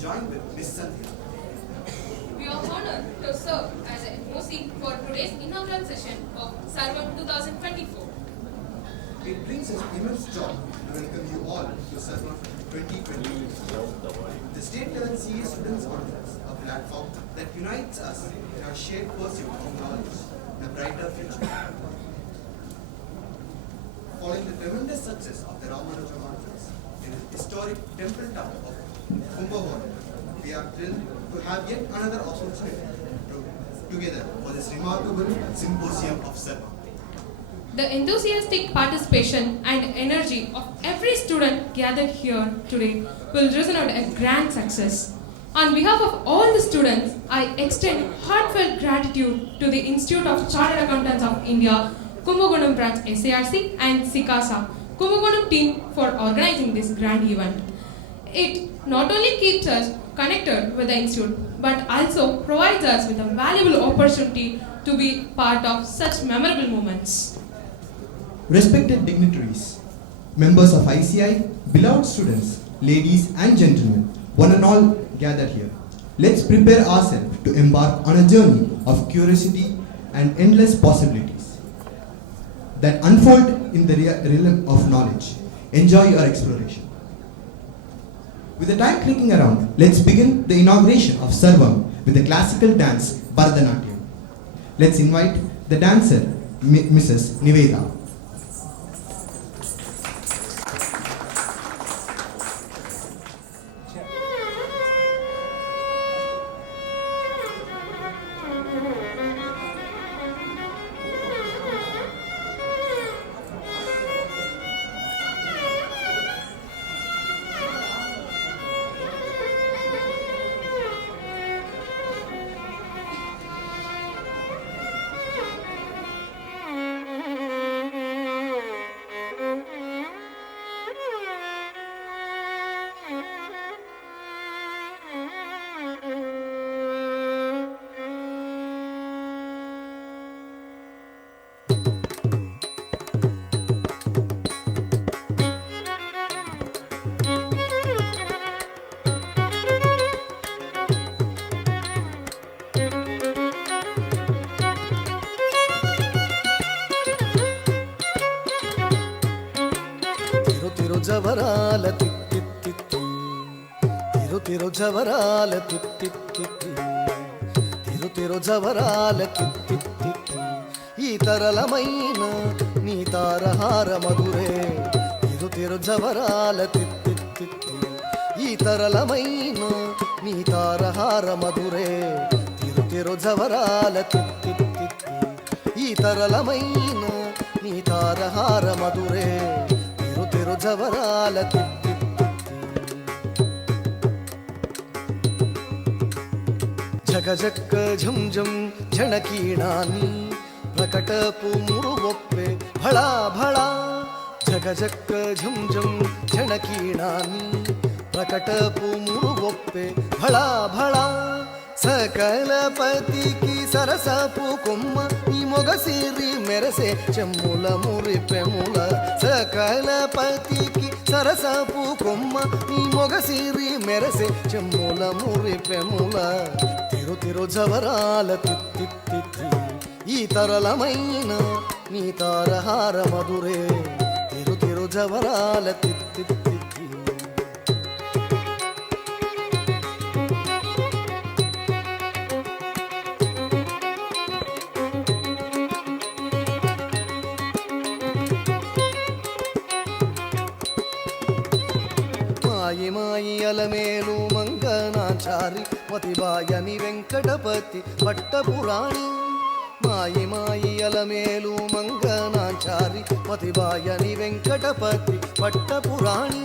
join with Ms. Sandhya. We are honored to serve as an MC for today's inaugural session of SARVAM 2024. It brings us immense joy to welcome you all to SARVAM 2020. The State Level CA Students Conference, a platform that unites us in our shared pursuit of knowledge and a brighter future. Following the tremendous success of the Ramanuja Conference in the historic temple town of Kumbakonam, we are thrilled to have yet another opportunity together for this remarkable symposium of SARVAM. The enthusiastic participation and energy of every student gathered here today will result in a grand success. On behalf of all the students, I extend heartfelt gratitude to the Institute of Chartered Accountants of India, Kumbakonam branch SARC and SICASA, Kumbakonam team for organizing this grand event. It not only keeps us connected with the institute, but also provides us with a valuable opportunity to be part of such memorable moments. Respected dignitaries, members of ICI, beloved students, ladies and gentlemen, one and all gathered here. Let's prepare ourselves to embark on a journey of curiosity and endless possibilities that unfold in the realm of knowledge. Enjoy your exploration. With the time clicking around, let's begin the inauguration of SARVAM with the classical dance Bharatanatyam. Let's invite the dancer, Mrs. Niveda. జవరాల తిత్తిత్తి తిరు జవరాల తిత్తిత్తి తిరు జవరాల తిత్తిత్తి ఈ తరళమైన నీ తారహార మధురే తిరు జవరాల తిత్తిత్తి ఈ తరళమైన నీ తారహార మధురే తిరు జవరాల తిత్తిత్తి ఈ తరళమైన నీ తారహార మధురే జవరాల జగజక్క ఝం ఝం ఝణకీణాని ప్రకటపు మురువొప్పే భళా భళా జగజక్క ఝం ఝం ఝణకీణాని ప్రకటపు మురువొప్పే భళా భళా సకలపతికి సరసపు కొమ్మ ఈ మొగసిరి మెరసే చెమ్ముల మురిపెముల సకలపతికి సరసపు కొమ్మ ఈ మొగసిరి మెరసే చెమ్ముల మురిపెముల తిరు జవరాల తిత్తిత్తి ఈ తరళమైన నీ తారహార మధురే తిరు జవరాల తిత్తిత్తి మాయి అలమేలు మంగనాచారి మతిబాయని వెంకటపతి పట్టపురాణి మాయి అలమేలు మంగనాచారి మతిబాయని వెంకటపతి పట్టపురాణి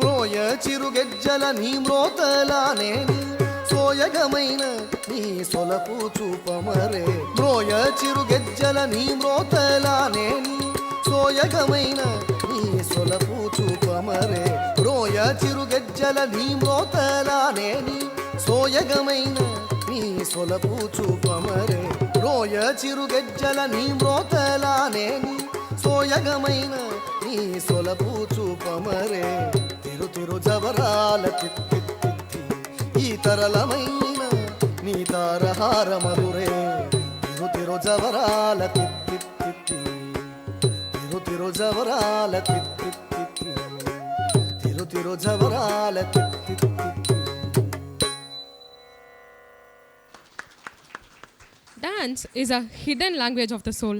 మ్రోయ చిరుగెజ్జల నీ మ్రోతలానేని సోయగమైన నీ సొలపు చూపమరే మ్రోయ చిరుగెజ్జల నీ మ్రోతలానేని సోయగమైన నీ సొలపు చూపమరే రోయ చిరుగెజ్జల నీ మ్రోతలానేని సోయగమైన నీ సొలపు చూపమరే రోయ చిరుగెజ్జల నీ మ్రోతలానేని సోయగమైన నీ సొలపు చూపమరే తిరు జవరాల తిత్తిత్తి తరలమైన నీ తారహార మధురే తిరు జవరాల తిత్తి తిరు జవరాల తిత్తి తిరు జవరాల తిత్తి. Dance is a hidden language of the soul.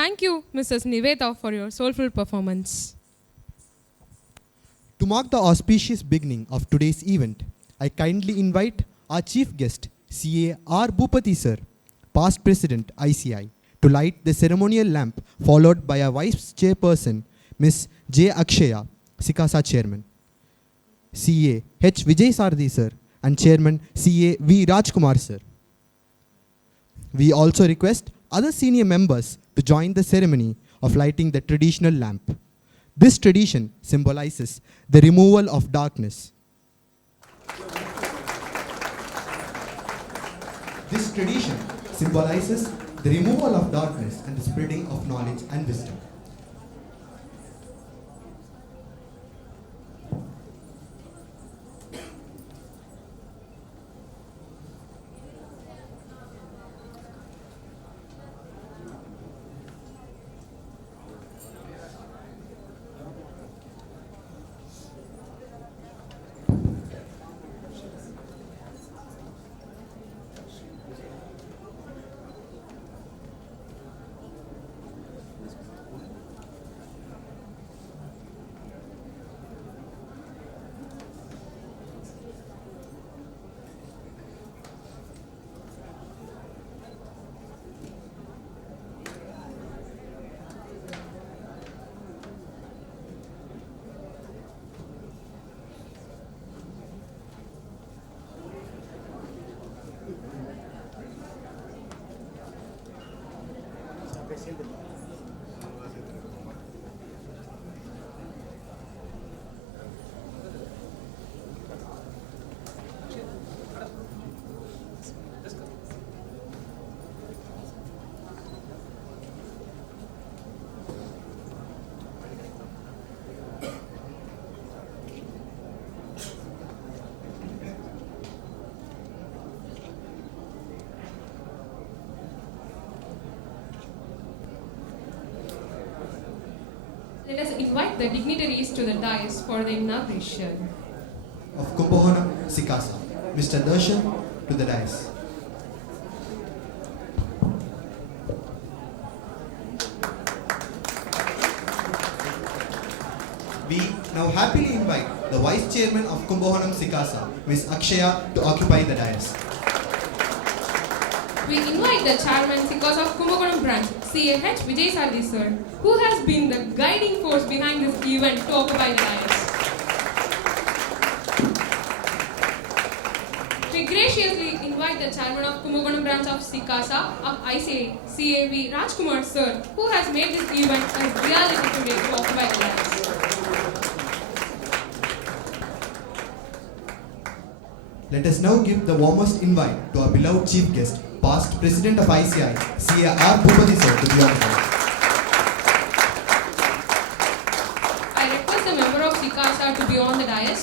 Thank you, Mrs. Niveta, for your soulful performance. To mark the auspicious beginning of today's event, I kindly invite our chief guest, CA R. Bhupati sir, past president ICI, to light the ceremonial lamp, followed by our vice chairperson, Ms. J. Akshaya, Sikasa chairman, CA H. Vijay Sardi sir, and chairman CA V. Rajkumar sir. We also request other senior members to join the ceremony of lighting the traditional lamp. This tradition symbolizes the removal of darkness. This tradition symbolizes the removal of darkness and the spreading of knowledge and wisdom. Let us invite the dignitaries to the dais for the inauguration. Of Kumbakonam, Sikasa, Mr. Darshan to the dais. We now happily invite the Vice Chairman of Kumbakonam Sikasa, Ms. Akshaya, to occupy the dais. We invite the chairman Sikasa of Kumbakonam branch, CA H. Vijay Sardi sir, who has been the guiding force behind this event to occupy the dais. We graciously invite the chairman of Kumbakonam branch of Sikasa of ICA, CA V. Rajkumar sir, who has made this event a reality today to occupy the dais. Let us now give the warmest invite to our beloved chief guest, past president of ICI, CA R. Bhupati sir, to be on stage. I request the member of Sikasa to be on the dais.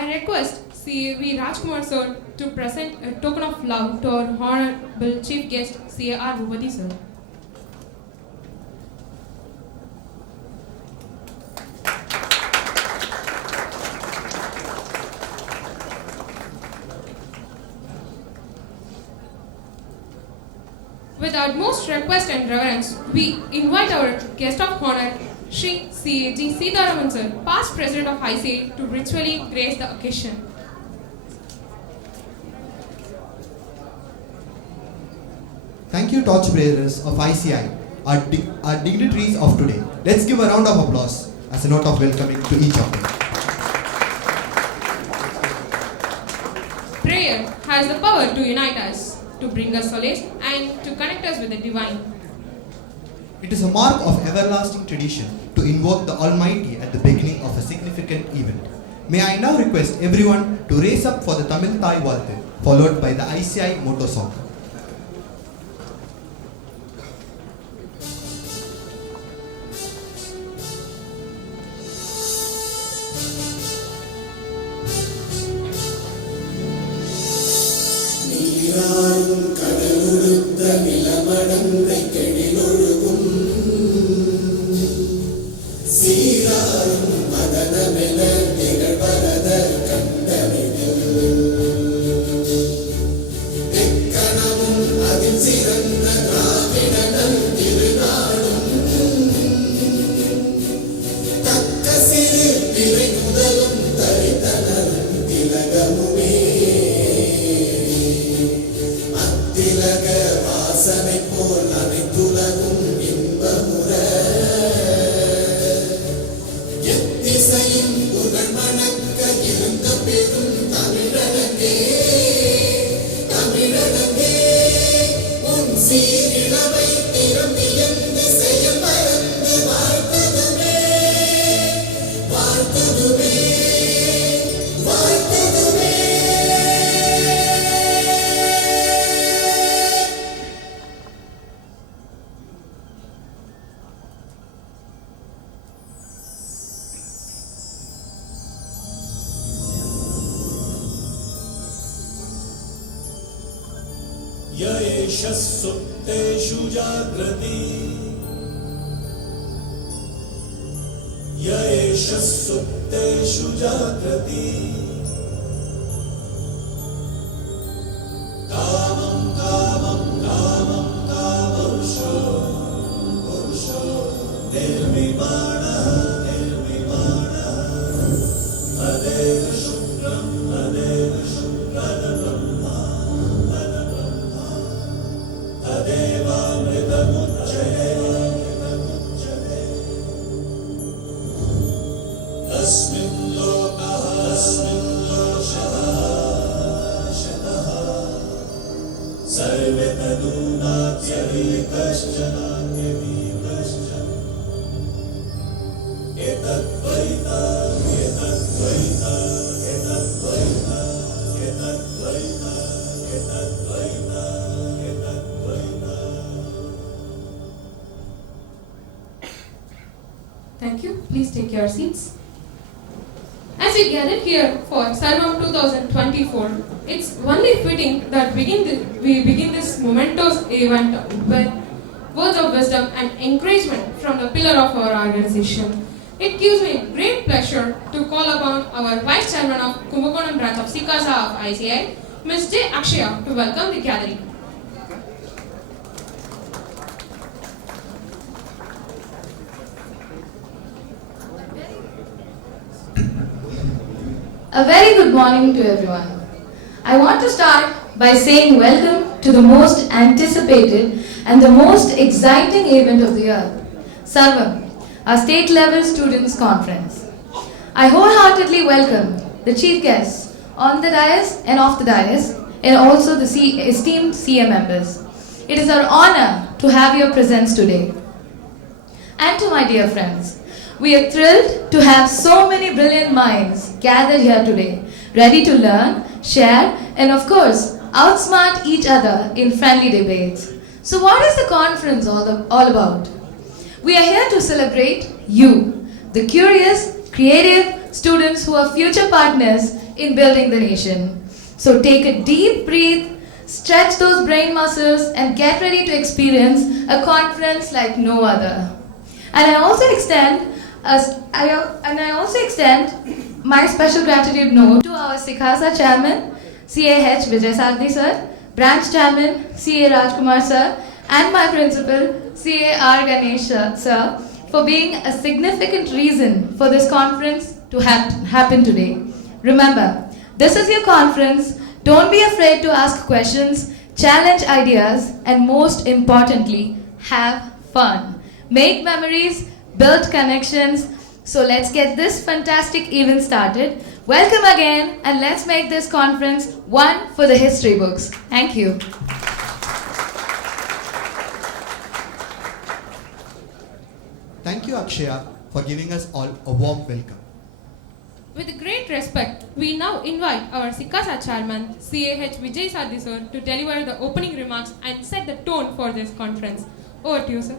I request CA V. Rajkumar sir to present a token of love to our honorable chief guest, CA R. Bhupati sir. With utmost request and reverence, we invite our guest of honor, Shri C.A.G. Sitaraman sir, past president of ICA, to ritually grace the occasion. Thank you, torchbearers of ICI, our dignitaries of today. Let's give a round of applause as a note of welcoming to each of them. Prayer has the power to unite us, to bring us solace, and to connect us with the divine. It is a mark of everlasting tradition to invoke the Almighty at the beginning of a significant event. May I now request everyone to raise up for the Tamil Thai Valthu, followed by the ICI motto song. य एष सुप्तेषु जाग्रति य एष सुप्तेषु जाग्रति कामं कामं कामं कामपुरुषो पुरुषो निर्विमाणः निर्विमाणः तदेव शुक्लं तदेव शुक्लब्रह्मा तद्ब्रह्मा तदेवामृतमुच्यते तस्मिन् लोकः तस्मिन् लोकः शतः सर्वे तदूनात्यवीकश्चन एतद्वैता एतद्वैता एतद्वैता एतद्वैता एतद्वैता एतद्वैता. Thank you. Please take your seats. As we gathered here for SARVAM 2024, it's only fitting that we begin this momentous event with words of wisdom and encouragement from the pillar of our organization. It gives me great pleasure to call upon our Vice Chairman of Kumbakonam branch of SIKASA of ICI, Ms. J. Akshaya, to welcome the gathering. A very good morning to everyone. I want to start by saying welcome to the most anticipated and the most exciting event of the year, SARVAM, our state level students conference. I wholeheartedly welcome the chief guests on the dais and off the dais, and also the esteemed CA members. It is our honor to have your presence today. And to my dear friends, we are thrilled to have so many brilliant minds gathered here today, ready to learn, share, and of course, outsmart each other in friendly debates. So what is the conference all about? We are here to celebrate you, the curious, creative students who are future partners in building the nation. So take a deep breath, stretch those brain muscles, and get ready to experience a conference like no other. And I also extend my special gratitude note to our SIKASA Chairman, CAH Vijay Sardi Sir, Branch Chairman, CA Rajkumar Sir, and my Principal, CAR Ganesh Sir, for being a significant reason for this conference to happen today. Remember, this is your conference. Don't be afraid to ask questions, challenge ideas, and most importantly, have fun. Make memories, build connections. So let's get this fantastic event started. Welcome again, and let's make this conference one for the history books. Thank you. Thank you, Akshaya, for giving us all a warm welcome. With great respect, we now invite our SIKASA Chairman, CAH Vijay Sardi Sir, to deliver the opening remarks and set the tone for this conference. Over to you, sir.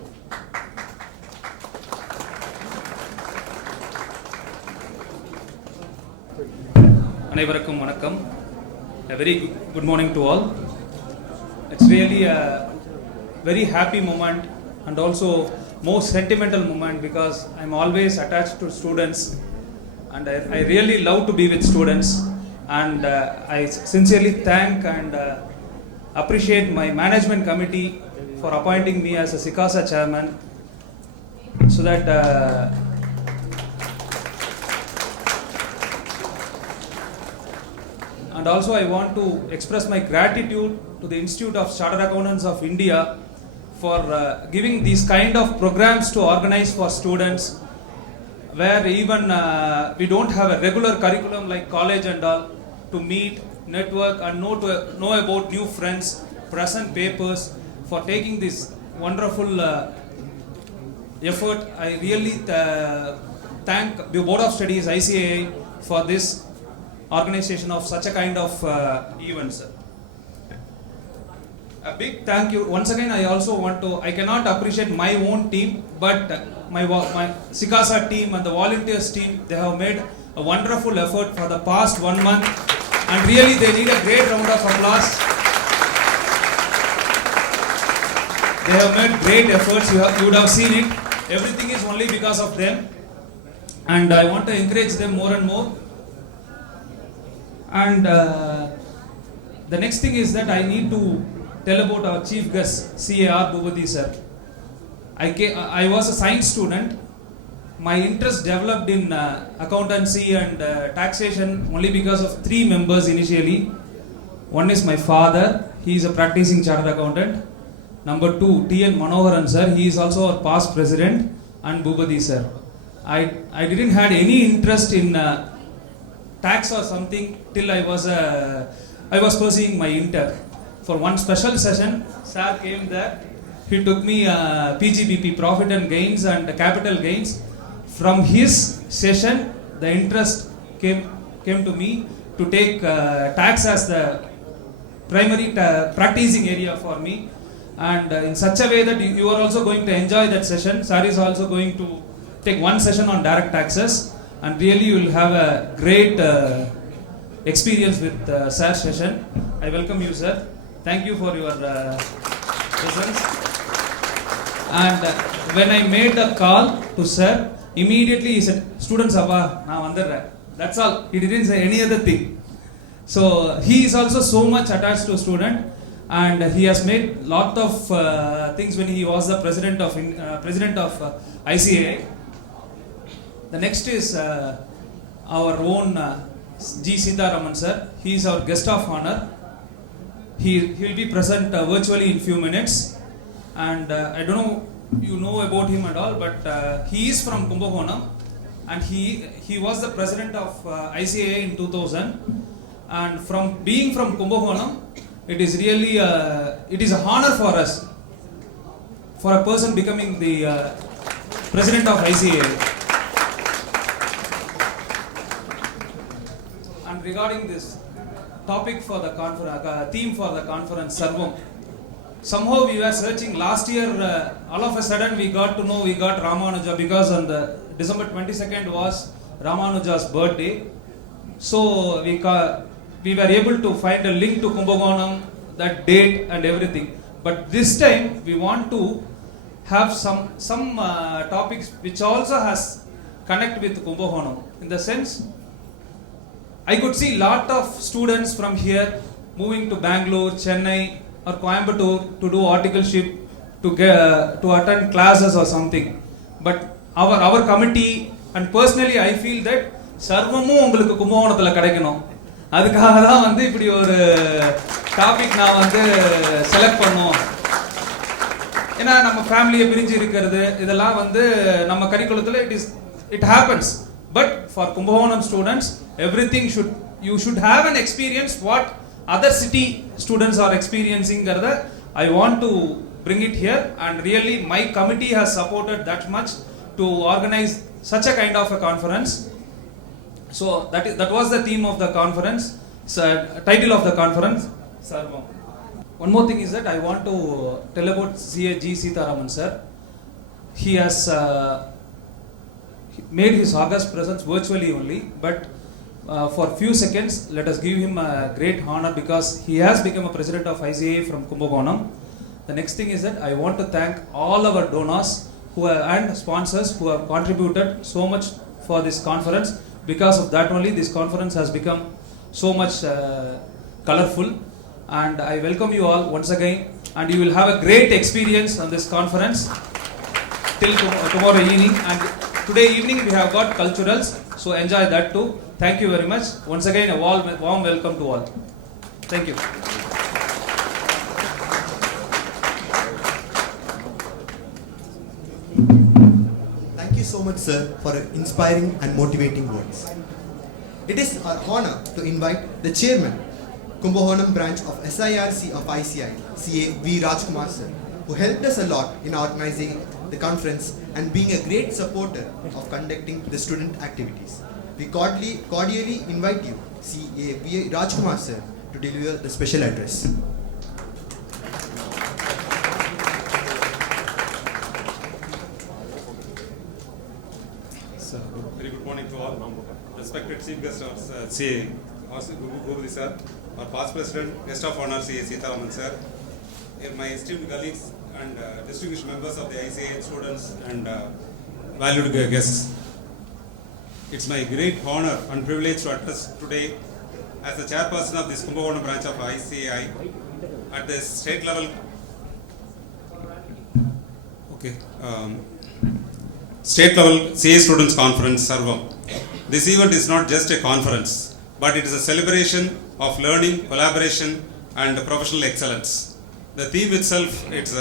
அனைவருக்கும் வணக்கம். A very good morning to all. It's really a very happy moment and also most sentimental moment because I'm always attached to students and I really love to be with students, and I sincerely thank and appreciate my management committee for appointing me as a SIKASA chairman so that and also I want to express my gratitude to the Institute of Chartered Accountants of India for giving these kind of programs to organize for students where even we don't have a regular curriculum like college and all, to meet, network and know about new friends, present papers, for taking this wonderful effort. I really thank the Board of Studies ICAI for this organization of such a kind of events. A big thank you. Once again, I also want to, I cannot appreciate my own team, but my SIKASA team and the volunteers team, they have made a wonderful effort for the past 1 month, and really they need a great round of applause. They have made great efforts. You would have seen it. Everything is only because of them. And I want to encourage them more and more. And the next thing is that I need to tell about our chief guest, CAR Bhubadi sir. I was a science student. My interest developed in accountancy and taxation only because of three members initially. One is my father, he is a practicing chartered accountant. Number two, T.N. Manoharan sir, he is also our past president, and Bhubadi sir. I didn't have any interest in tax or something till I was pursuing my inter. For one special session, sir came there. He took me PGBP, profit and gains and capital gains. From his session, the interest came to me to take tax as the primary practicing area for me, and in such a way that you are also going to enjoy that session. Sir is also going to take one session on direct taxes, and really you will have a great experience with sir's session. I welcome you, sir. Thank you for your presence. And when I made the call to sir, immediately he said, "Students, Abba, now under." That's all. He didn't say any other thing. So he is also so much attached to a student, and he has made lot of things when he was the president of ICAI. The next is our own G. Sitaraman sir. He is our guest of honor. He will be present virtually in few minutes, and I don't know you know about him and all, but he is from Kumbakonam, and he was the president of ICAI in 2000. And from being from Kumbakonam, it is really it is a honor for us, for a person becoming the president of ICAI. And regarding this topic for the conference, theme for the conference, SARVAM. Somehow we were searching last year, all of a sudden we got Ramanuja, because on the December 22nd was Ramanuja's birthday. So we were able to find a link to Kumbakonam, that date and everything. But this time we want to have some topics which also has connect with Kumbakonam. In the sense, I could see lot of students from here moving to Bangalore, Chennai or Coimbatore to do articleship, to attend classes or something. But our committee, and personally I feel that சர்வமும் உங்களுக்கு கும்பகோணத்துல கிடைக்கணும். அதுக்காக தான் வந்து இப்படி ஒரு topic நான் வந்து செலக்ட் பண்ணோம். ஏன்னா நம்ம ஃபேமிலியை பிரிஞ்சு இருக்கிறது இதெல்லாம் வந்து நம்ம கரிக்குலத்துல it happens. But for Kumbakonam students, everything you should have an experience what other city students are experiencing. I want to bring it here, and really my committee has supported that much to organize such a kind of a conference. So that was the theme of the conference, title of the conference, SARVAM. One more thing is that I want to tell about G. Sitaraman sir. He has made his august presence virtually only, but for few seconds let us give him a great honor, because he has become a president of ICAI from Kumbakonam. The next thing is that I want to thank all our donors and sponsors who have contributed so much for this conference. Because of that only this conference has become so much colorful, and I welcome you all once again, and you will have a great experience on this conference till tomorrow evening. And today evening we have got culturals, so enjoy that too. Thank you very much. Once again a warm welcome to all. Thank you. Thank you so much, sir, for inspiring and motivating words. It is our honor to invite the chairman, Kumbakonam branch of SIRC of ICI, CA V. Rajkumar sir, who helped us a lot in organizing the conference and being a great supporter of conducting the student activities. We cordially invite you, CA V. Rajkumar sir, to deliver the special address. Very good morning to all. Respected Chief Guest of C. Bhubadi sir, our past President, Guest of Honor C. Sitaraman sir, my esteemed colleagues, and distinguished members of the ICA, students and valued guests. It's my great honor and privilege to address today as the chairperson of this Kumbakonam branch of ICI at the state level. State level CA Students Conference, SARVAM. This event is not just a conference, but it is a celebration of learning, collaboration, and professional excellence. The theme itself, it's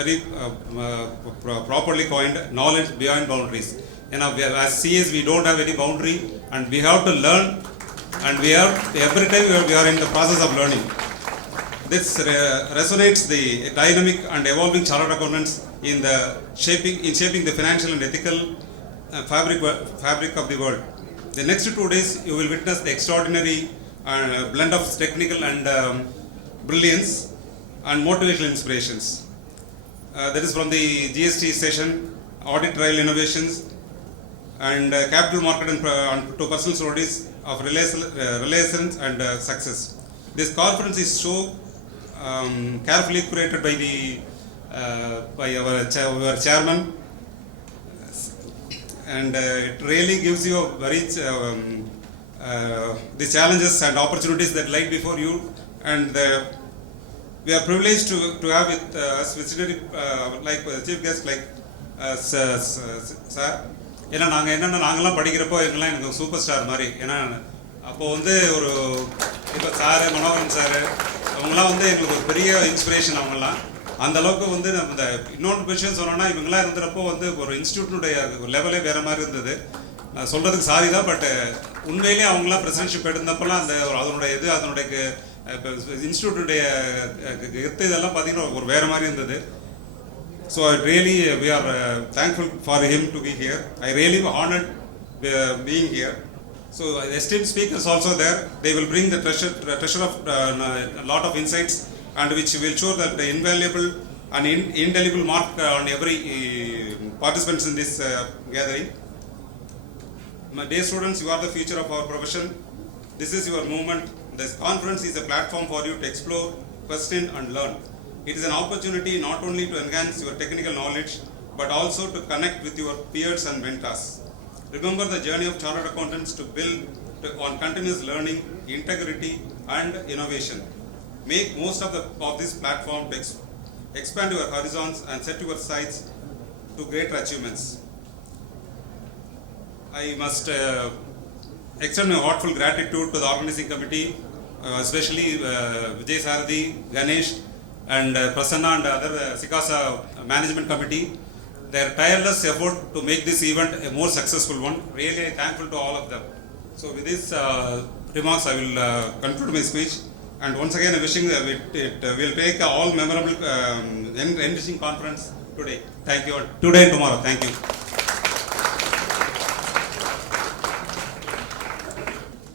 very properly coined, knowledge beyond boundaries. As CAs, we don't have any boundary, and we have to learn, and every time we are in the process of learning. This resonates the dynamic and evolving chartered accountants in shaping the financial and ethical fabric of the world. The next 2 days, you will witness the extraordinary blend of technical and brilliance and motivational inspirations. That is from the GST session, audit trial innovations, and capital market and to personal stories of relations and success. This conference is so carefully curated by our chairman, and it really gives you a very the challenges and opportunities that lie before you, and we are privileged to have with us visionary like chief guest like sir. ஏன்னா நாங்கள்லாம் படிக்கிறப்போ எங்கெல்லாம் எனக்கு super star மாதிரி. ஏன்னா அப்போது வந்து ஒரு இப்போ சாரு மனோகரன் சார் அவங்களாம் வந்து எங்களுக்கு ஒரு பெரிய இன்ஸ்பிரேஷன். அவங்கெல்லாம் அந்த அளவுக்கு வந்து நம்ம இந்த இன்னொன்று விஷயம் சொன்னோன்னா இவங்கெல்லாம் இருந்தப்போ வந்து ஒரு இன்ஸ்டியூட்டினுடைய லெவலே வேறு மாதிரி இருந்தது. நான் சொல்கிறதுக்கு சாரி தான், பட் உண்மையிலேயே அவங்களாம் பிரசிடென்ட்ஷிப் எடுத்தப்பெல்லாம் அந்த அதனுடைய இன்ஸ்டியூட்டுடைய இதெல்லாம் பார்த்தீங்கன்னா ஒரு வேறு மாதிரி இருந்தது. So really we are thankful for him to be here. I really honored being here. So esteemed speakers also there. They will bring the treasure of a lot of insights, and which will show that the invaluable and indelible mark on every participants in this gathering. My dear students, you are the future of our profession. This is your movement. This conference is a platform for you to explore, question and learn. It is an opportunity not only to enhance your technical knowledge, but also to connect with your peers and mentors. Remember the journey of chartered accountants to build on continuous learning, integrity, and innovation. Make most of this platform to expand your horizons and set your sights to greater achievements. I must extend my heartfelt gratitude to the organizing committee, especially Vijay Saradi, Ganesh, and Prasanna and other Sikasa management committee. Their tireless effort to make this event a more successful one. Really thankful to all of them. So with these remarks, I will conclude my speech. And once again, wishing it will take all memorable enriching conference today. Thank you all. Today and tomorrow. Thank you.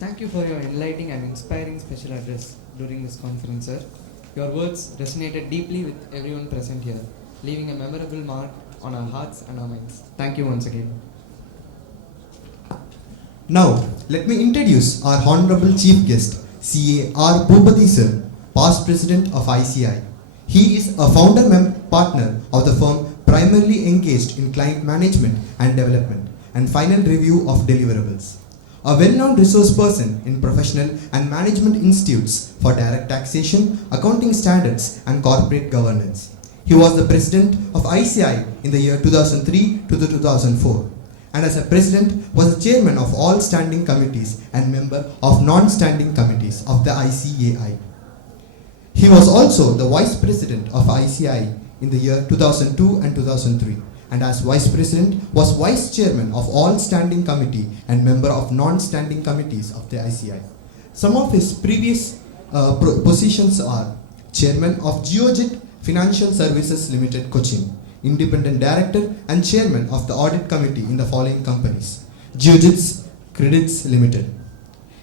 Thank you for your enlightening and inspiring special address during this conference, sir. Your words resonated deeply with everyone present here, leaving a memorable mark on our hearts and our minds. Thank you once again. Now, let me introduce our Honorable Chief Guest, CA R. Bhupati Sir, past President of ICI. He is a founder partner of the firm primarily engaged in client management and development and final review of deliverables. A well-known resource person in professional and management institutes for direct taxation, accounting standards and corporate governance. He was the president of ICI in the year 2003 to 2004, and as a president was the chairman of all standing committees and member of non-standing committees of the ICAI. He was also the vice president of ICI in the year 2002 and 2003. And as vice president was vice chairman of all standing committee and member of non-standing committees of the ICI. Some of his previous positions are chairman of Geojit Financial Services Limited, Cochin, independent director and chairman of the audit committee in the following companies: Geojit's Credits Limited.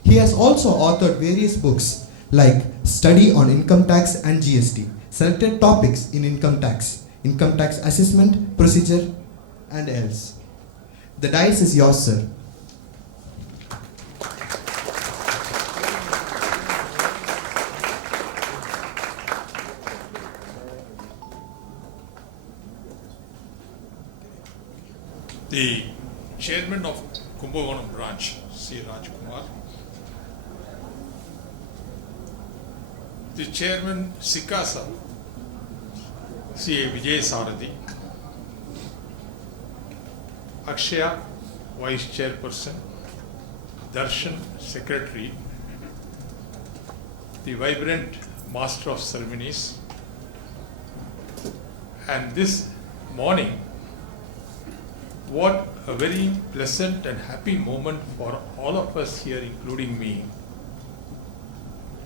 He has also authored various books like Study on Income Tax and GST, Selected Topics in Income Tax Assessment, Procedure, and else. The dice is yours, sir. the chairman of Kumbakonam branch, C. Rajkumar, the chairman Sikasa, C. A. Vijay Sarathi, Akshaya, vice chairperson, Darshan, secretary, the vibrant master of ceremonies, and this morning, what a very pleasant and happy moment for all of us here, including me,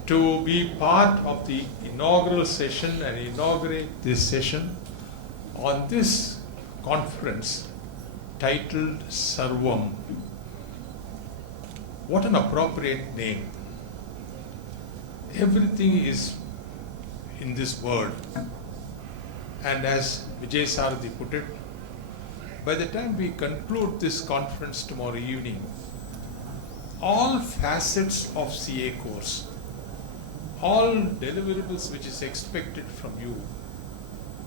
to be part of the inaugural session and inaugurate this session on this conference titled SARVAM. What an appropriate name. Everything is in this word. And as Vijay Sarathi put it, by the time we conclude this conference tomorrow evening, all facets of CA course, all deliverables which is expected from you,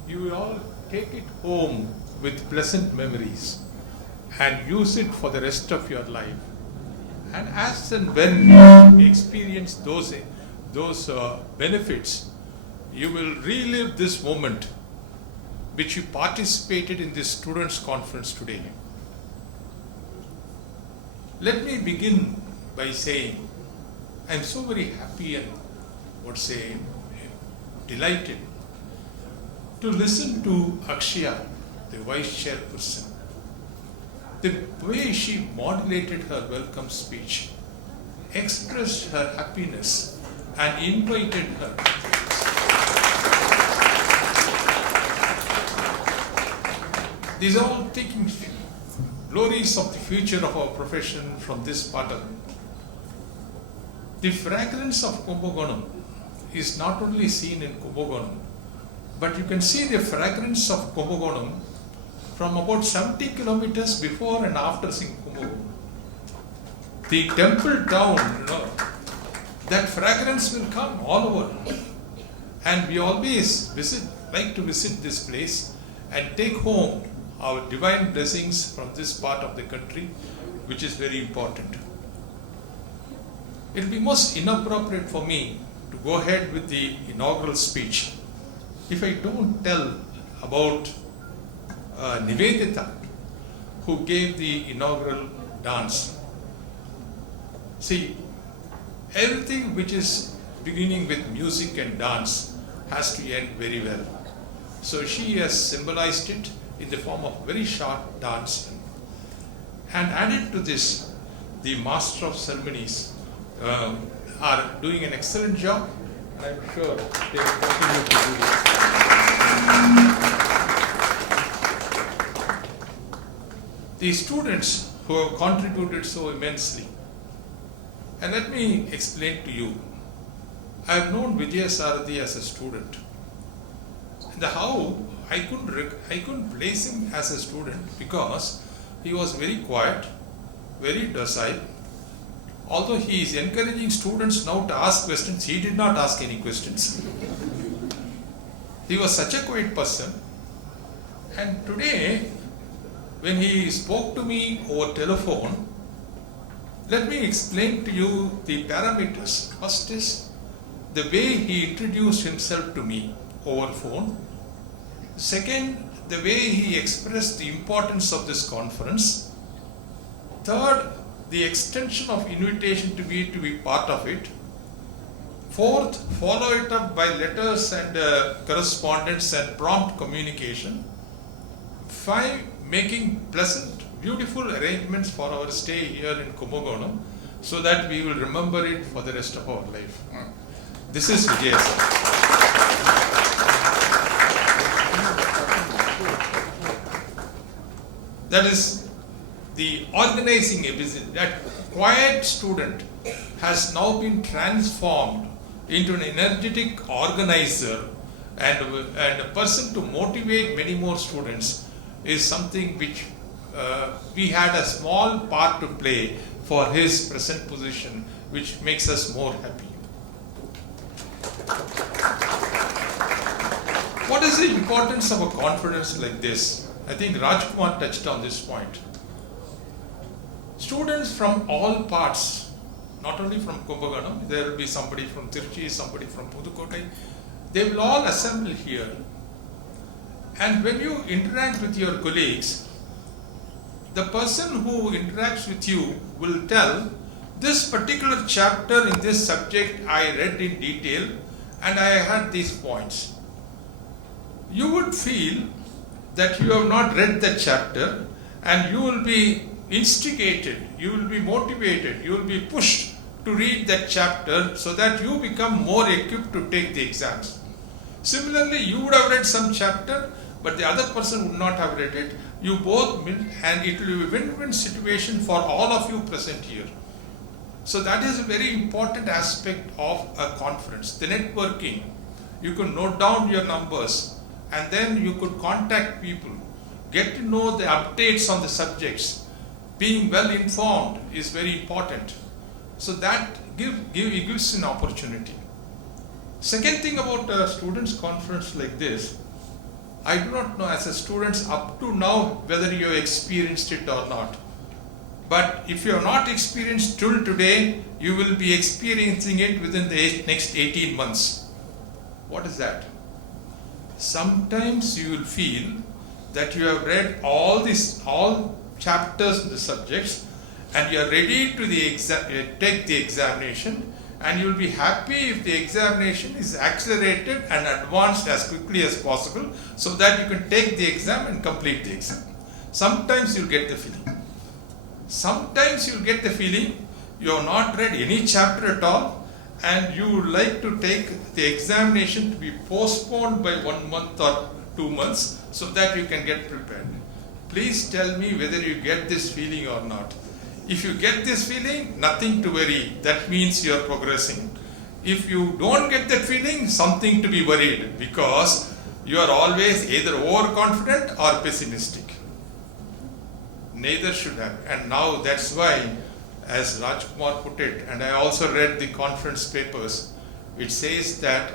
you will all take it home with pleasant memories and use it for the rest of your life. And as and when you experience those benefits, you will relive this moment which you participated in this students' conference today. Let me begin by saying I am so very happy and delighted to listen to Akshaya, the vice chairperson. The way she modulated her welcome speech, expressed her happiness and invited her. These are all taking glories of the future of our profession from this part of it. The fragrance of Kumbakonam is not only seen in Kumbakonam, but you can see the fragrance of Kumbakonam from about 70 kilometers before and after seeing Kumbakonam. The temple town, that fragrance will come all over. And we always like to visit this place and take home our divine blessings from this part of the country, which is very important. It will be most inappropriate for me to go ahead with the inaugural speech if I don't tell about Nivedita, who gave the inaugural dance. See, everything which is beginning with music and dance has to end very well. So she has symbolized it in the form of very short dance. And added to this, the master of ceremonies are doing an excellent job, and I'm sure they will continue to do this. The students who have contributed so immensely. And let me explain to you. I have known Vijay Sarathi as a student. And how I couldn't place him as a student because he was very quiet, very docile. Although he is encouraging students now to ask questions, he did not ask any questions. He was such a quiet person. And today, when he spoke to me over telephone, let me explain to you the parameters. First is the way he introduced himself to me over phone. Second, the way he expressed the importance of this conference. Third, the extension of invitation to be part of it. Fourth, follow it up by letters and correspondence and prompt communication. 5, making pleasant, beautiful arrangements for our stay here in Kumbakonam so that we will remember it for the rest of our life. This is Vijay sir. That is the organizing ability. That quiet student has now been transformed into an energetic organizer and a person to motivate many more students is something which we had a small part to play for his present position, which makes us more happy. What is the importance of a conference like this? I think Rajkumar touched on this point. Students from all parts, not only from Kumbakonam, there will be somebody from Tiruchi, somebody from Pudukkottai, they will all assemble here. And when you interact with your colleagues, the person who interacts with you will tell, this particular chapter in this subject I read in detail and I had these points. You would feel that you have not read that chapter, and you will be instigated, you will be motivated, you will be pushed to read that chapter so that you become more equipped to take the exams. Similarly, you would have read some chapter, but the other person would not have read it. You both win, and it will be a win-win situation for all of you present here. So that is a very important aspect of a conference, the networking. You can note down your numbers, and then you could contact people, get to know the updates on the subjects. Being well informed is very important. So that gives an opportunity. Second thing about a students' conference like this, I do not know as a student up to now whether you have experienced it or not. But if you have not experienced till today, you will be experiencing it within the next 18 months. What is that? Sometimes you will feel that you have read all chapters in the subjects and you are ready to take the examination, and you will be happy if the examination is accelerated and advanced as quickly as possible so that you can take the exam and complete the exam. Sometimes you will get the feeling. Sometimes you will get the feeling you have not read any chapter at all, and you would like to take the examination to be postponed by 1 month or 2 months so that you can get prepared. Please tell me whether you get this feeling or not. If you get this feeling, nothing to worry. That means you are progressing. If you don't get that feeling, something to be worried, because you are always either overconfident or pessimistic. Neither should have. And now that's why, as Rajkumar put it, and I also read the conference papers, it says that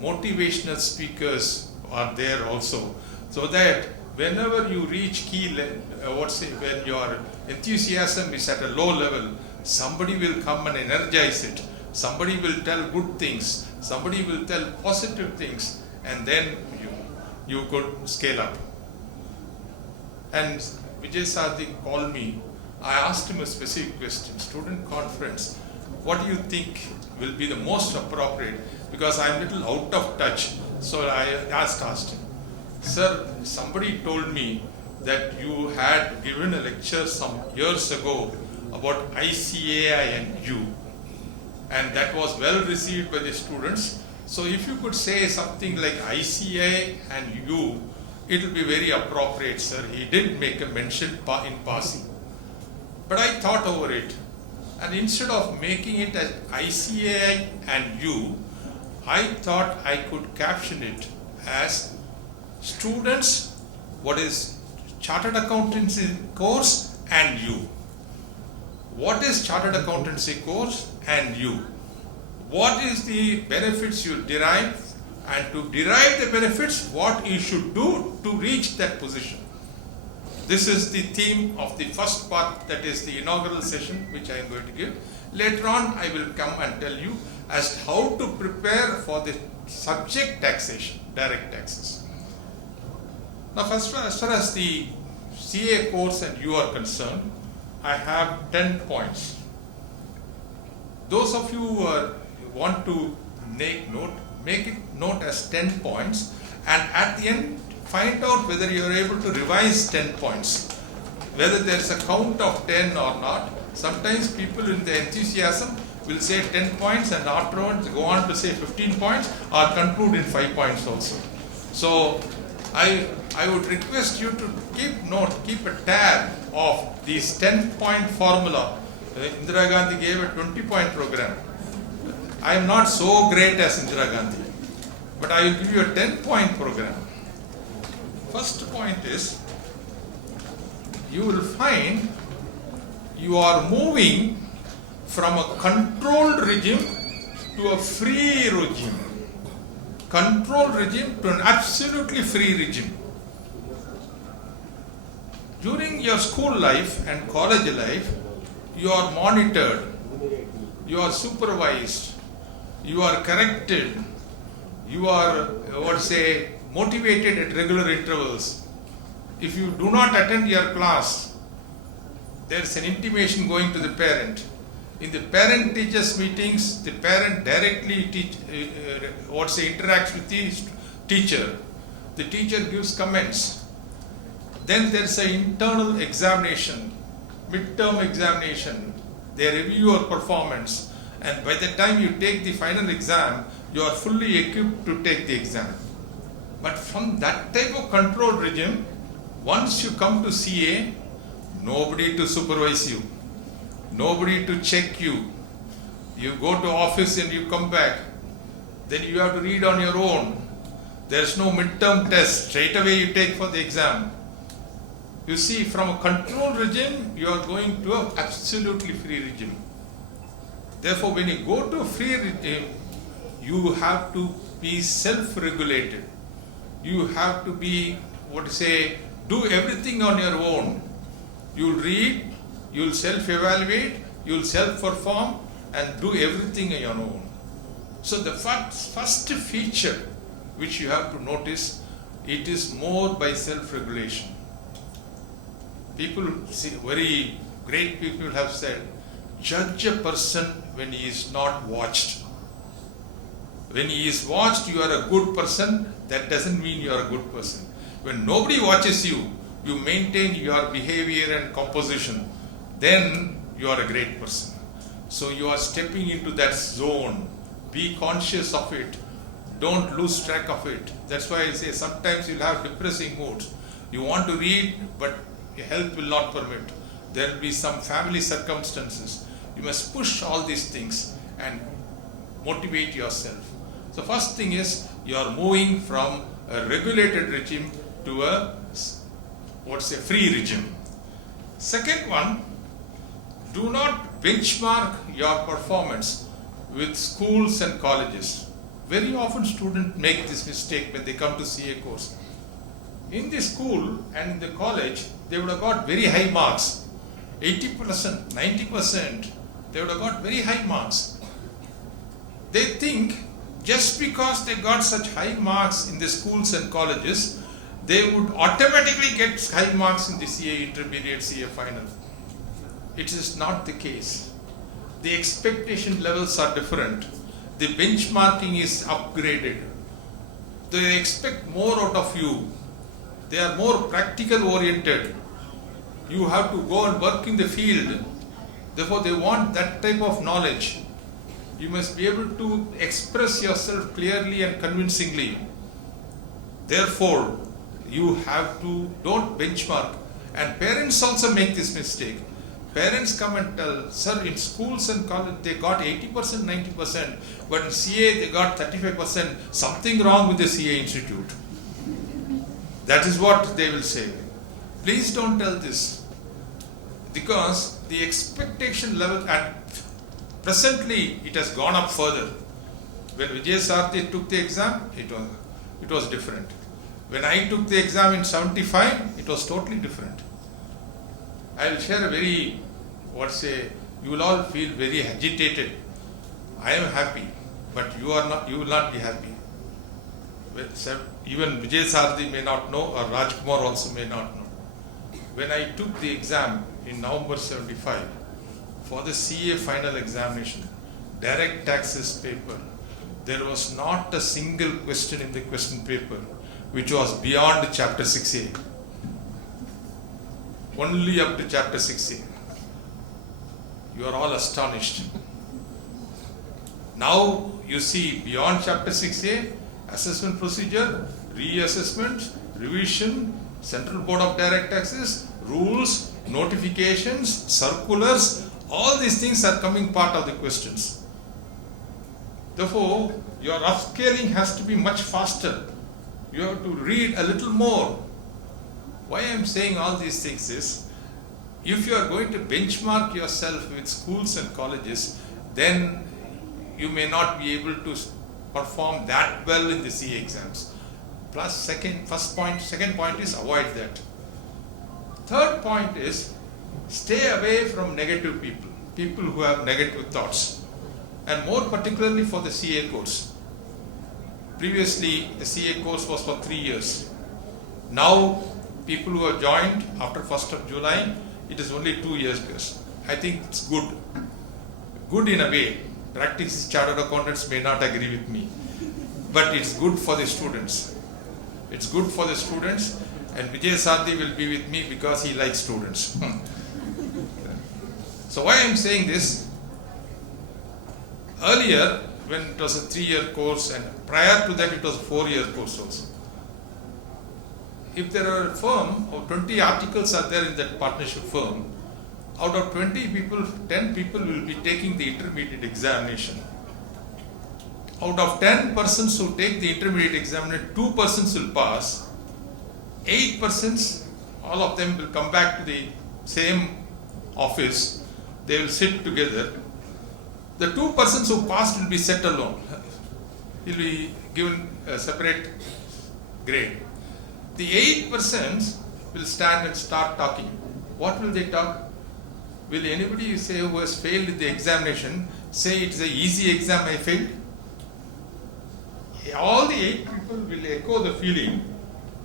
motivational speakers are there also, so that whenever you reach when your enthusiasm is at a low level, somebody will come and energize it. Somebody will tell good things. Somebody will tell positive things, and then you could scale up. And Vijay Sardik called me. I asked him a specific question. Student conference, what do you think will be the most appropriate? Because I'm a little out of touch. So I asked him, sir, somebody told me that you had given a lecture some years ago about ICAI and U, and that was well received by the students. So if you could say something like ICAI and U, it will be very appropriate, sir. He did make a mention in passing. But I thought over it, and instead of making it as ICAI and U, I thought I could caption it as students, what is Chartered Accountancy course and you. What is Chartered Accountancy course and you? What is the benefits you derive, and to derive the benefits, what you should do to reach that position. This is the theme of the first part, that is the inaugural session, which I am going to give. Later on, I will come and tell you as how to prepare for the subject taxation, direct taxes. Now, as far as the CA course and you are concerned, I have 10 points. Those of you who want to make it note as 10 points, and at the end, find out whether you are able to revise 10 points, whether there is a count of 10 or not. Sometimes people in the enthusiasm will say 10 points and afterwards go on to say 15 points or conclude in 5 points also. So I would request you to keep a tab of this 10-point formula. Indira Gandhi gave a 20-point program. I am not so great as Indira Gandhi, but I will give you a 10-point program. First point is, you will find you are moving from a controlled regime to a free regime. Controlled regime to an absolutely free regime. During your school life and college life, you are monitored, you are supervised, you are corrected, you are, motivated at regular intervals. If you do not attend your class, there is an intimation going to the parent. In the parent-teachers meetings, the parent directly interacts with the teacher. The teacher gives comments. Then there is an internal examination, midterm examination. They review your performance, and by the time you take the final exam, you are fully equipped to take the exam. But from that type of control regime, once you come to CA, nobody to supervise you, nobody to check you. You go to office and you come back, then you have to read on your own. There is no midterm test, straight away you take for the exam. You see, from a control regime, you are going to an absolutely free regime. Therefore, when you go to a free regime, you have to be self-regulated. You have to be, do everything on your own. You'll read, you'll self-evaluate, you'll self-perform, and do everything on your own. So the first feature which you have to notice, it is more by self-regulation. People, very great people have said, judge a person when he is not watched. When he is watched, you are a good person. That doesn't mean you are a good person. When nobody watches you, you maintain your behavior and composition, then you are a great person. So you are stepping into that zone. Be conscious of it. Don't lose track of it. That's why I say sometimes you'll have depressing moods. You want to read, but your health will not permit. There will be some family circumstances. You must push all these things and motivate yourself. So first thing is, you are moving from a regulated regime to a free regime. Second one, do not benchmark your performance with schools and colleges. Very often students make this mistake when they come to CA course. In the school and in the college, they would have got very high marks. 80%, 90%, they would have got very high marks. They think just because they got such high marks in the schools and colleges, they would automatically get high marks in the CA intermediate, CA final. It is not the case. The expectation levels are different. The benchmarking is upgraded. They expect more out of you. They are more practical oriented. You have to go and work in the field. Therefore, they want that type of knowledge. You must be able to express yourself clearly and convincingly. Therefore, you have to, don't benchmark. And parents also make this mistake. Parents come and tell, sir, in schools and college they got 80%, 90%, but in CA they got 35%. Something wrong with the CA institute. That is what they will say. Please don't tell this. Because the expectation level presently it has gone up further. When Vijay Sarthi took the exam, it was different. When I took the exam in 75, it was totally different. I will share a very, you will all feel very agitated. I am happy, but you will not be happy. Even Vijay Sarthi may not know, or Rajkumar also may not know. When I took the exam in November 75 for the CA final examination, direct taxes paper, there was not a single question in the question paper which was beyond chapter 6A. Only up to chapter 6A. You are all astonished. Now you see beyond chapter 6A, assessment procedure, reassessment, revision, Central Board of Direct Taxes, rules, notifications, circulars, all these things are coming part of the questions. Therefore, your upscaling has to be much faster. You have to read a little more. Why I am saying all these things is, if you are going to benchmark yourself with schools and colleges, then you may not be able to perform that well in the CA exams. Plus, second point is avoid that. Third point is stay away from negative people, people who have negative thoughts, and more particularly for the CA course. Previously, the CA course was for 3 years. Now, people who have joined after 1st of July, it is only 2 years course. I think it's good. Good in a way. Practice chartered accountants may not agree with me, but it's good for the students. It's good for the students, and Vijay Sarthi will be with me because he likes students. So why I'm saying this? Earlier, when it was a 3-year course, and prior to that it was a 4-year course also. If there are a firm of 20 articles are there in that partnership firm, out of 20 people, 10 people will be taking the intermediate examination. Out of 10 persons who take the intermediate examination, 2 persons will pass. 8 persons, all of them will come back to the same office. They will sit together. The 2 persons who passed will be set alone. He will be given a separate grade. The 8 persons will stand and start talking. What will they talk? Will anybody say who has failed in the examination say it's an easy exam I failed? All the 8 people will echo the feeling,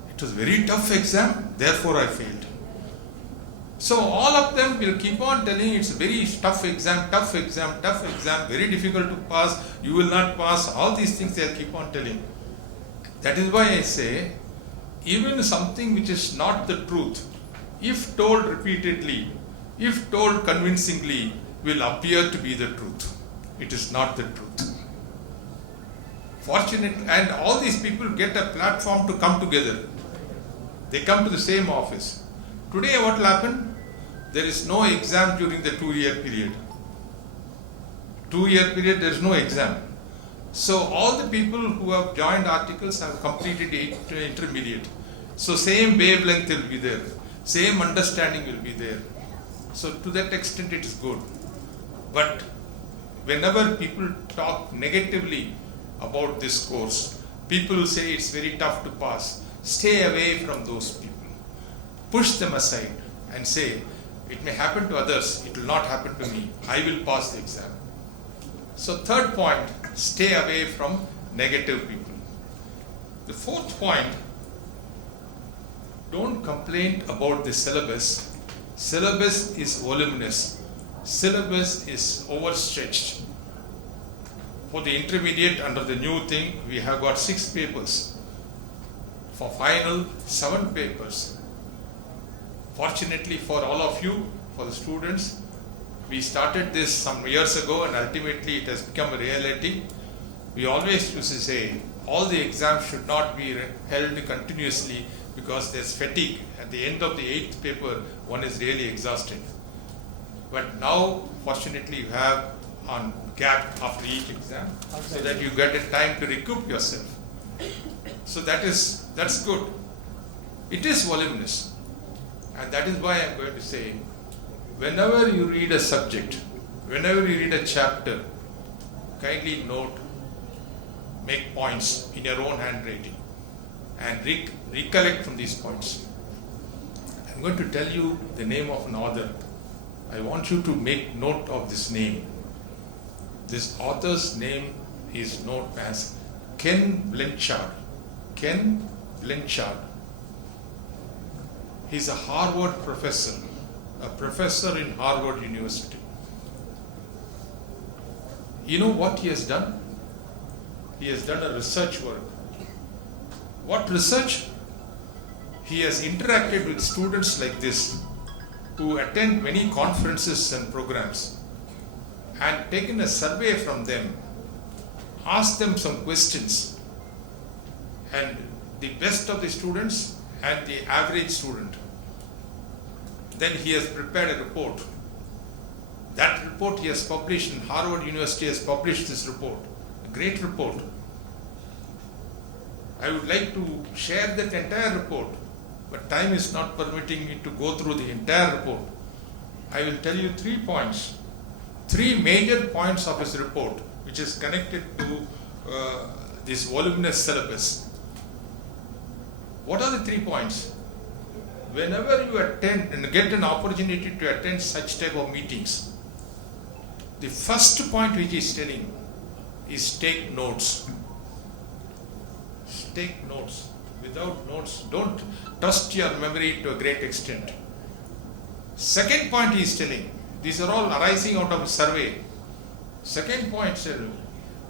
it was a very tough exam, therefore I failed. So all of them will keep on telling it's a very tough exam, very difficult to pass, you will not pass, all these things they will keep on telling. That is why I say, even something which is not the truth, if told repeatedly, if told convincingly, will appear to be the truth. It is not the truth. Fortunate, and all these people get a platform to come together. They come to the same office. Today what will happen? There is no exam during the 2-year period. 2-year period, there is no exam. So all the people who have joined articles have completed intermediate. So same wavelength will be there. Same understanding will be there. So to that extent it is good. But whenever people talk negatively about this course, people say it's very tough to pass. Stay away from those people. Push them aside and say, it may happen to others, it will not happen to me. I will pass the exam. So third point, stay away from negative people. The fourth point, don't complain about the syllabus. Syllabus is voluminous. Syllabus is overstretched. For the intermediate under the new thing, we have got 6 papers. For final, 7 papers. Fortunately for all of you, for the students, we started this some years ago and ultimately it has become a reality. We always used to say, all the exams should not be held continuously because there's fatigue. At the end of the 8th paper, one is really exhausted. But now, fortunately, you have on gap after each exam, so that you get a time to recoup yourself. So that's good. It is voluminous, and that is why I'm going to say, whenever you read a subject, whenever you read a chapter, kindly note, make points in your own handwriting, and recollect from these points. I'm going to tell you the name of an author. I want you to make note of this name. This author's name is known as Ken Blanchard. Ken Blanchard. He's a Harvard professor, a professor in Harvard University. You know what he has done? He has done a research work. What research? He has interacted with students like this who attend many conferences and programs and taken a survey from them, asked them some questions, and the best of the students and the average student. Then he has prepared a report. That report he has published, and Harvard University has published this report, a great report. I would like to share that entire report, but time is not permitting me to go through the entire report. I will tell you 3 points, 3 major points of his report, which is connected to this voluminous syllabus. What are the 3 points? whenever you attend and get an opportunity to attend such type of meetings, the first point which he is telling is take notes. Take notes. Without notes, don't trust your memory to a great extent. Second point he is telling, these are all arising out of a survey. Second point,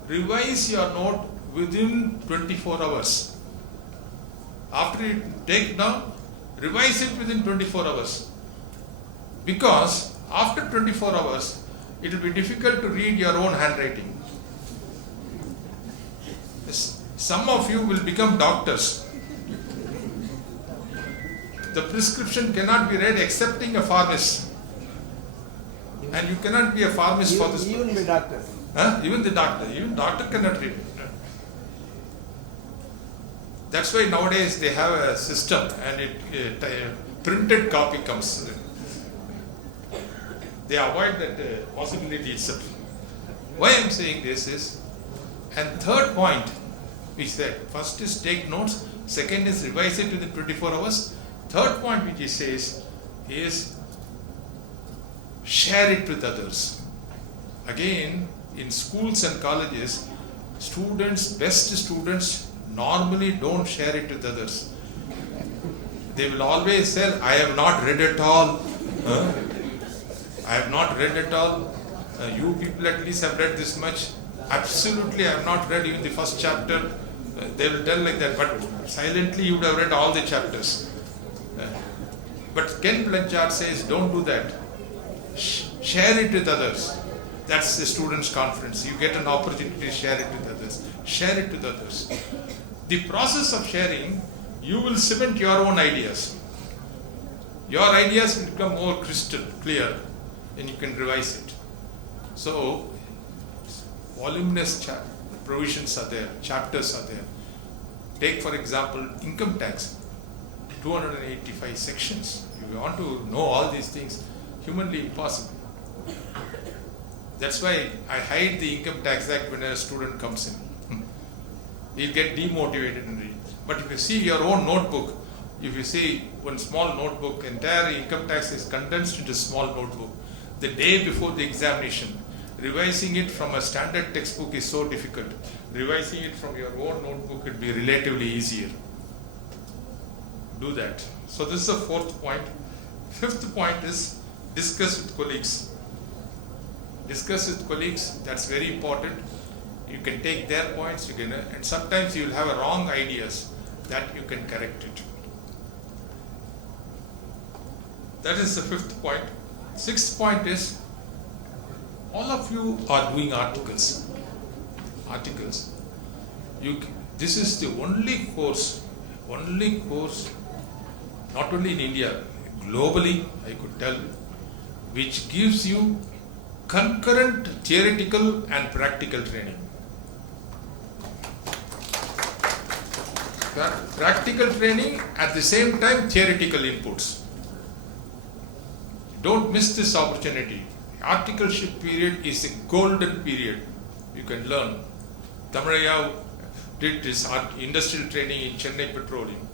revise your note within 24 hours. After you take down, revise it within 24 hours. Because after 24 hours, it will be difficult to read your own handwriting. Some of you will become doctors. The prescription cannot be read excepting a pharmacist. And you cannot be a pharmacist for this. Even the doctor. Even the doctor. Even doctor cannot read it. That's why nowadays they have a system and printed copy comes. They avoid that possibility itself. Why I am saying this is, and third point, which that first is take notes, second is revise it within 24 hours. Third point which he says is share it with others. Again, in schools and colleges, best students normally don't share it with others. They will always say, I have not read it all. I have not read it all. You people at least have read this much. Absolutely, I have not read even the first chapter. They will tell like that, but silently you would have read all the chapters. But Ken Blanchard says, don't do that. Share it with others. That's the students' conference. You get an opportunity to share it with others. Share it with others. The process of sharing, you will cement your own ideas. Your ideas will become more crystal clear and you can revise it. So, voluminous provisions are there, chapters are there. Take for example, income tax. 285 sections. If you want to know all these things, humanly impossible. That's why I hide the Income Tax Act when a student comes in. He'll get demotivated and read. But if you see your own notebook, if you see one small notebook, entire income tax is condensed into a small notebook. The day before the examination, revising it from a standard textbook is so difficult. Revising it from your own notebook will be relatively easier. Do that. So this is the fourth point. Fifth point is discuss with colleagues. Discuss with colleagues, that's very important. You can take their points, and sometimes you will have wrong ideas that you can correct it. That is the fifth point. Sixth point is, all of you are doing articles. This is the only course, not only in India, globally, I could tell, which gives you concurrent theoretical and practical training. Practical training at the same time theoretical inputs. Don't miss this opportunity. Articleship period is a golden period. You can learn. Tamaraya did this industrial training in Chennai Petroleum.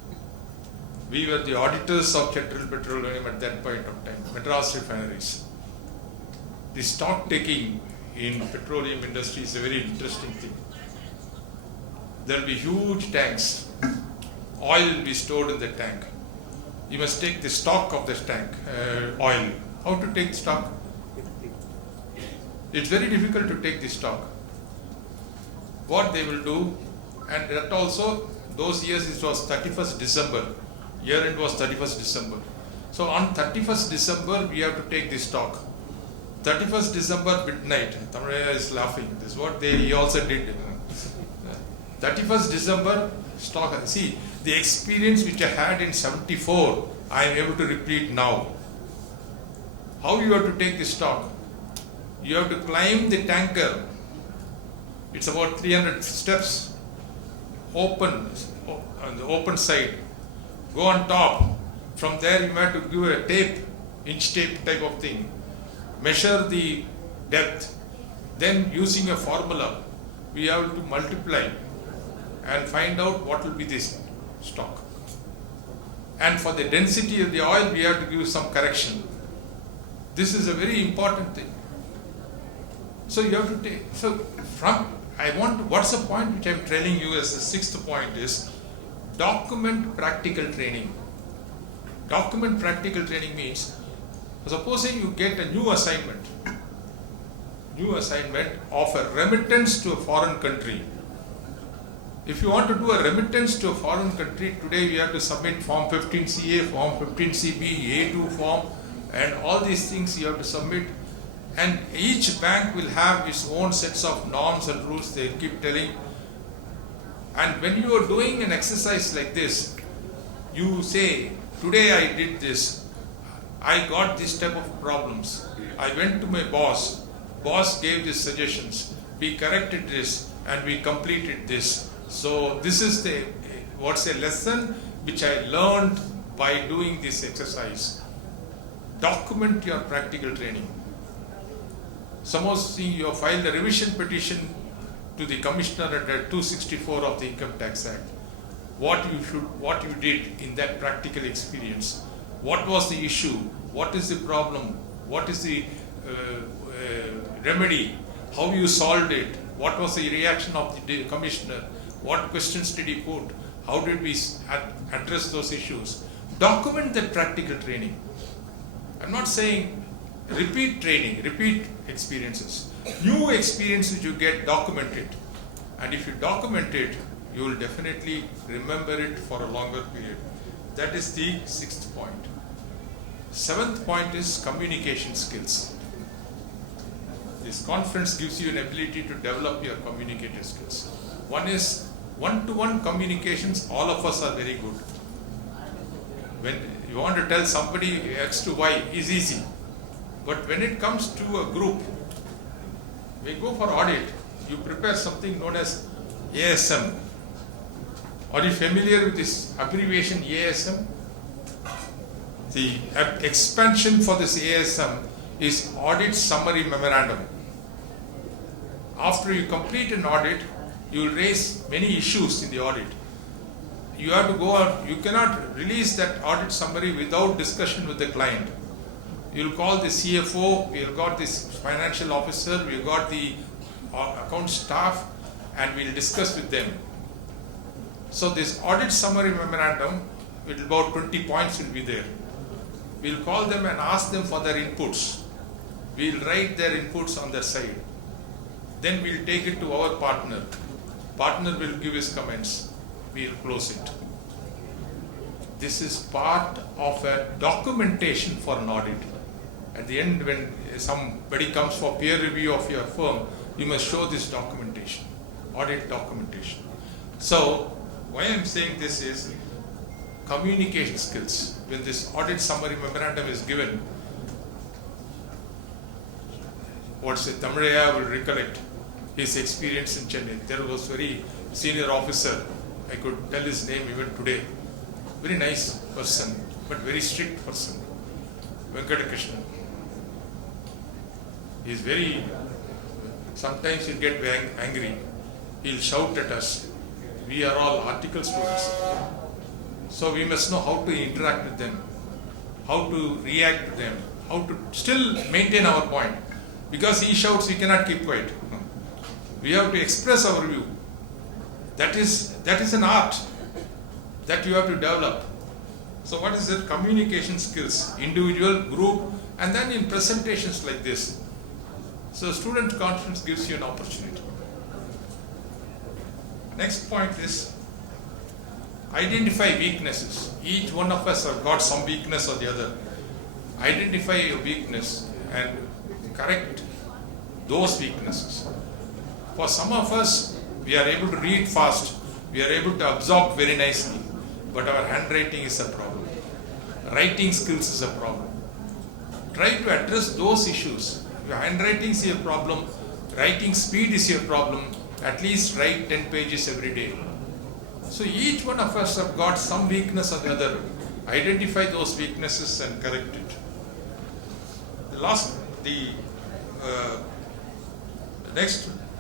We were the auditors of Chetral Petroleum at that point of time, Madras refineries. The stock taking in petroleum industry is a very interesting thing. There will be huge tanks. Oil will be stored in the tank. You must take the stock of this tank, oil. How to take stock? It's very difficult to take the stock. What they will do, and that also, those years it was 31st December. Year end was 31st December. So on 31st December, we have to take the stock. 31st December midnight. Tamaraya is laughing. This is what he also did. 31st December stock. See, the experience which I had in 74, I am able to repeat now. How you have to take the stock? You have to climb the tanker. It's about 300 steps. Open, on the open side. Go on top. From there you have to give a tape, inch tape type of thing. Measure the depth. Then using a formula, we have to multiply and find out what will be this stock. And for the density of the oil, we have to give some correction. This is a very important thing. So you have to take, what's the point which I'm telling you as the sixth point is document practical training. Document practical training means, supposing you get a new assignment of a remittance to a foreign country. If you want to do a remittance to a foreign country, today we have to submit Form 15CA, Form 15CB, A2 form, and all these things you have to submit. And each bank will have its own sets of norms and rules they keep telling. And when you are doing an exercise like this, you say, today I did this, I got this type of problems, I went to my boss gave these suggestions, we corrected this and we completed this. So this is a lesson which I learned by doing this exercise. Document your practical training. Suppose you have filed a revision petition to the Commissioner under 264 of the Income Tax Act. What you did in that practical experience. What was the issue? What is the problem? What is the remedy? How you solved it? What was the reaction of the Commissioner? What questions did he put? How did we address those issues? Document that practical training. I'm not saying repeat training, repeat experiences. New experiences you get, document it. And if you document it, you will definitely remember it for a longer period. That is the sixth point. Seventh point is communication skills. This conference gives you an ability to develop your communicative skills. One is one-to-one communications, all of us are very good. When you want to tell somebody X to Y is easy. But when it comes to a group, we go for audit, you prepare something known as ASM. Are you familiar with this abbreviation ASM? The expansion for this ASM is Audit Summary Memorandum. After you complete an audit, you will raise many issues in the audit. You have to go out, you cannot release that audit summary without discussion with the client. You'll call the CFO, we've got this financial officer, we've got the account staff, and we'll discuss with them. So this audit summary memorandum, with about 20 points will be there. We'll call them and ask them for their inputs. We'll write their inputs on their side. Then we'll take it to our partner. Partner will give his comments. We'll close it. This is part of a documentation for an audit. At the end, when somebody comes for peer review of your firm, you must show this documentation, audit documentation. So, why I'm saying this is communication skills. When this audit summary memorandum is given, Tamiraya will recollect his experience in Chennai. There was very senior officer, I could tell his name even today. Very nice person, but very strict person. Venkatakrishnan. He's very, sometimes he'll get very angry. He'll shout at us. We are all article students. So we must know how to interact with them, how to react to them, how to still maintain our point. Because he shouts, we cannot keep quiet. We have to express our view. That is an art that you have to develop. So what is it? Communication skills, individual, group, and then in presentations like this. So student conference gives you an opportunity. Next point is identify weaknesses. Each one of us have got some weakness or the other. Identify your weakness and correct those weaknesses. For some of us, we are able to read fast, we are able to absorb very nicely, but our handwriting is a problem. Writing skills is a problem. Try to address those issues. If your handwriting is your problem, writing speed is your problem, at least write 10 pages every day. So each one of us have got some weakness or the other. Identify those weaknesses and correct it.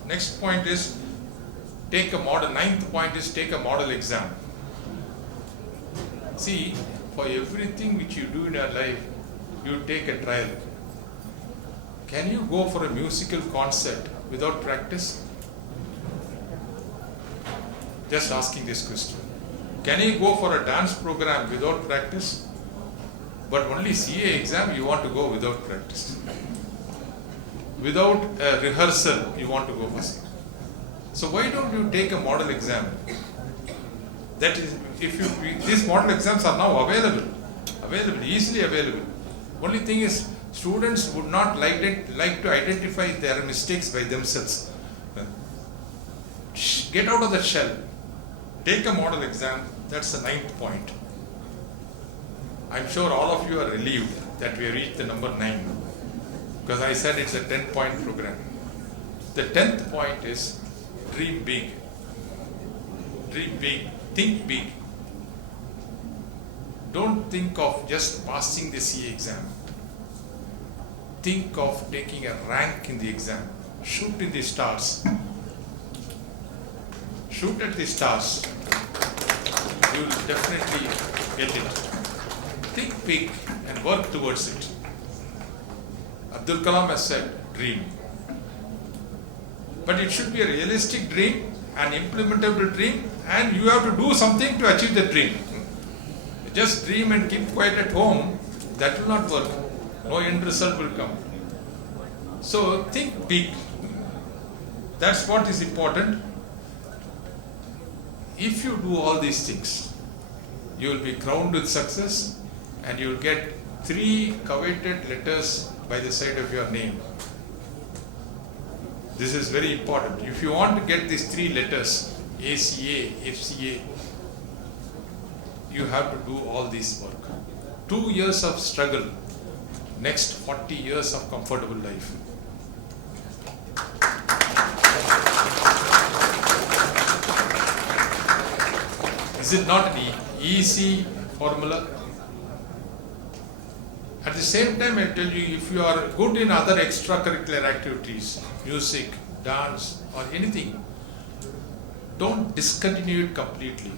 Next point is take a model. Ninth point is take a model exam. See, for everything which you do in your life, you take a trial. Can you go for a musical concert without practice? Just asking this question. Can you go for a dance program without practice? But only CA exam you want to go without practice. Without a rehearsal you want to go for CA. So why don't you take a model exam? That is, these model exams are now available, easily available. Only thing is, students would not like to identify their mistakes by themselves. Get out of the shell. Take a model exam. That's the 9th point. I'm sure all of you are relieved that we have reached the number 9, because I said it's a 10-point program. The 10th point is dream big. Dream big. Think big. Don't think of just passing the CA exam. Think of taking a rank in the exam. Shoot in the stars. Shoot at the stars. You will definitely get it. Think big and work towards it. Abdul Kalam has said, dream. But it should be a realistic dream, an implementable dream, and you have to do something to achieve the dream. Just dream and keep quiet at home, that will not work. No end result will come. So think big. That's what is important. If you do all these things, you will be crowned with success, and you will get 3 coveted letters by the side of your name. This is very important. If you want to get these 3 letters, ACA, FCA, you have to do all this work. 2 years of struggle, next 40 years of comfortable life. Is it not an easy formula? At the same time, I tell you, if you are good in other extracurricular activities, music, dance, or anything, don't discontinue it completely.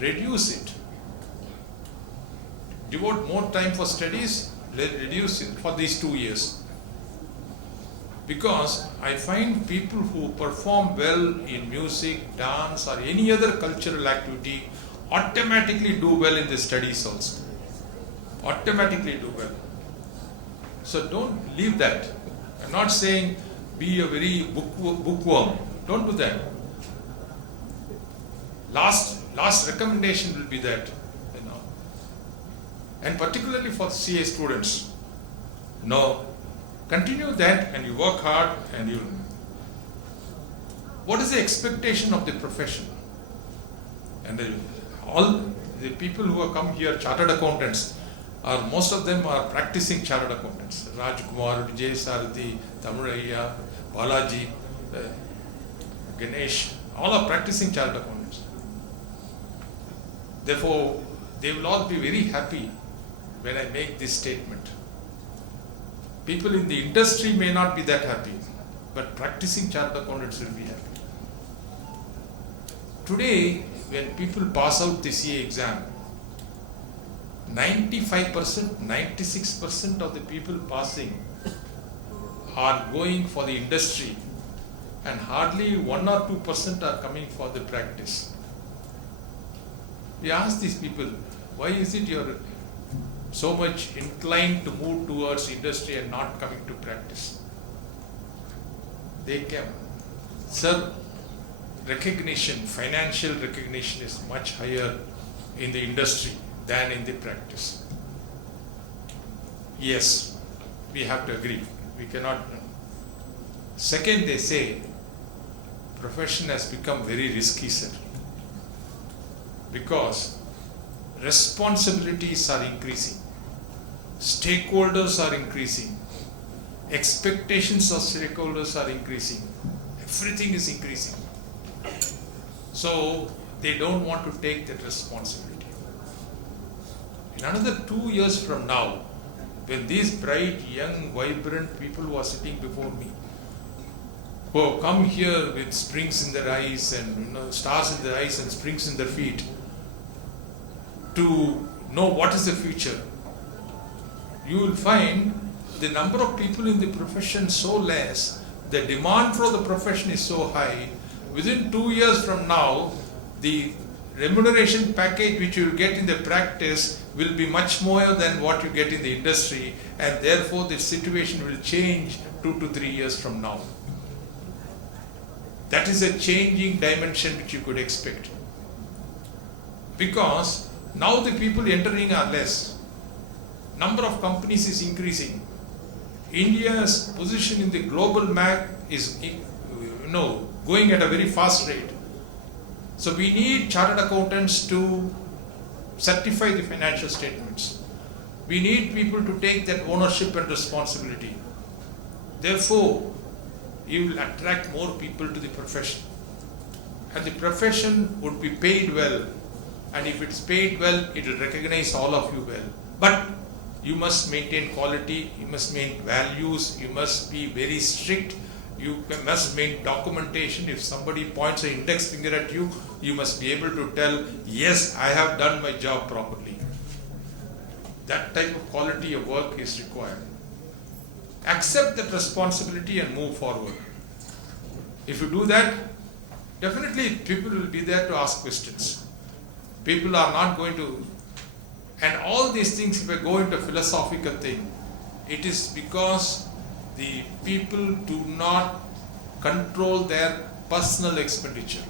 Reduce it. Devote more time for studies, reduce it for these 2 years. Because I find people who perform well in music, dance, or any other cultural activity automatically do well in the studies also. Automatically do well. So don't leave that. I'm not saying be a very bookworm. Don't do that. Last recommendation will be that, and particularly for CA students, continue that, and you work hard, and you. What is the expectation of the profession? And all the people who have come here, chartered accountants, most of them are practicing chartered accountants. Rajkumar, Vijay Sarathi, Tamuraiya, Balaji, Ganesh, all are practicing chartered accountants. Therefore, they will all be very happy when I make this statement. People in the industry may not be that happy, but practicing chartered accountants will be happy. Today, when people pass out the CA exam, 95%, 96% of the people passing are going for the industry, and hardly 1 or 2% are coming for the practice. We ask these people, why is it you're so much inclined to move towards industry and not coming to practice? They can. Sir, recognition, financial recognition is much higher in the industry than in the practice. Yes, we have to agree. We cannot. Second, they say, profession has become very risky, sir. Because responsibilities are increasing, stakeholders are increasing, expectations of stakeholders are increasing, everything is increasing. So they don't want to take that responsibility. In another 2 years from now, when these bright, young, vibrant people who are sitting before me, who have come here with springs in their eyes and stars in their eyes and springs in their feet, to know what is the future, you will find the number of people in the profession so less, the demand for the profession is so high. Within 2 years from now, the remuneration package which you will get in the practice will be much more than what you get in the industry, and therefore the situation will change 2 to 3 years from now. That is a changing dimension which you could expect. Because now the people entering are less. Number of companies is increasing. India's position in the global map is going at a very fast rate. So we need chartered accountants to certify the financial statements. We need people to take that ownership and responsibility. Therefore, you will attract more people to the profession. And the profession would be paid well. And if it's paid well, it will recognize all of you well. But you must maintain quality, you must maintain values, you must be very strict, you must maintain documentation. If somebody points an index finger at you, you must be able to tell, yes, I have done my job properly. That type of quality of work is required. Accept that responsibility and move forward. If you do that, definitely people will be there to ask questions. People are not going to, and all these things, if I go into a philosophical thing, it is because the people do not control their personal expenditure.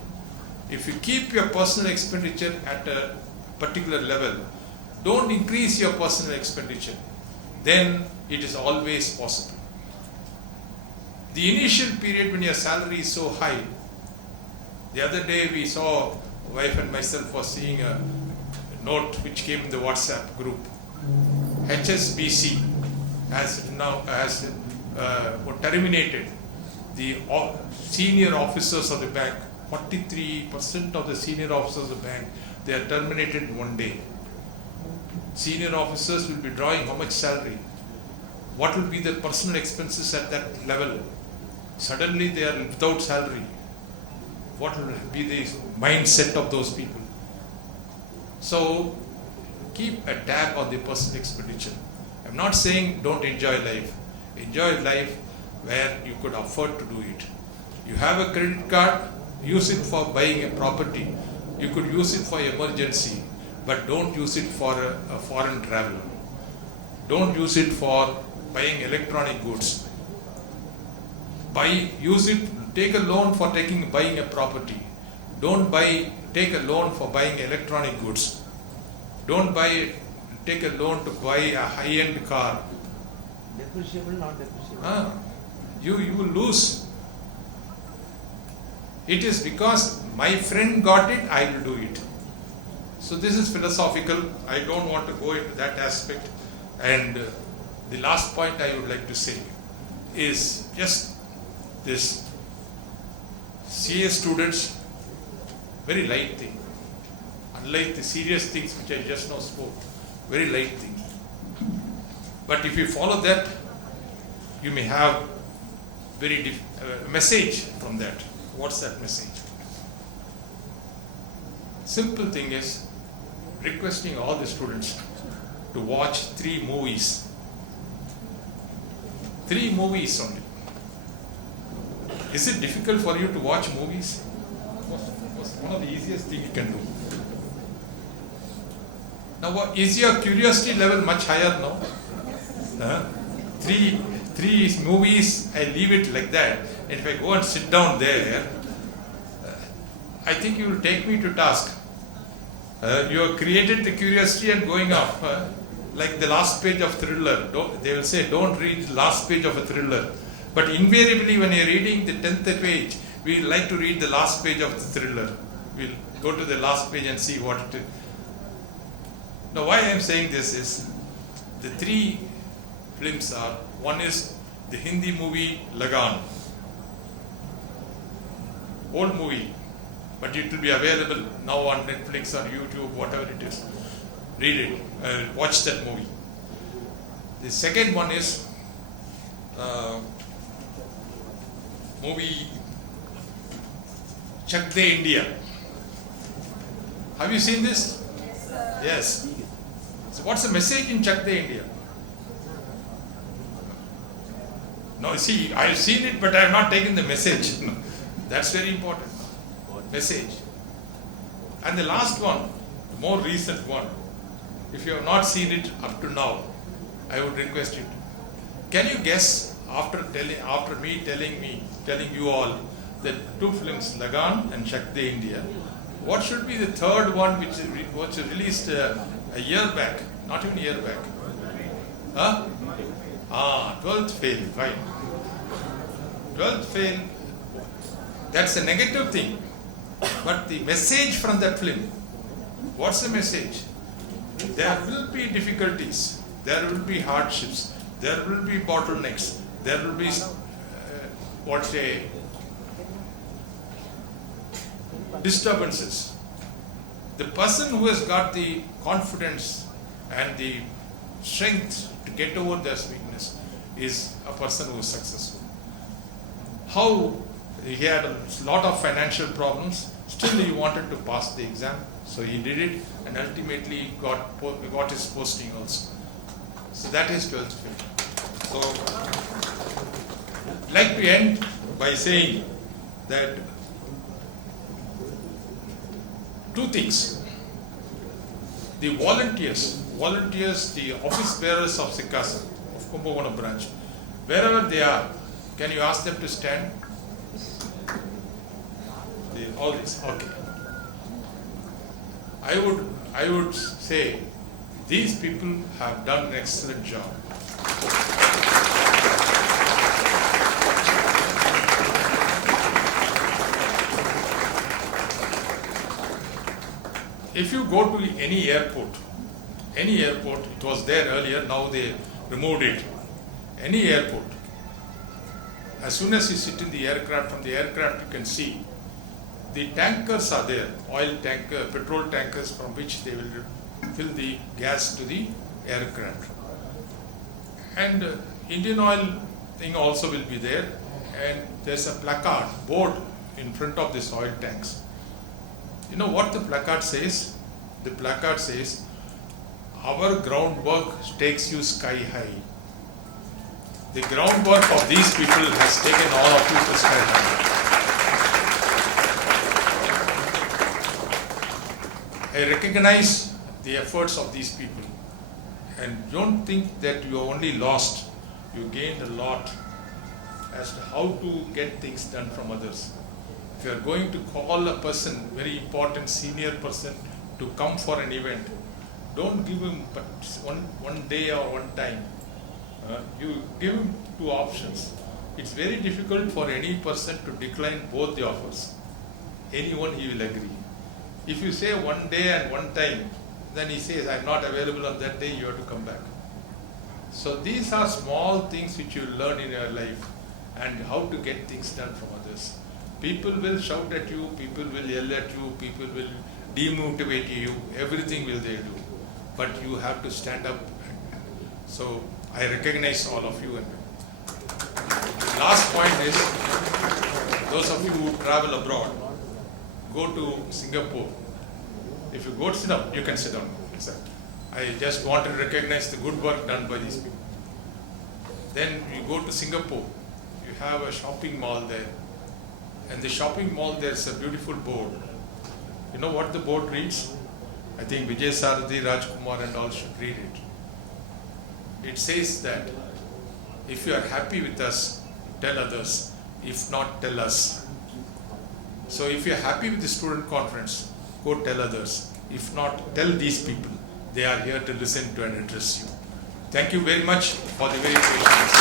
If you keep your personal expenditure at a particular level, don't increase your personal expenditure, then it is always possible. The initial period when your salary is so high, the other day we saw, wife and myself was seeing a note which came in the WhatsApp group. HSBC has now terminated the senior officers of the bank. 43% of the senior officers of the bank, they are terminated in one day. Senior officers will be drawing how much salary? What will be their personal expenses at that level? Suddenly they are without salary. What will be the mindset of those people? So keep a tab on the personal expenditure. I'm not saying don't enjoy life. Enjoy life where you could afford to do it. You have a credit card, use it for buying a property. You could use it for emergency, but don't use it for a foreign travel. Don't use it for buying electronic goods. Use it, take a loan for buying a property. Don't take a loan for buying electronic goods. Don't take a loan to buy a high-end car. Depreciable, not depreciable. You will lose. It is because my friend got it, I will do it. So this is philosophical. I don't want to go into that aspect. And the last point I would like to say is just this: CA students, very light thing. Unlike the serious things which I just now spoke, very light thing. But if you follow that, you may have very message from that. What's that message? Simple thing is requesting all the students to watch 3 movies. 3 movies only. Is it difficult for you to watch movies? It's one of the easiest things you can do. Now, is your curiosity level much higher now? 3 movies, I leave it like that. And if I go and sit down there, I think you will take me to task. You have created the curiosity and going up. Like the last page of thriller. They will say, don't read the last page of a thriller. But invariably, when you're reading the 10th page, we like to read the last page of the thriller. We'll go to the last page and see what it is. Now, why I am saying this is, the 3 films are, one is the Hindi movie Lagan. Old movie, but it will be available now on Netflix or YouTube, whatever it is. Read it, watch that movie. The second one is movie Chak De India. Have you seen this? Yes. So what's the message in Chak De India? No, see, I've seen it, but I have not taken the message. That's very important. Message. And the last one, the more recent one, if you have not seen it up to now, I would request you to. Can you guess, after me telling you all the two films, Lagan and Chak De India, what should be the third one which was released a year back? Not even a year back. Huh? 12th Fail, right. 12th Fail, that's a negative thing. But the message from that film, what's the message? There will be difficulties, there will be hardships, there will be bottlenecks, there will be, disturbances. The person who has got the confidence and the strength to get over their weakness is a person who is successful. How he had a lot of financial problems, still he wanted to pass the exam, so he did it and ultimately got his posting also. So that is 12th Fail. So I'd like to end by saying that two things. The volunteers, the office bearers of Sikasa, of Kumbakonam branch, wherever they are, can you ask them to stand? All this, okay. I would say these people have done an excellent job. If you go to any airport, it was there earlier, now they removed it. Any airport, as soon as you sit in the aircraft, from the aircraft you can see the tankers are there, petrol tankers from which they will fill the gas to the aircraft. And Indian Oil thing also will be there, and there's a placard, board in front of this oil tanks. You know what the placard says? The placard says, our groundwork takes you sky high. The groundwork of these people has taken all of you to sky high. I recognize the efforts of these people, and don't think that you only lost, you gained a lot as to how to get things done from others. If you are going to call a person, very important senior person, to come for an event, don't give him but one day or one time. You give him two options. It's very difficult for any person to decline both the offers. Anyone, he will agree. If you say one day and one time, then he says, I'm not available on that day, you have to come back. So these are small things which you learn in your life, and how to get things done from others. People will shout at you, people will yell at you, people will demotivate you, everything will they do. But you have to stand up. So I recognize all of you. And last point is, those of you who travel abroad, go to Singapore. If you go to sit up, you can sit down. I just want to recognize the good work done by these people. Then you go to Singapore, you have a shopping mall there. And the shopping mall, there's a beautiful board. You know what the board reads? I think Vijay Sarathi, Rajkumar and all should read it. It says that if you are happy with us, tell others. If not, tell us. So if you are happy with the student conference, go tell others. If not, tell these people. They are here to listen to and address you. Thank you very much for the very patience.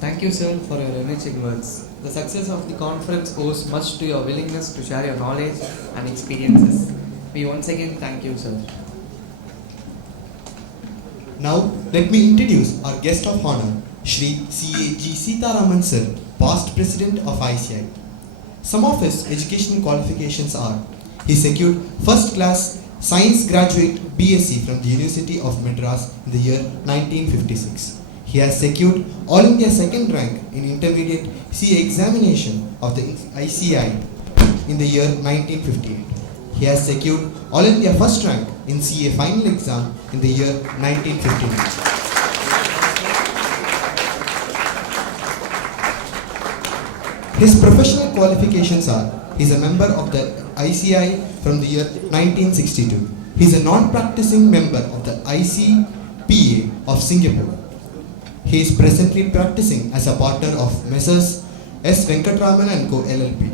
Thank you, sir, for your enriching words. The success of the conference owes much to your willingness to share your knowledge and experiences. We once again thank you, sir. Now, let me introduce our guest of honor, Shri C.A.G. Sitaraman sir, past president of ICI. Some of his educational qualifications are: he secured first class science graduate BSc from the University of Madras in the year 1956. He has secured All India second rank in intermediate CA examination of the ICI in the year 1958. He has secured All India first rank in CA final exam in the year 1959. His professional qualifications are: he is a member of the ICI from the year 1962. He is a non-practicing member of the ICPA of Singapore. He is presently practicing as a partner of Messrs. S. Venkatraman and Co. LLP.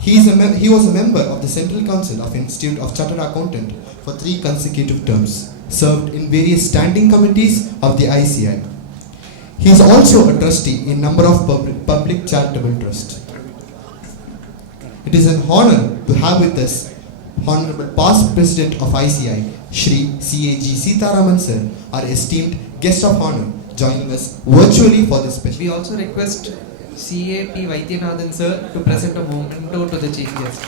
He was a member of the Central Council of Institute of Chartered Accountant for 3 consecutive terms, served in various standing committees of the ICI. He is also a trustee in number of public charitable trusts. It is an honor to have with us Honorable Past President of ICI, Shri CAG Sitaraman Sir, our esteemed guest of honor, joining us virtually for this special. We also request CAP Vaidyanathan Sir to present a memento to the Chief Guest.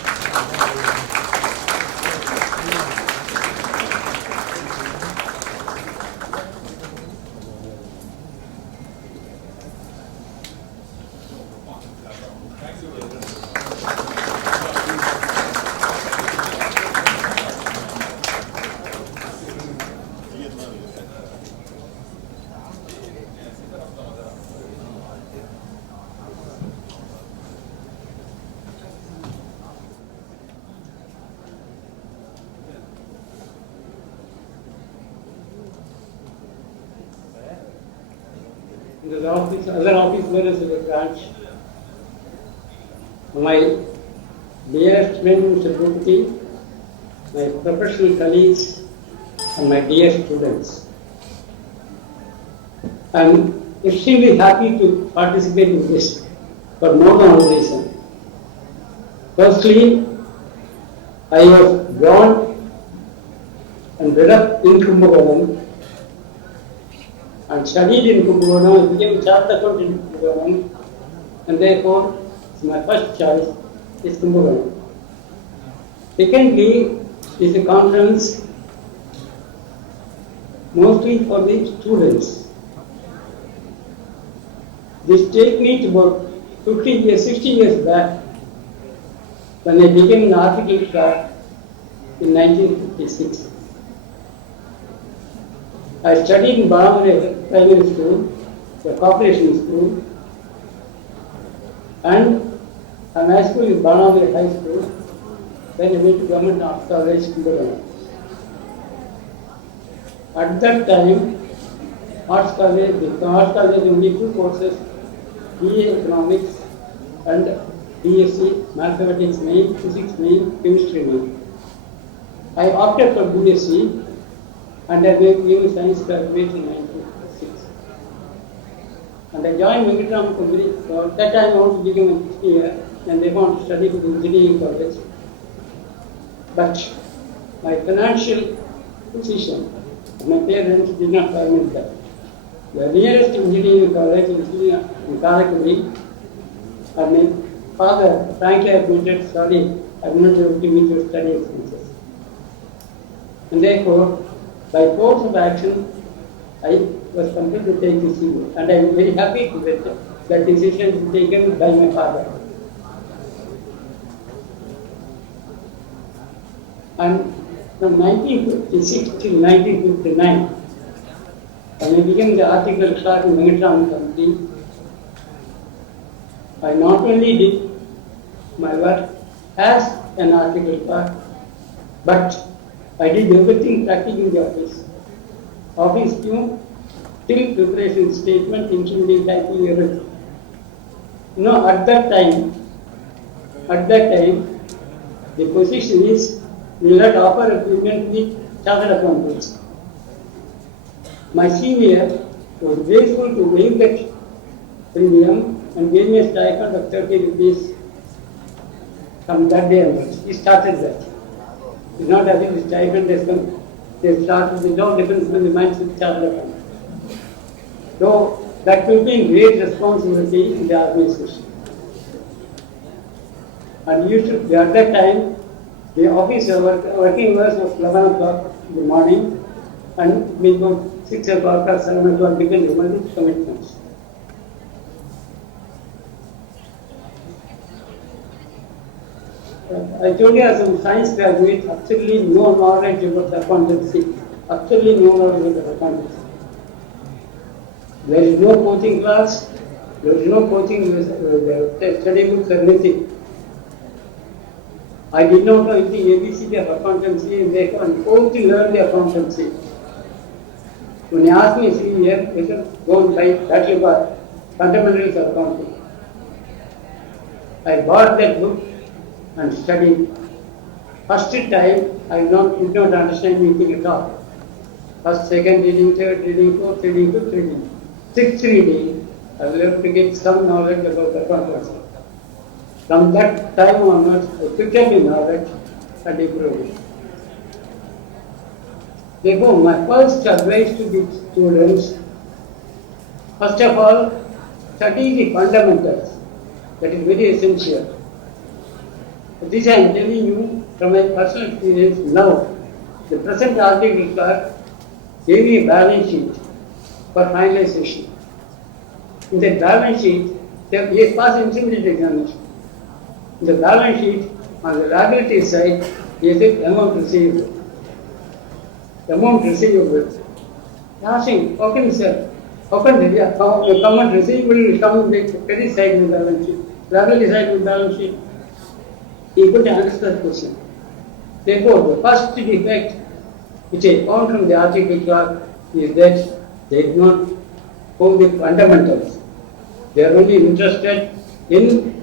The other office bearers of the branch, my dearest friend Mr. Bhupti, my professional colleagues, and my dear students. I am extremely happy to participate in this for more than one reason. Firstly, I was born and bred up in Kumbakonam and studied in Kumbakonam. I became a chartered accountant in Kumbakonam, and therefore my first choice is Kumbakonam. Secondly, is a conference mostly for the students. This takes me to about 50 years, 60 years back, when I became an article clerk in 1956. I studied in Banamore Primary School, the Corporation School, and a high school in Banamore High School. Then I went to Government Arts College, Kumbakonam. At that time, the Arts College only 2 courses, BA Economics and BSc Mathematics main, Physics main, Chemistry main. I opted for BSc and I became a science graduate in 1996. And I joined Venkatraman Company. So at that time I wanted to become an engineer and they wanted to study with engineering college. But my financial position, my parents did not permit that. The nearest engineering college is in Karakundi, and my father frankly admitted, sorry, I am not able to meet your study expenses. And therefore, by force of action, I was compelled to take this decision, and I am very happy that that decision was taken by my father. And from 1956 till 1959, when I became the article clerk in Venkatraman Company, I not only did my work as an article clerk, but I did everything practically in the office. Office tune, till preparation statement, including typing everything. You know, at that time, the position is, we will not offer a premium to the chartered accountants. My senior was grateful to waive that premium and gave me a stipend of 30 rupees from that day onwards. He started that. It's not as if the stipend has come. They started with no difference between the minds of the chartered accountant. So that will be great responsibility in the organization. And at that time, the office working hours was 11 o'clock in the morning and we go 6 o'clock or 7 o'clock, depending on the commitments. I told you as a science graduate, absolutely no knowledge about accountancy. Absolutely no knowledge about accountancy. There is no coaching class, there is no coaching study books or anything. I did not know anything ABCD of accountancy and they can how to learn the accountancy. When they asked me, see here, I said, go and buy that about fundamentals of accounting. I bought that book and studied. First time, I did not understand anything at all. First, second reading, third reading, fourth reading, fifth reading. Sixth reading, I will have to get some knowledge about accountancy. From that time onwards, I picked up the knowledge and improved it. Therefore, my first advice to the students, first of all, study the fundamentals. That is very essential. This I am telling you from my personal experience now. The present article clerk gave me a balance sheet for finalization. In the balance sheet, he has passed intermediate examination. In the balance sheet, on the liability side, he said amount receivable. Amount receivable. Asking, how can you say? How can the amount receivable will come in the credit side of the balance sheet, liability side of the balance sheet? He could answer that question. Therefore, the first defect which I found from the article clerk is that they did not hold the fundamentals. They are only interested in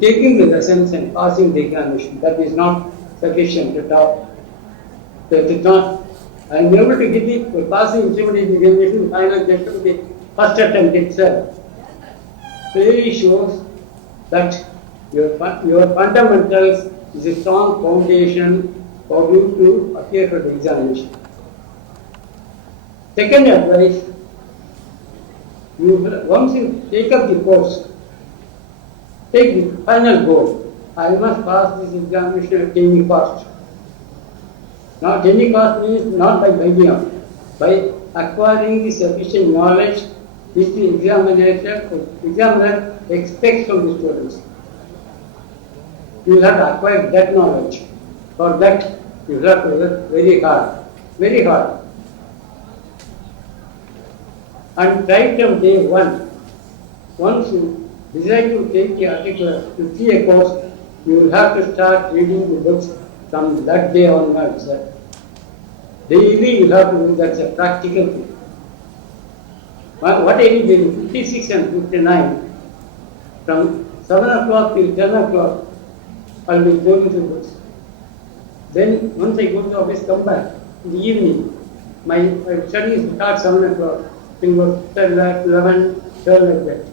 taking the lessons and passing the examination. That is not sufficient at all. They did not. I am able to get it for passing intermediate examination, final judgment, the first attempt itself. Clearly shows that your fundamentals is a strong foundation for you to appear for the examination. Second advice, once you take up the course, take the final goal. I must pass this examination at any cost. Not any cost means not by buying out, by acquiring the sufficient knowledge which the examiner expects from the students. You will have to acquire that knowledge. For that, you will have to work very hard. Very hard. And right from day one, once you decide to take the article, to see a course, you will have to start reading the books from that day onwards. Daily you have to do that's a practical thing. What I did in 56 and 59, from 7 o'clock till 10 o'clock, I will be going through books. Then once I go to office, come back in the evening. My studies start 7 o'clock, till 11, 12 like that.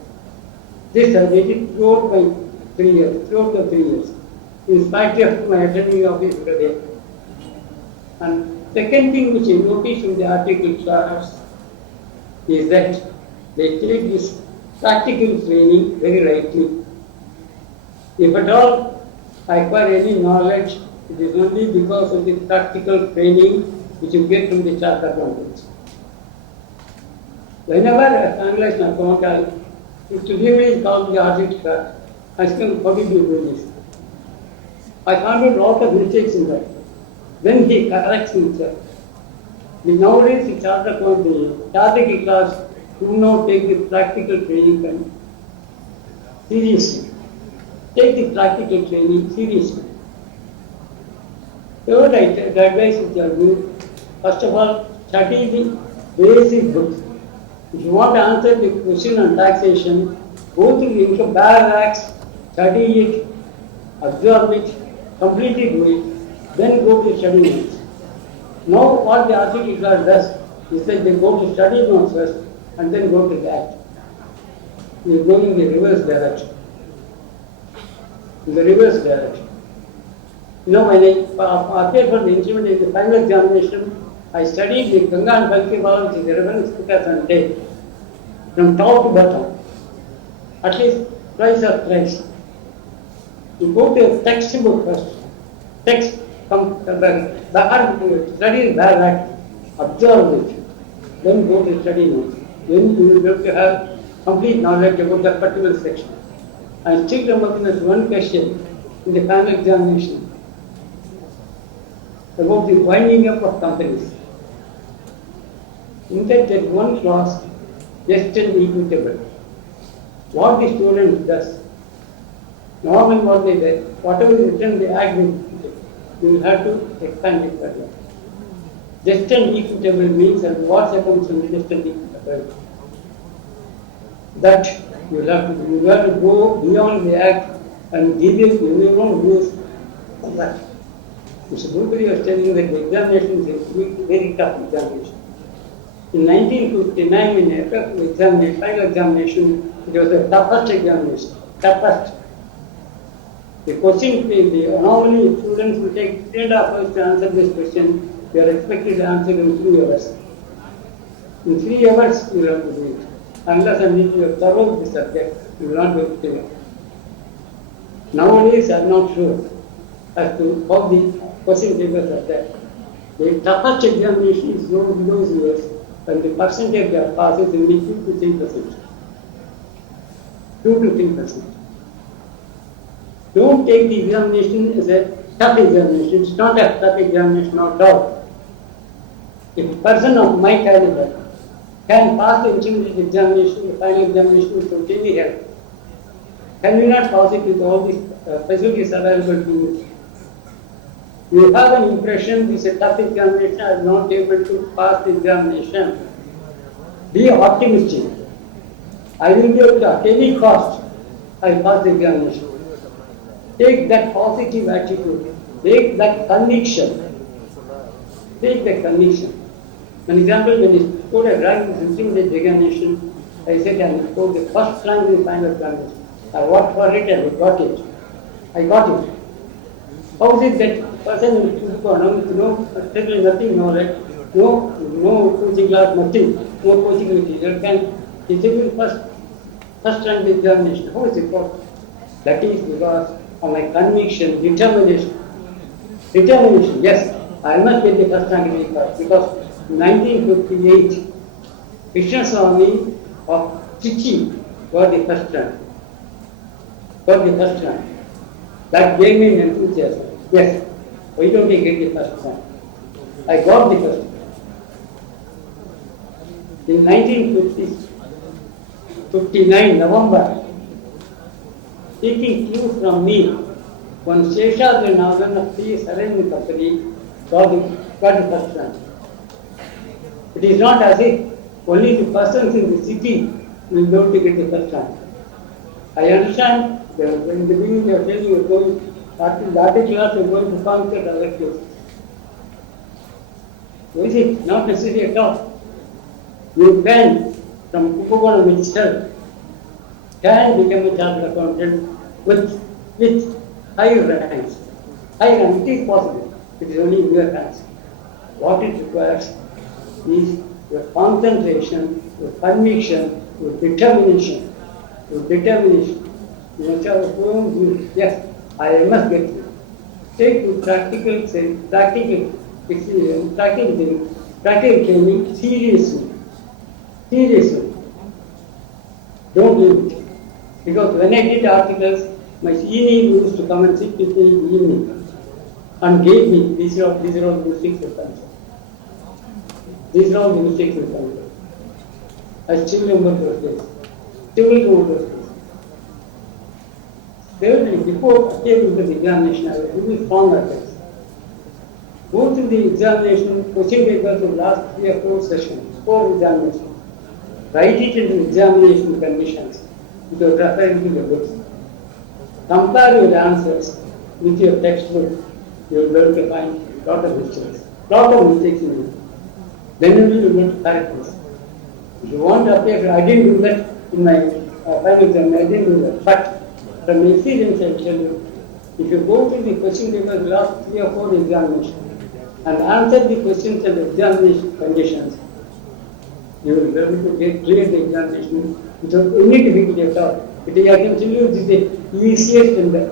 This I did it throughout my 3 years, throughout the 3 years, in spite of my attending office every day. And second thing which I noticed in the article class is that they take this practical training very rightly. If at all I acquire any knowledge, it is only because of the practical training which you get from the chartered accountants. Whenever I finalize an account, if to really call the article clerk, I ask him, how did you do this? I found a lot of mistakes in that. Then he corrects himself. Nowadays, the chartered accountant, the article class do not take the practical training seriously. Take the practical training seriously. Third advice which I give, first of all, study the basic books. If you want to answer the question on taxation, go to the income acts, study it, absorb it, completely do it, then go to study notes. Now what the article class does is that they go to study notes first and then go to the act. You are going in the reverse direction. In the reverse direction. You know, when I appeared for the instrument in the final examination, I studied the Ganga and Bankibal, which is the reference book on tape, from top to bottom, at least twice or thrice. You go to a textbook first. Text, come back, study the back, observe it. then go to study notes. Then you will have to have complete knowledge about that particular section. I still remember there's one question in the final examination about the winding up of companies. In fact, that one clause, just and equitable. What the student does, normally what they do, whatever is written, they act with it. You will have to expand it further. Just and equitable means, and what circumstances just and equitable. That you will have to go beyond the act and give it your own views on that. Mr. Gurupuri was telling that the examination is a very tough examination. In 1959, in the examination, final examination, it was the toughest examination, toughest. The question, the normally students will take 3.5 hours to answer this question. They are expected to answer in 3 hours. In 3 hours, you will have to do it. Unless and if you have thoroughly the subject, you will not be able to do it. Nowadays, I am not sure as to how the question papers are there. The toughest examination is those years, and the percentage of passes is only 2 to 3%. 2 to 3%. Don't take the examination as a tough examination. It's not a tough examination at all. If a person of my caliber can pass the intermediate examination, the final examination without any help, can you not pass it with all these facilities available to you? You have an impression this is a tough examination, I am not able to pass the examination. Be optimistic. I will be able to, at any cost, I will pass the examination. Take that positive attitude. Take that conviction. Take that conviction. An example, when I scored a rank in intermediate examination, I said I will score the first rank in the final examination. I worked for it and I got it. I got it. How is it that person in Kumbakonam with no, absolutely nothing knowledge, no coaching class, nothing, no coaching material, can execute first rank examination? How is it possible? That is because of my conviction, determination. Determination, yes, I must get the first rank in the class because in 1958, Krishna Swami of Chichi got the first rank. Got the first rank. That gave me an enthusiasm. Yes, why don't we get the first rank? I got the first rank. In 1959, November, taking clue from me, one Sheshadri Nagan of P.S. Arrangement Company got the first rank. It is not as if only the persons in the city will go to get the first rank. I understand that in the beginning they are telling you are going, after the other class you are going to conquer other places. So is it not necessary at all? You can, from Kumbakonam itself, can become a chartered accountant with higher ranks. Higher rank, it is possible. It is only in your hands. What it requires is your concentration, your conviction, your determination. Your determination. You must have your own view. Yes, I must get it. Take the practical training seriously. Seriously. Don't leave it. Because when I did articles, my senior used to come and sit with me in the evening and gave me, these are all the mistakes of country. These are all the mistakes of country. I still remember those days. Still remember those days. Thirdly, before appearing to the examination, I was really strong at this. Go through the examination, question papers of last 3 or 4 sessions, 4 examinations. Write it into examination conditions without referring to the books. Compare your answers with your textbook. You will be able to find a lot of mistakes. In it. Then you will be able to correct this. If you want to appear, I didn't do that in my final exam, I didn't do that. But from experience, I tell you, if you go through the question papers last 3 or 4 examinations and answer the questions and examination conditions, you will be able to clear the examination without any difficulty at all. I can tell you, this is the easiest and the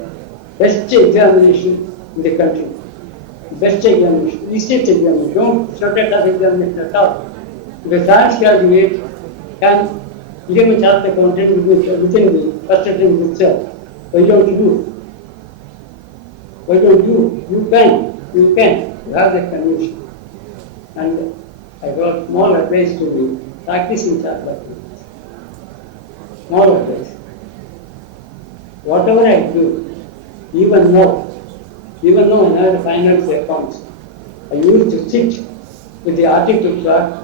best examination in the country. Best examination, easiest examination. Don't start at tough examination at all. If a science graduate can become a chartered accountant within the first attempt itself, why don't you? Why don't you? You can. You can. You have that conviction. And I got small advice to me, practicing chartered accountants. Small advice. Whatever I do, even now I have the finance accounts, I used to sit with the article clerk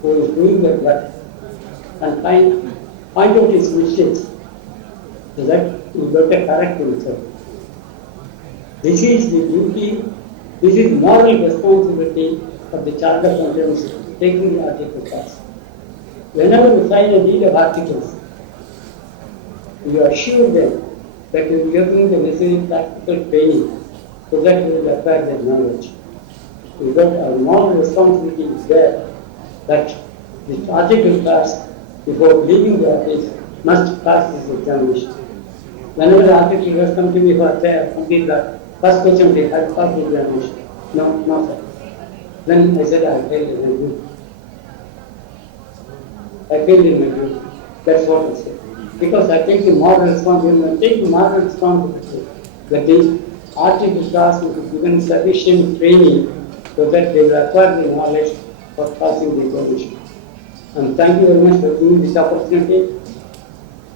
who is doing the work and point out his mistakes so that you got to correct himself. This is the duty, this is moral responsibility of the chartered accountants taking the article class. Whenever you sign a deed of articles, you assure them that you are giving the necessary practical training so that you will acquire their knowledge. You got a moral responsibility is there that the article class, before leaving the office, must pass this examination. Whenever the article class come to me for complete the first question, they had passed the examination. No, sir. Then I said, I failed in my group. I failed in my group. That's what I said. Because I take the moral responsibility, that the article class will be given sufficient training so that they will acquire the knowledge for passing the examination. And thank you very much for giving this opportunity.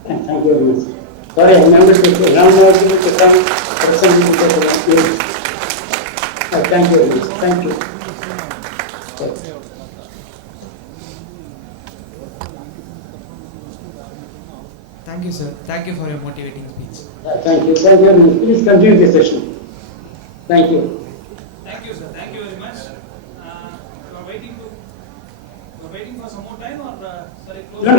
And thank you very much. Sorry, I remember to round out to come for some people. Thank you very much. Thank you. Thank you, sir. Thank you for your motivating speech. Thank you. Thank you very much. Please continue the session. Thank you. Thank you, sir. Thank you very much. You are waiting for some more time or sorry, close? No.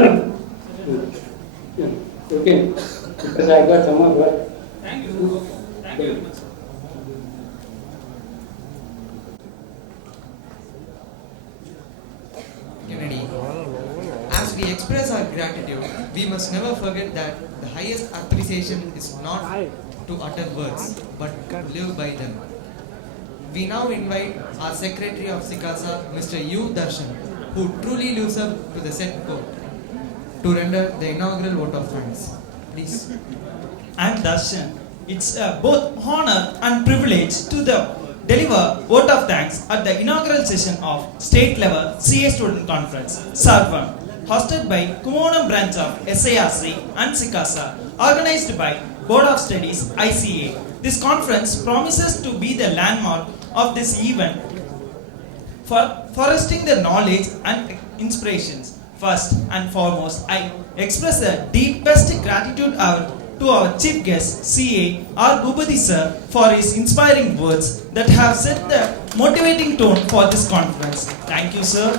Okay. Because I got some more work. Thank you, sir. Okay. Thank you very much, sir. Kennedy, as we express our gratitude, we must never forget that the highest appreciation is not to utter words, but live by them. We now invite our Secretary of SICASA, Mr. U. Darshan, who truly lives up to the set quote, to render the inaugural vote of thanks. Please. I'm Darshan. It's both honor and privilege to deliver vote of thanks at the inaugural session of State Level CA Student Conference, SARVAM, hosted by Kumbakonam branch of SARC and SICASA, organized by Board of Studies ICA. This conference promises to be the landmark of this event for fostering the knowledge and inspirations. First and foremost, I express the deepest gratitude to our chief guest, CA R. Bhupati sir, for his inspiring words that have set the motivating tone for this conference. Thank you, sir.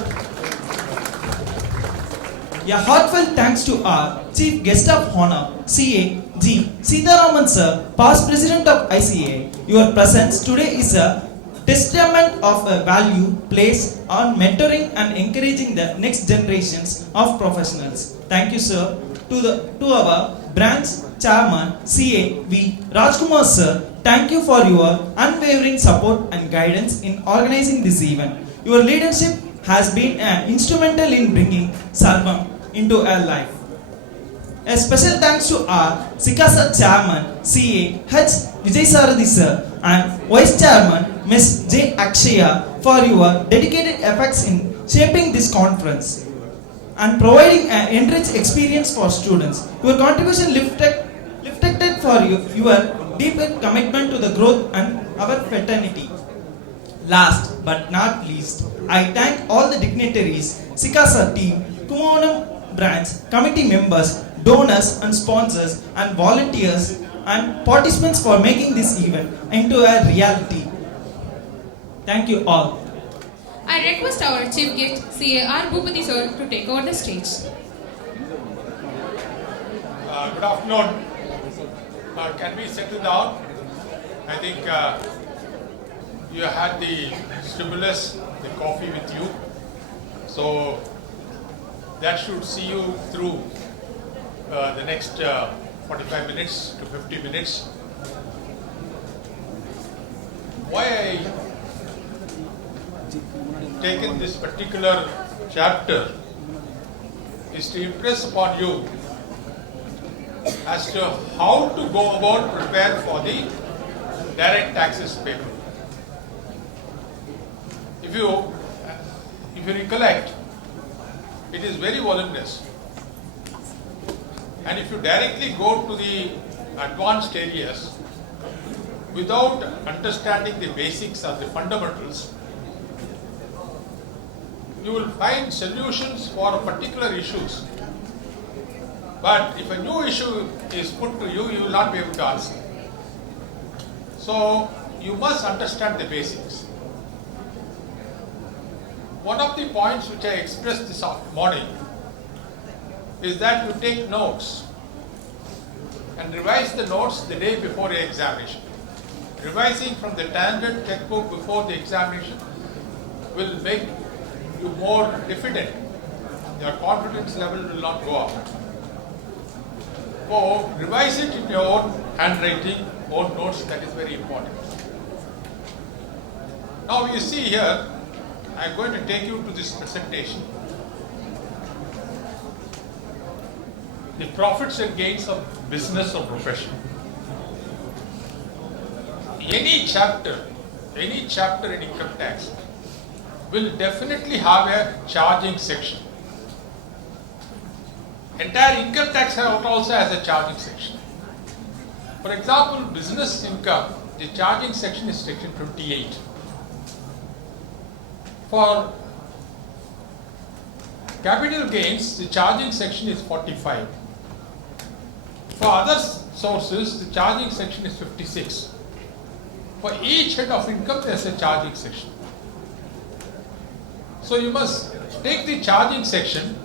A heartfelt thanks to our chief guest of honor, CA G. Sitharaman sir, past president of ICA. Your presence today is a testament of a value placed on mentoring and encouraging the next generations of professionals. Thank you, sir. To our branch chairman, CA V. Rajkumar sir, thank you for your unwavering support and guidance in organizing this event. Your leadership has been instrumental in bringing SARVAM into our life. A special thanks to our SICASA chairman, CA H. Vijay Sarathi sir, and vice chairman, Ms. J. Akshaya, for your dedicated efforts in shaping this conference and providing an enriched experience for students. Your contribution reflected for your deep commitment to the growth and our fraternity. Last but not least, I thank all the dignitaries, SICASA team, Kumbakonam branch, committee members, donors and sponsors and volunteers and participants for making this event into a reality. Thank you all. I request our chief guest, CA R. Bhupati sir, to take over the stage. Good afternoon. Can we settle down? I think you had the stimulus, the coffee with you. So that should see you through the next 45 minutes to 50 minutes. Why I taken this particular chapter is to impress upon you as to how to go about prepare for the direct taxes paper. If you recollect, it is very voluminous, and if you directly go to the advanced areas without understanding the basics or the fundamentals, you will find solutions for particular issues. But if a new issue is put to you, you will not be able to answer. So you must understand the basics. One of the points which I expressed this morning is that you take notes and revise the notes the day before your examination. Revising from the standard textbook before the examination will make you more diffident. Your confidence level will not go up. So revise it in your own handwriting, own notes. That is very important. Now you see here, I am going to take you to this presentation. The profits and gains of business or profession. Any chapter in income tax will definitely have a charging section. Entire income tax also has a charging section. For example, business income, the charging section is section 28. For capital gains, the charging section is 45. For other sources, the charging section is 56. For each head of income, there is a charging section. So you must take the charging section,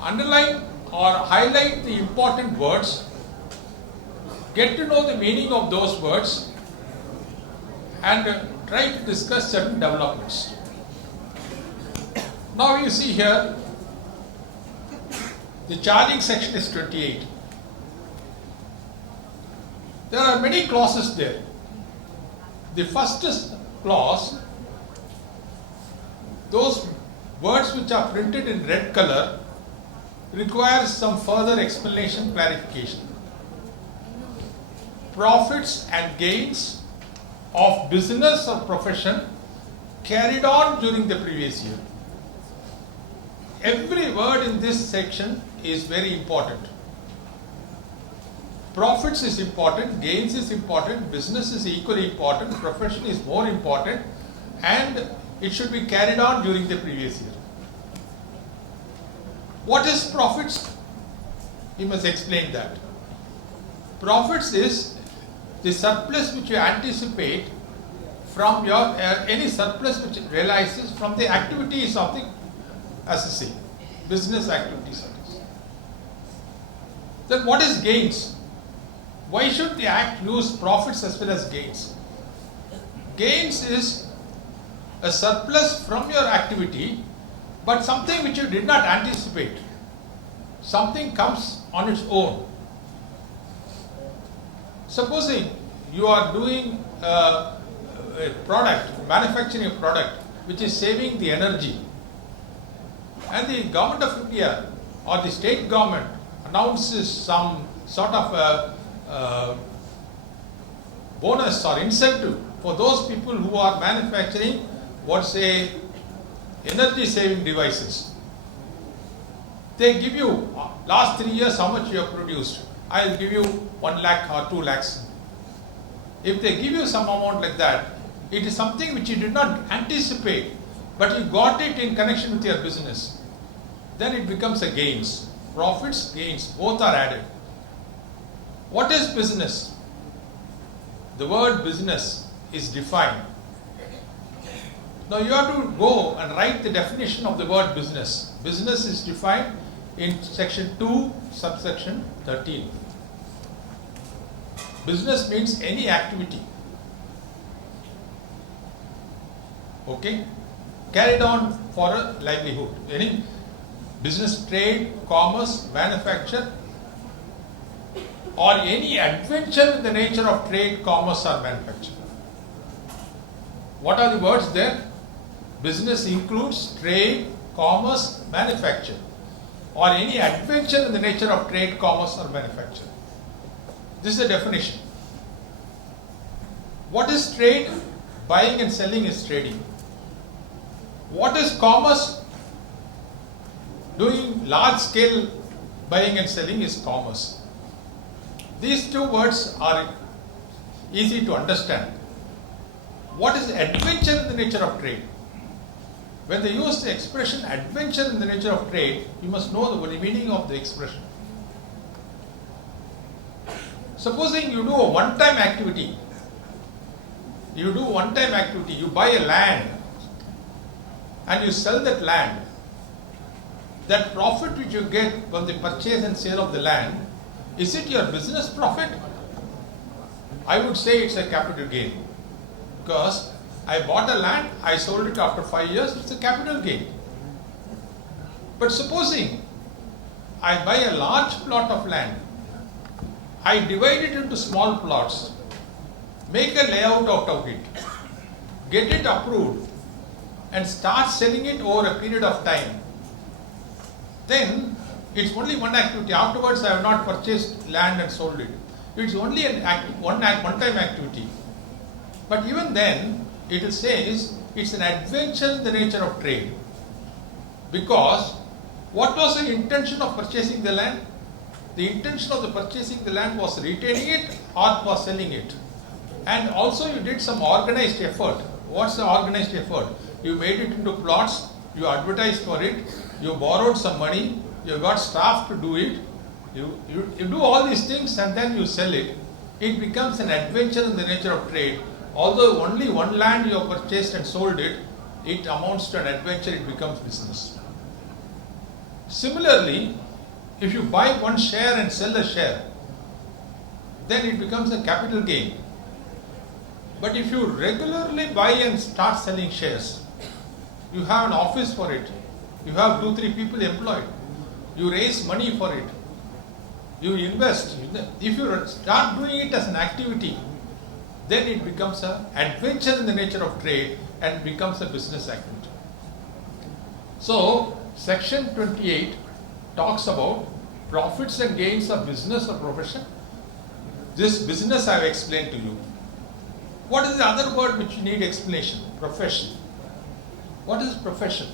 underline or highlight the important words, get to know the meaning of those words, and try to discuss certain developments. Now you see here, the charging section is 28. There are many clauses there. The first clause, those words which are printed in red color requires some further explanation, clarification. Profits and gains of business or profession carried on during the previous year. Every word in this section is very important. Profits is important, gains is important, business is equally important, profession is more important, and it should be carried on during the previous year. What is profits? You must explain that. Profits is the surplus which you anticipate from your any surplus which realizes from the activities of the assessee, business activities. Then what is gains? Why should the Act use profits as well as gains? Gains is a surplus from your activity, but something which you did not anticipate. Something comes on its own. Supposing you are doing a product, manufacturing a product which is saving the energy, and the government of India or the state government announces some sort of a bonus or incentive for those people who are manufacturing what say energy saving devices. They give you last 3 years how much you have produced. I will give you 1 lakh or 2 lakhs. If they give you some amount like that, it is something which you did not anticipate, but you got it in connection with your business. Then it becomes a gains. Profits, gains, both are added. What is business? The word business is defined. Now you have to go and write the definition of the word business. Business is defined in section 2, subsection 13. Business means any activity. Okay? Carried on for a livelihood. Any business, trade, commerce, manufacture, or any adventure in the nature of trade, commerce, or manufacture. What are the words there? Business includes trade, commerce, manufacture, or any adventure in the nature of trade, commerce, or manufacture. This is the definition. What is trade? Buying and selling is trading. What is commerce? Doing large scale buying and selling is commerce. These two words are easy to understand. What is adventure in the nature of trade? When they use the expression adventure in the nature of trade, you must know the meaning of the expression. Supposing you do a one-time activity. You buy a land and you sell that land. That profit which you get from the purchase and sale of the land, is it your business profit? I would say it's a capital gain. Because I bought a land, I sold it after 5 years, it's a capital gain. But supposing I buy a large plot of land, I divide it into small plots, make a layout out of it, get it approved, and start selling it over a period of time, then it's only one activity. Afterwards, I have not purchased land and sold it. It's only one-time activity. But even then, it says it's an adventure in the nature of trade. Because what was the intention of purchasing the land? The intention of the purchasing the land was retaining it or was selling it. And also you did some organized effort. What's the organized effort? You made it into plots, you advertised for it, you borrowed some money, you got staff to do it, you do all these things and then you sell it. It becomes an adventure in the nature of trade. Although only one land you have purchased and sold it, it amounts to an adventure, it becomes business. Similarly, if you buy one share and sell a share, then it becomes a capital gain. But if you regularly buy and start selling shares, you have an office for it, you have 2-3 people employed, you raise money for it, you invest. If you start doing it as an activity, then it becomes an adventure in the nature of trade and becomes a business activity. So, section 28 talks about profits and gains of business or profession. This business I have explained to you. What is the other word which you need explanation? Profession. What is profession?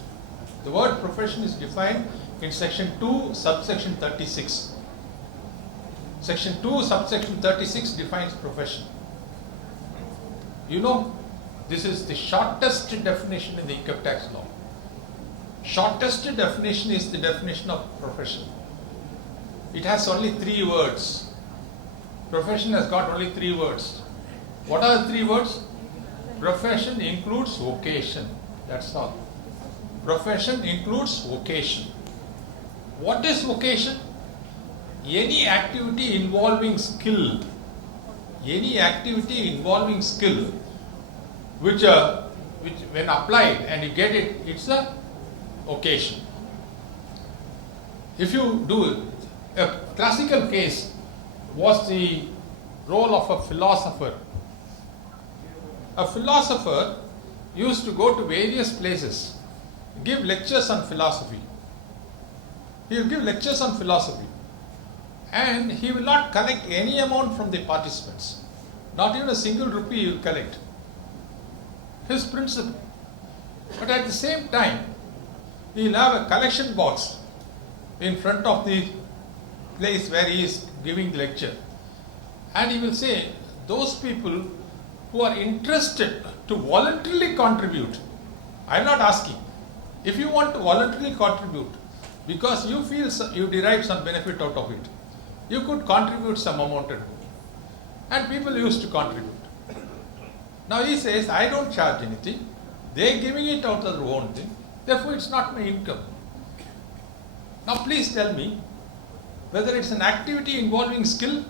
The word profession is defined in section 2, subsection 36. Section 2, subsection 36 defines profession. You know, this is the shortest definition in the income tax law. Shortest definition is the definition of profession. It has only 3 words. Profession has got only 3 words. What are the 3 words? Profession includes vocation. That's all. Profession includes vocation. What is vocation? Any activity involving skill. Any activity involving skill which when applied and you get it, it's a vocation. If you do, a classical case was the role of a philosopher. A philosopher used to go to various places, give lectures on philosophy. He will give lectures on philosophy and he will not collect any amount from the participants. Not even a single rupee he will collect. His principle. But at the same time, he will have a collection box in front of the place where he is giving the lecture. And he will say, those people who are interested to voluntarily contribute, I am not asking. If you want to voluntarily contribute, because you feel you derive some benefit out of it, you could contribute some amount at home. And people used to contribute. Now he says, I don't charge anything. They are giving it out of their own thing. Therefore, it's not my income. Now please tell me whether it's an activity involving skill.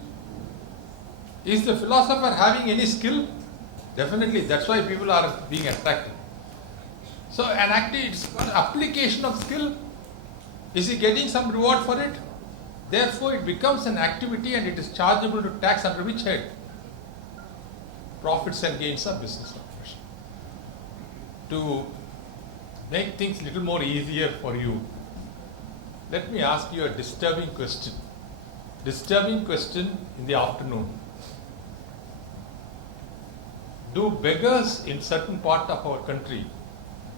Is the philosopher having any skill? Definitely, that's why people are being attracted. So an activity, it's an application of skill. Is he getting some reward for it? Therefore, it becomes an activity and it is chargeable to tax under which head? Profits and gains of business operation. To make things a little more easier for you, let me ask you a disturbing question. Disturbing question in the afternoon. Do beggars in certain part of our country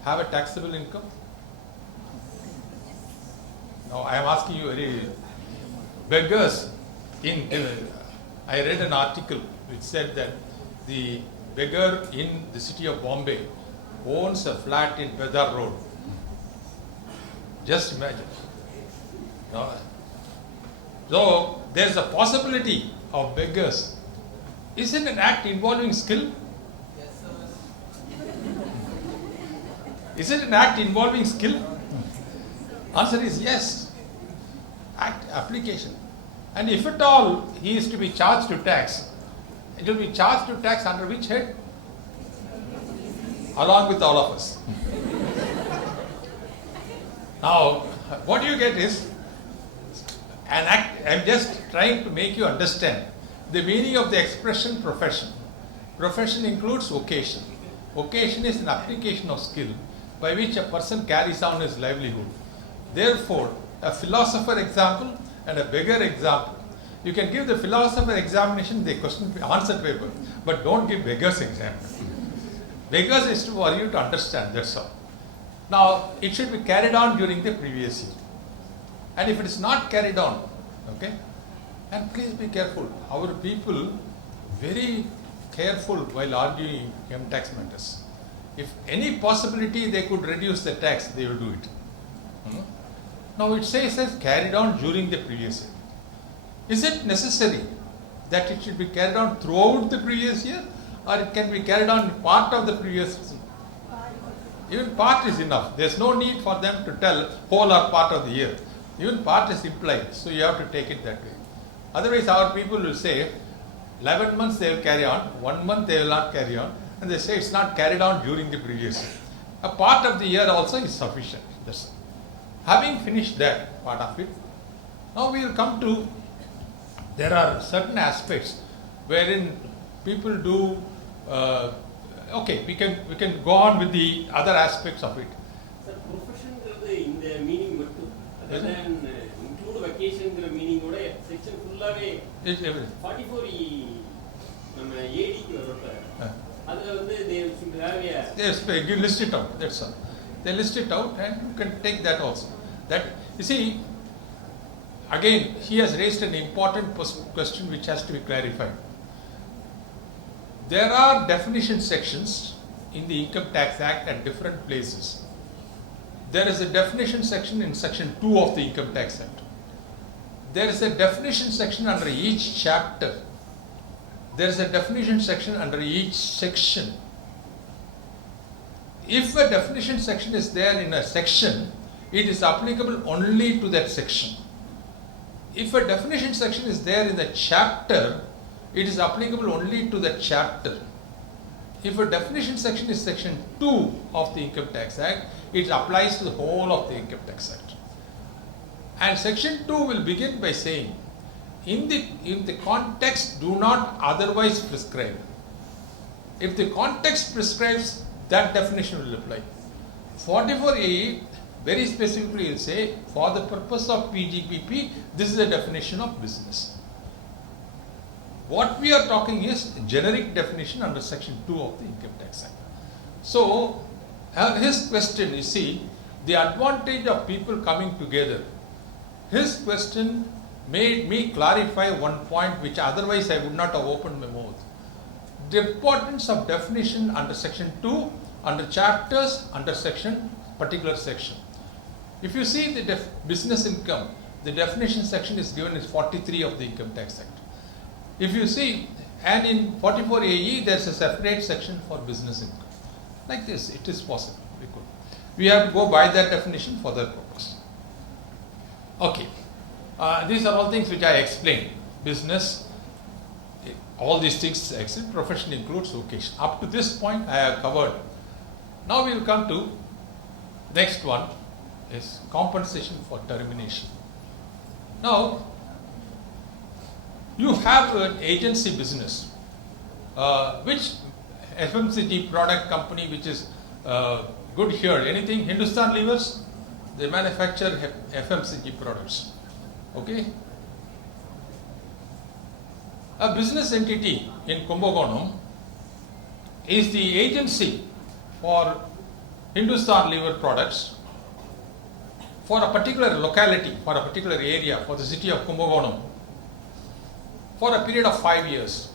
have a taxable income? Now I am asking you beggars in, I read an article which said that the beggar in the city of Bombay owns a flat in Pedar Road. Just imagine. No. So there is a possibility of beggars. Is it an act involving skill? Yes, sir. Is it an act involving skill? Answer is yes. Act, application. And if at all he is to be charged to tax, it will be charged to tax under which head? Along with all of us. Now, what you get is an act. I am just trying to make you understand the meaning of the expression profession. Profession includes vocation. Vocation is an application of skill by which a person carries on his livelihood. Therefore, a philosopher example and a beggar example. You can give the philosopher examination, the question answer paper, but don't give beggars example. Beggars is for you to understand, that's all. Now, it should be carried on during the previous year. And if it is not carried on, okay, and please be careful. Our people very careful while arguing income tax matters. If any possibility they could reduce the tax, they will do it. Now it says as carried on during the previous year. Is it necessary that it should be carried on throughout the previous year, or it can be carried on part of the previous year? Even part is enough. There is no need for them to tell whole or part of the year. Even part is implied, so you have to take it that way. Otherwise our people will say 11 months they will carry on, 1 month they will not carry on, and they say it's not carried on during the previous year. A part of the year also is sufficient. That's all. Having finished that part of it, now we will come to, there are certain aspects wherein people do, okay, we can go on with the other aspects of it. Sir, profession in the meaning mattu, other than include vacation meaning oda section fullave 44 நம்ம AD க்கு வரப்ப அதுல வந்து they should have a yes, you list it out, that's all. They list it out and you can take that also. That, you see, again he has raised an important question which has to be clarified. There are definition sections in the Income Tax Act at different places. There is a definition section in section 2 of the Income Tax Act. There is a definition section under each chapter. There is a definition section under each section. If a definition section is there in a section, it is applicable only to that section. If a definition section is there in the chapter, it is applicable only to that chapter. If a definition section is section 2 of the Income Tax Act, it applies to the whole of the Income Tax Act. And section 2 will begin by saying, in the context do not otherwise prescribe. If the context prescribes, that definition will apply. 44A very specifically will say, for the purpose of PGBP, this is the definition of business. What we are talking is generic definition under section 2 of the Income Tax Act. So, his question, you see, the advantage of people coming together, his question made me clarify one point which otherwise I would not have opened my mouth. The importance of definition under section 2, under chapters, under particular section. If you see the business income, the definition section is given as 43 of the Income Tax Act. If you see, and in 44AE there is a separate section for business income. Like this, it is possible. We have to go by that definition for that purpose. Okay. These are all things which I explained. Business, all these things, except profession includes vocation. Up to this point I have covered. Now we will come to next one is compensation for termination. Now, you have an agency business, which FMCG product company which is good here. Anything? Hindustan Levers? They manufacture FMCG products. Okay? A business entity in Kumbakonam is the agency for Hindustan Lever products for a particular locality, for a particular area, for the city of Kumbakonam, for a period of 5 years.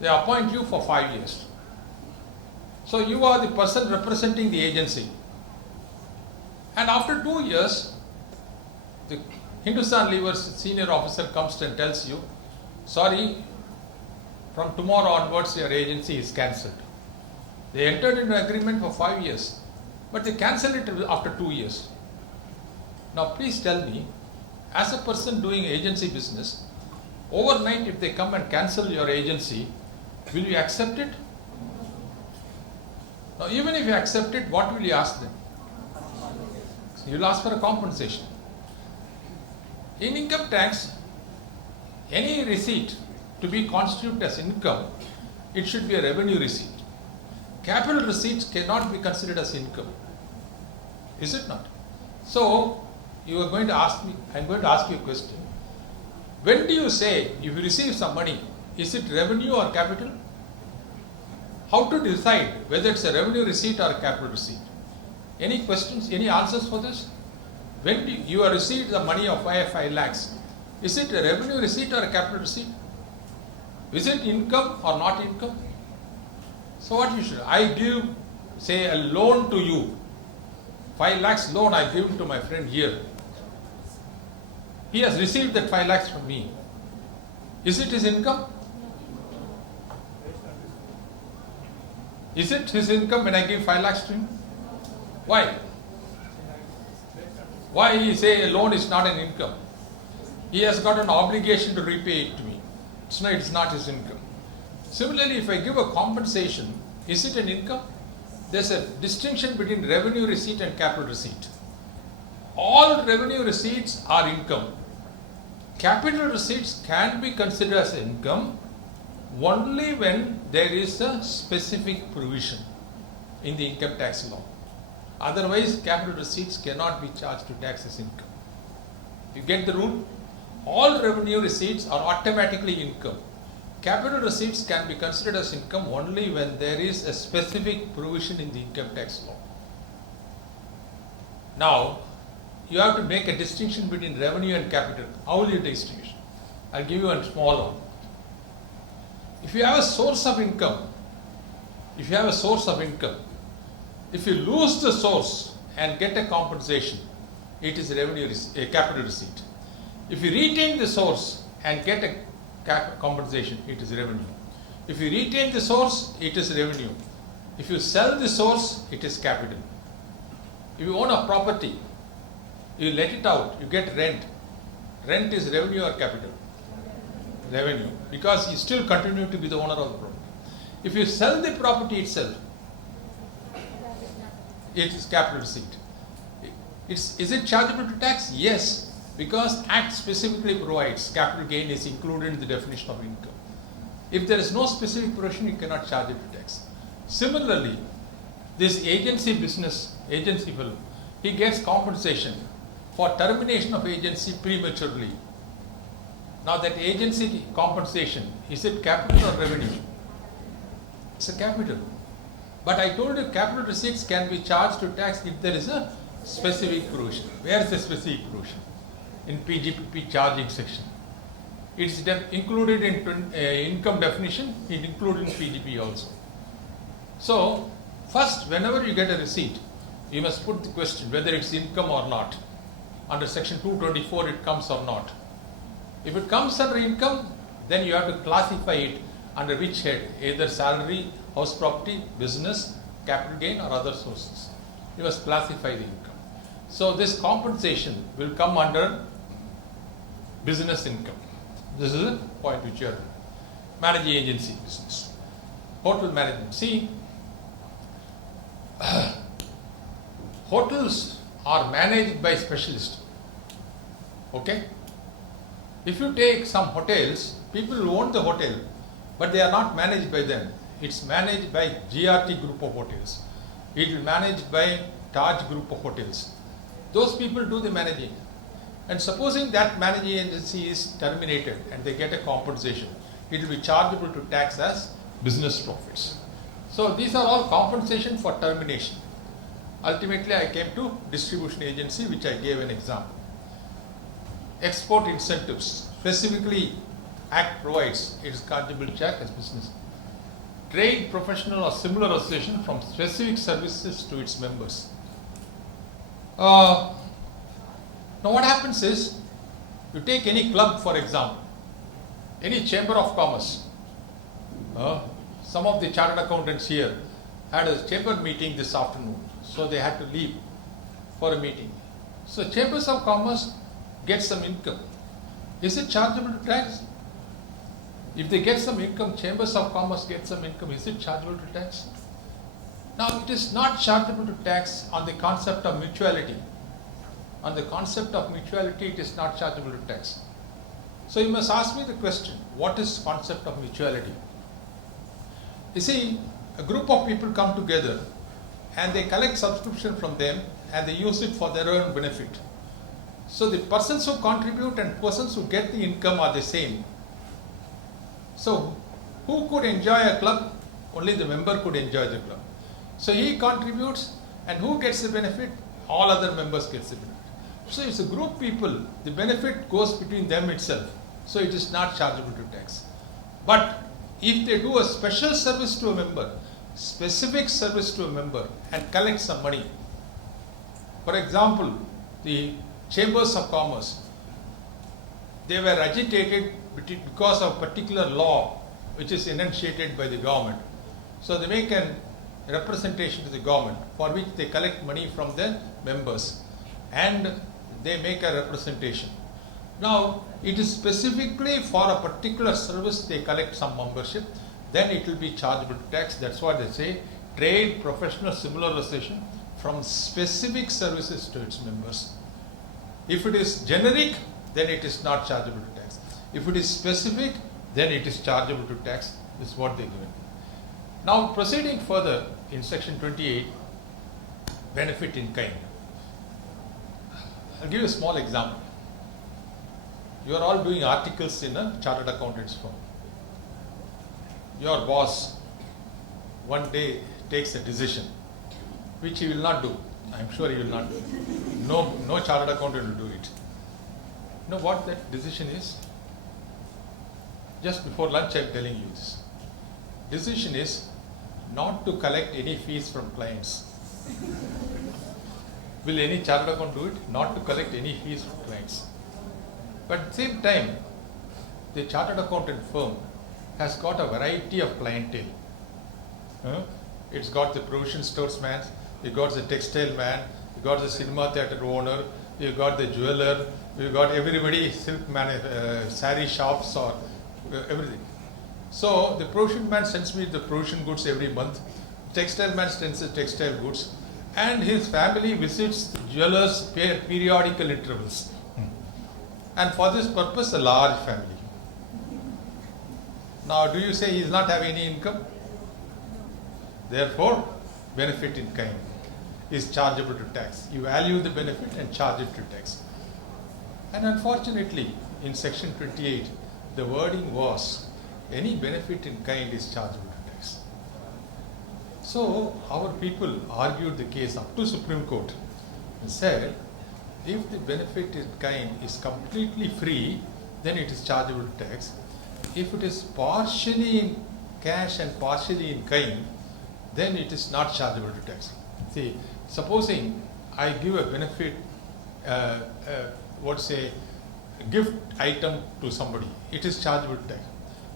They appoint you for 5 years. So you are the person representing the agency. And after 2 years, the Hindustan Lever's senior officer comes and tells you, sorry, from tomorrow onwards your agency is cancelled. They entered into an agreement for 5 years, but they cancelled it after 2 years. Now please tell me, as a person doing agency business, overnight if they come and cancel your agency, will you accept it? Now even if you accept it, what will you ask them? You will ask for a compensation. In income tax, any receipt to be constituted as income, it should be a revenue receipt. Capital receipts cannot be considered as income. Is it not? So, you are going to ask me, I am going to ask you a question. When do you say, if you receive some money, is it revenue or capital? How to decide whether it's a revenue receipt or a capital receipt? Any questions, any answers for this? When you have received the money of 5 lakhs, is it a revenue receipt or a capital receipt? Is it income or not income? So what you should, I give, say, a loan to you. 5 lakhs loan I give to my friend here. He has received that 5 lakhs from me. Is it his income? Is it his income when I give 5 lakhs to him? Why? Why he say a loan is not an income? He has got an obligation to repay it to me. So it's not his income. Similarly, if I give a compensation, is it an income? There's a distinction between revenue receipt and capital receipt. All revenue receipts are income. Capital receipts can be considered as income only when there is a specific provision in the income tax law. Otherwise, capital receipts cannot be charged to tax as income. You get the rule? All revenue receipts are automatically income. Capital receipts can be considered as income only when there is a specific provision in the income tax law. Now, you have to make a distinction between revenue and capital. How will you distinguish? I'll give you a small one. If you have a source of income, if you lose the source and get a compensation, it is a capital receipt. If you retain the source and get a compensation, it is revenue. If you retain the source, it is revenue. If you sell the source, it is capital. If you own a property, you let it out, you get rent. Rent is revenue or capital? Revenue, because you still continue to be the owner of the property. If you sell the property itself, it is capital receipt. Is it chargeable to tax? Yes, because Act specifically provides capital gain is included in the definition of income. If there is no specific provision, you cannot charge it to tax. Similarly, this agency fellow, he gets compensation for termination of agency prematurely. Now that agency compensation, is it capital or revenue? It's a capital. But I told you capital receipts can be charged to tax if there is a specific provision. Where is the specific provision? In PGBP charging section. It's included in income definition, it's included in PGB also. So, first, whenever you get a receipt, you must put the question whether it's income or not. Under section 224 it comes or not. If it comes under income, then you have to classify it under which head, either salary, house property, business, capital gain or other sources. You must classify the income. So this compensation will come under business income. This is a point which you are managing agency business. Hotel management. See, hotels are managed by specialists. Okay? If you take some hotels, people who own the hotel, but they are not managed by them. It's managed by GRT group of hotels. It will be managed by Taj Group of Hotels. Those people do the managing. And supposing that managing agency is terminated and they get a compensation, it will be chargeable to tax as business profits. So these are all compensation for termination. Ultimately, I came to distribution agency, which I gave an example. Export incentives, specifically Act provides, it is chargeable check as business. Trade, professional or similar association from specific services to its members. Now what happens is, you take any club for example, any chamber of commerce. Some of the chartered accountants here had a chamber meeting this afternoon, so they had to leave for a meeting. So chambers of commerce get some income. Is it chargeable to tax? If they get some income, chambers of commerce get some income, is it chargeable to tax? Now it is not chargeable to tax on the concept of mutuality. On the concept of mutuality, it is not chargeable to tax. So you must ask me the question, what is concept of mutuality? You see, a group of people come together and they collect subscription from them and they use it for their own benefit. So the persons who contribute and persons who get the income are the same. So who could enjoy a club? Only the member could enjoy the club. So he contributes, and who gets the benefit? All other members get the benefit. So it's a group people, the benefit goes between them itself. So it is not chargeable to tax. But if they do a special service to a member, specific service to a member, and collect some money, for example, the chambers of commerce, they were agitated because of particular law which is enunciated by the government. So they make a representation to the government for which they collect money from their members and they make a representation. Now it is specifically for a particular service they collect some membership, then it will be chargeable to tax. That's what they say, trade, professional, similar association from specific services to its members. If it is generic, then it is not chargeable to tax. If it is specific, then it is chargeable to tax. This is what they give. Now proceeding further in section 28, benefit in kind. I'll give you a small example. You are all doing articles in a chartered accountant's firm. Your boss one day takes a decision which he will not do. I'm sure he will not do. No chartered accountant will do it. You know what that decision is? Just before lunch I'm telling you this. Decision is not to collect any fees from clients. Will any chartered accountant do it? Not to collect any fees from clients. But at the same time, the chartered accountant firm has got a variety of clientele. It's got the provision stores man, you got the textile man, you got the cinema theatre owner, you got the jeweler, you got everybody, silk man, sari shops or everything. So the provision man sends me the provision goods every month, textile man sends the textile goods, and his family visits the jewelers periodical intervals. And for this purpose, a large family. Now, do you say he is not having any income? Therefore, benefit in kind is chargeable to tax. You value the benefit and charge it to tax. And unfortunately, in section 28, the wording was any benefit in kind is chargeable to tax. So, our people argued the case up to Supreme Court and said, if the benefit in kind is completely free, then it is chargeable to tax. If it is partially in cash and partially in kind, then it is not chargeable to tax. See, supposing I give a benefit, gift item to somebody, it is chargeable to tax.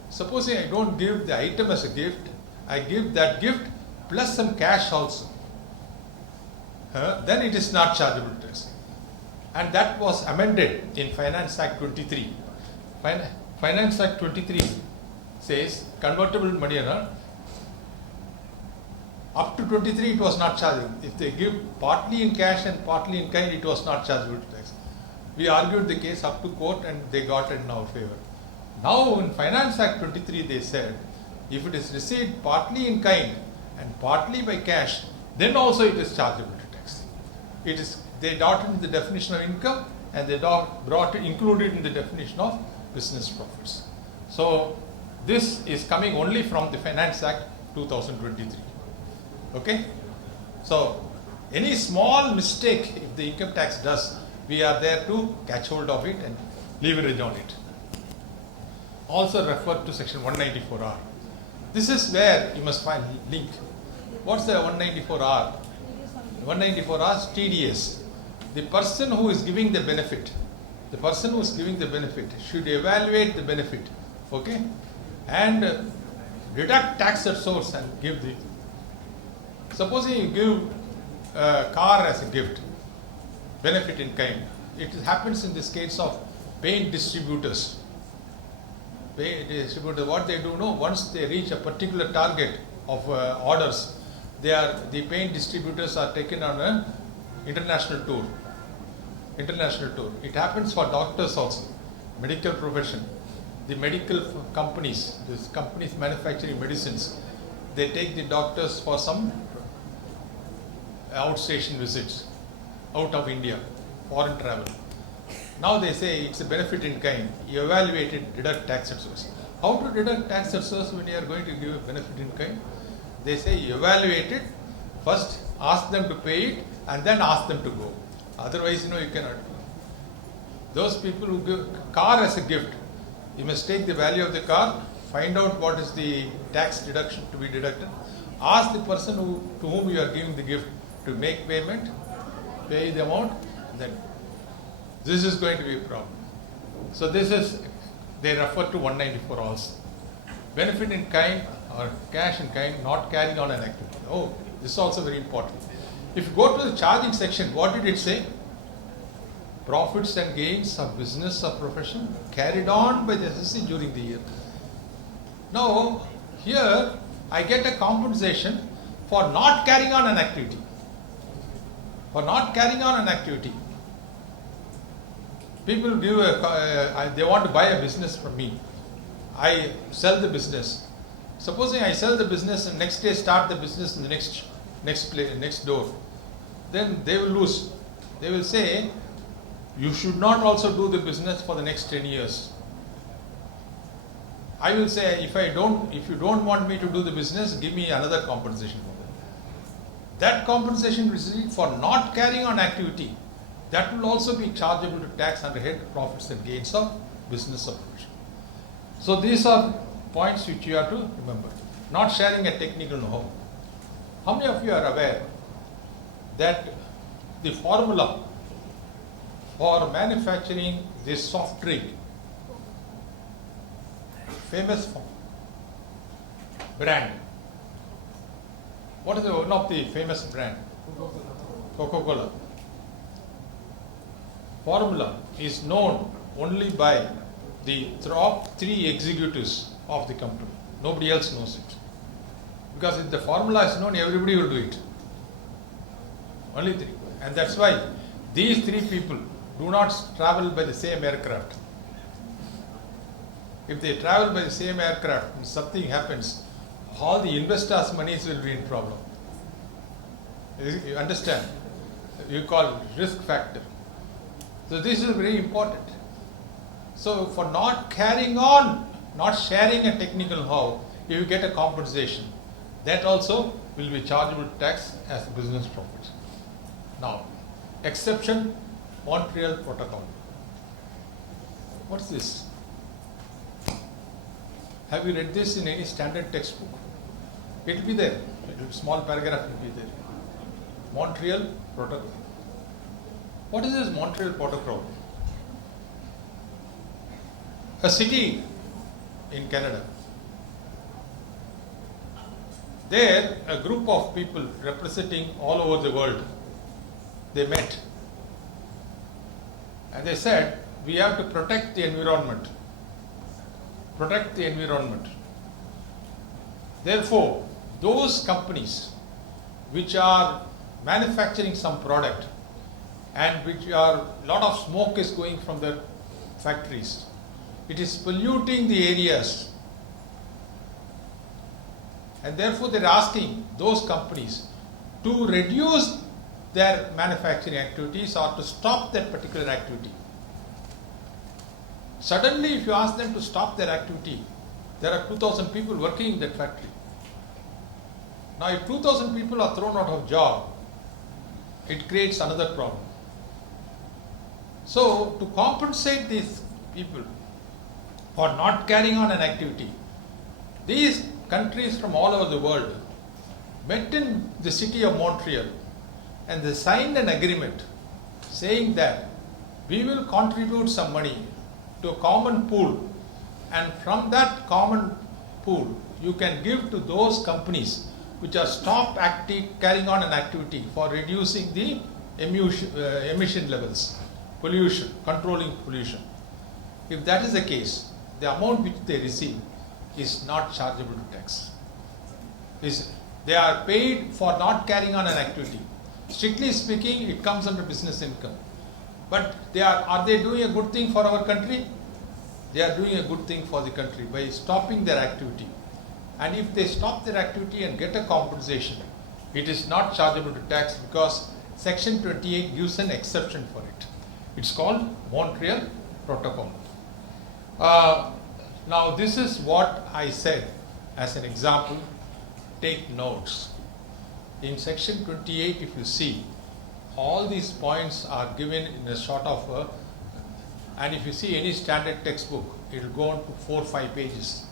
Supposing I don't give the item as a gift, I give that gift plus some cash also, then it is not chargeable to tax. And that was amended in Finance Act 23. Finance Act 23 says convertible money, up to 23 it was not chargeable. If they give partly in cash and partly in kind, it was not chargeable to tax. We argued the case up to court and they got it in our favor. Now in Finance Act 23 they said, if it is received partly in kind and partly by cash, then also it is chargeable to tax. It is, they brought in the definition of income and they included in the definition of business profits. So this is coming only from the Finance Act 2023. Okay? So any small mistake if the income tax does, we are there to catch hold of it and leverage on it. Also refer to section 194R. This is where you must find link. What's the 194R? 194R is TDS. The person who is giving the benefit, should evaluate the benefit, okay, and deduct tax at source and give the. Supposing you give a car as a gift, benefit in kind. It happens in this case of paint distributors. What they do know, once they reach a particular target of orders, the paint distributors are taken on an international tour. It happens for doctors also, medical profession. The medical companies, these companies manufacturing medicines, they take the doctors for some outstation visits out of India, foreign travel. Now they say it's a benefit in kind. You evaluate it, deduct tax at source. How to deduct tax at source when you are going to give a benefit in kind? They say you evaluate it, first ask them to pay it and then ask them to go. Otherwise, you cannot. Those people who give car as a gift, you must take the value of the car, find out what is the tax deduction to be deducted, ask the person to whom you are giving the gift to make payment, pay the amount, then this is going to be a problem. So they refer to 194 also. Benefit in kind or cash in kind, not carrying on an activity. Oh, this is also very important. If you go to the charging section, what did it say? Profits and gains of business or profession carried on by the SSC during the year. Now, here I get a compensation for not carrying on an activity. People give they want to buy a business from me. I sell the business. Supposing I sell the business and next day start the business in the next door, then they will lose. They will say, you should not also do the business for the next 10 years. I will say, if you don't want me to do the business, give me another compensation for that. That compensation received for not carrying on activity, that will also be chargeable to tax under head profits and gains of business or profession. So these are points which you have to remember. Not sharing a technical know-how. How many of you are aware that the formula for manufacturing this soft drink, famous brand, what is one of the famous brand? Coca-Cola. Formula is known only by the top 3 executives of the company. Nobody else knows it. Because if the formula is known, everybody will do it. Only 3. And that's why these 3 people do not travel by the same aircraft. If they travel by the same aircraft and something happens, all the investors' monies will be in problem. You understand? You call it risk factor. So this is very important. So for not carrying on, not sharing a technical know-how, you get a compensation. That also will be chargeable tax as business profits. Now, exception, Montreal Protocol. What's this? Have you read this in any standard textbook? It will be there. Small paragraph will be there. Montreal Protocol. What is this Montreal Protocol? A city in Canada. There, a group of people representing all over the world, they met. And they said, we have to protect the environment. Protect the environment. Therefore, those companies which are manufacturing some product and which are, a lot of smoke is going from their factories, it is polluting the areas. And therefore, they are asking those companies to reduce their manufacturing activities or to stop that particular activity. Suddenly, if you ask them to stop their activity, there are 2,000 people working in that factory. Now, if 2,000 people are thrown out of job, it creates another problem. So, to compensate these people for not carrying on an activity, these countries from all over the world met in the city of Montreal and they signed an agreement saying that we will contribute some money to a common pool, and from that common pool you can give to those companies which are stopped carrying on an activity for reducing the emission levels, pollution, controlling pollution. If that is the case, the amount which they receive is not chargeable to tax. They are paid for not carrying on an activity. Strictly speaking, it comes under business income. But are they doing a good thing for our country? They are doing a good thing for the country by stopping their activity. And if they stop their activity and get a compensation, it is not chargeable to tax because Section 28 gives an exception for it. It's called Montreal Protocol. Now this is what I said as an example. Take notes. In Section 28, if you see, all these points are given in a sort of and if you see any standard textbook, it will go on to 4 or 5 pages.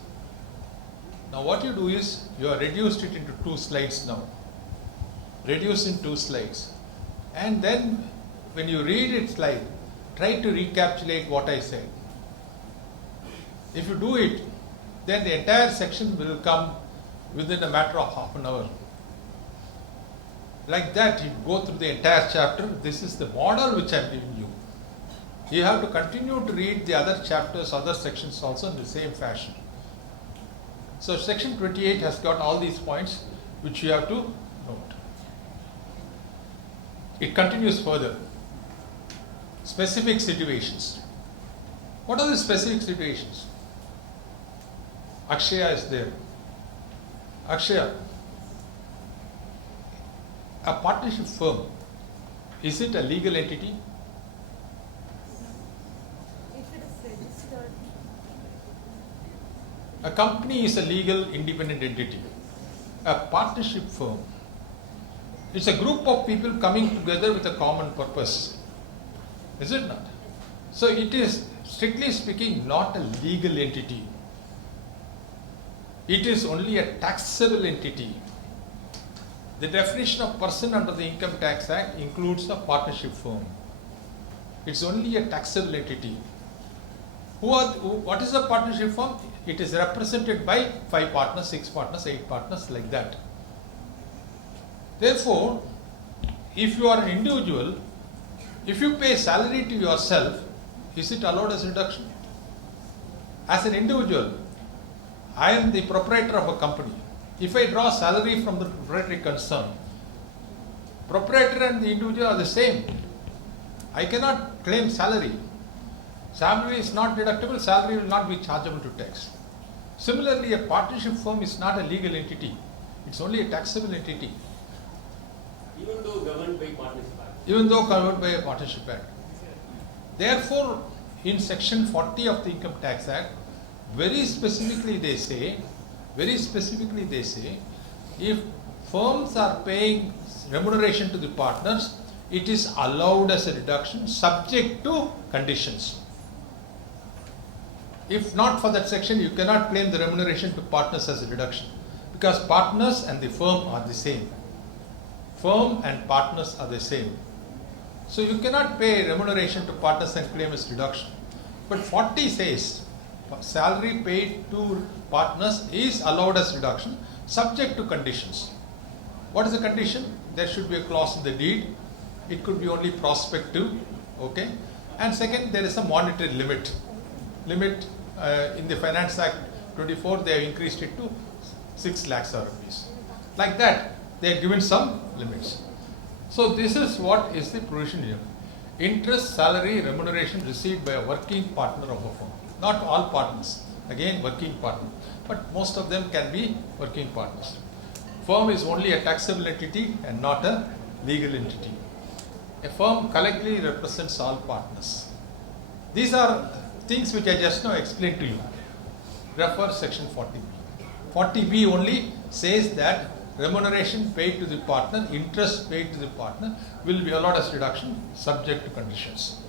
Now what you do is, you have reduced it into 2 slides now. Reduce in 2 slides. And then when you read it slide, try to recapitulate what I said. If you do it, then the entire section will come within a matter of half an hour. Like that, you go through the entire chapter. This is the model which I am giving you. You have to continue to read the other chapters, other sections also in the same fashion. So section 28 has got all these points which you have to note. It continues further. Specific situations. What are the specific situations? Akshaya is there. Akshaya, a partnership firm, is it a legal entity? A company is a legal independent entity. A partnership firm, it's a group of people coming together with a common purpose. Is it not? So it is, strictly speaking, not a legal entity. It is only a taxable entity. The definition of person under the Income Tax Act includes a partnership firm. It's only a taxable entity. What is a partnership firm? It is represented by 5 partners, 6 partners, 8 partners, like that. Therefore, if you are an individual, if you pay salary to yourself, is it allowed as reduction? As an individual, I am the proprietor of a company. If I draw salary from the proprietary concern, proprietor and the individual are the same. I cannot claim salary. Salary is not deductible, salary will not be chargeable to tax. Similarly, a partnership firm is not a legal entity. It's only a taxable entity. Even though governed by Partnership Act. Even though covered by a Partnership Act. Therefore, in Section 40 of the Income Tax Act, very specifically they say, if firms are paying remuneration to the partners, it is allowed as a reduction subject to conditions. If not for that section, you cannot claim the remuneration to partners as a reduction, because partners and the firm are the same. Firm and partners are the same. So you cannot pay remuneration to partners and claim as reduction. But 40 says salary paid to partners is allowed as reduction subject to conditions. What is the condition? There should be a clause in the deed. It could be only prospective, okay? And second, there is a monetary limit. In the Finance Act 24, they have increased it to 6 lakhs rupees. Like that, they are given some limits. So this is what is the provision here. Interest, salary, remuneration received by a working partner of a firm. Not all partners, again working partner, but most of them can be working partners. Firm is only a taxable entity and not a legal entity. A firm collectively represents all partners. These are things which I just now explained to you. Refer section 40B. 40B only says that remuneration paid to the partner, interest paid to the partner will be allowed as deduction subject to conditions.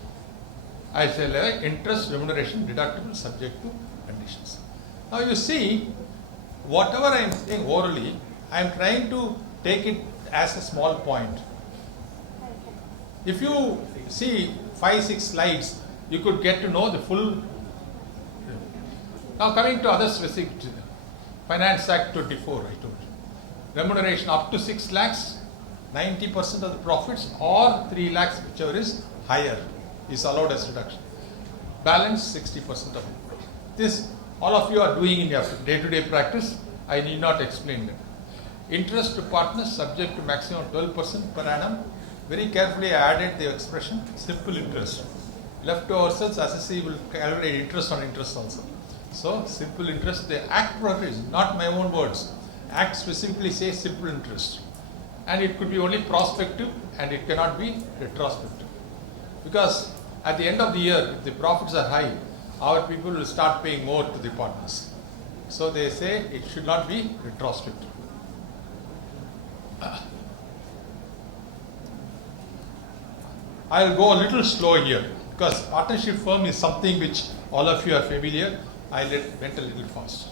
I say like interest remuneration deductible subject to conditions. Now you see, whatever I am saying orally, I am trying to take it as a small point. If you see 5-6 slides, you could get to know the full. Now coming to other specific, Finance Act 24, I told you. Remuneration up to 6 lakhs, 90% of the profits, or 3 lakhs, whichever is higher, is allowed as reduction. Balance 60% of it. This all of you are doing in your day-to-day practice. I need not explain that. Interest to partners subject to maximum 12% per annum. Very carefully I added the expression simple interest. Left to ourselves, assessee will calculate interest on interest also. So simple interest, the Act provides, not my own words. Act specifically says simple interest. And it could be only prospective and it cannot be retrospective. Because at the end of the year, if the profits are high, our people will start paying more to the partners. So they say it should not be retrospective. I will go a little slow here because partnership firm is something which all of you are familiar. I went a little fast.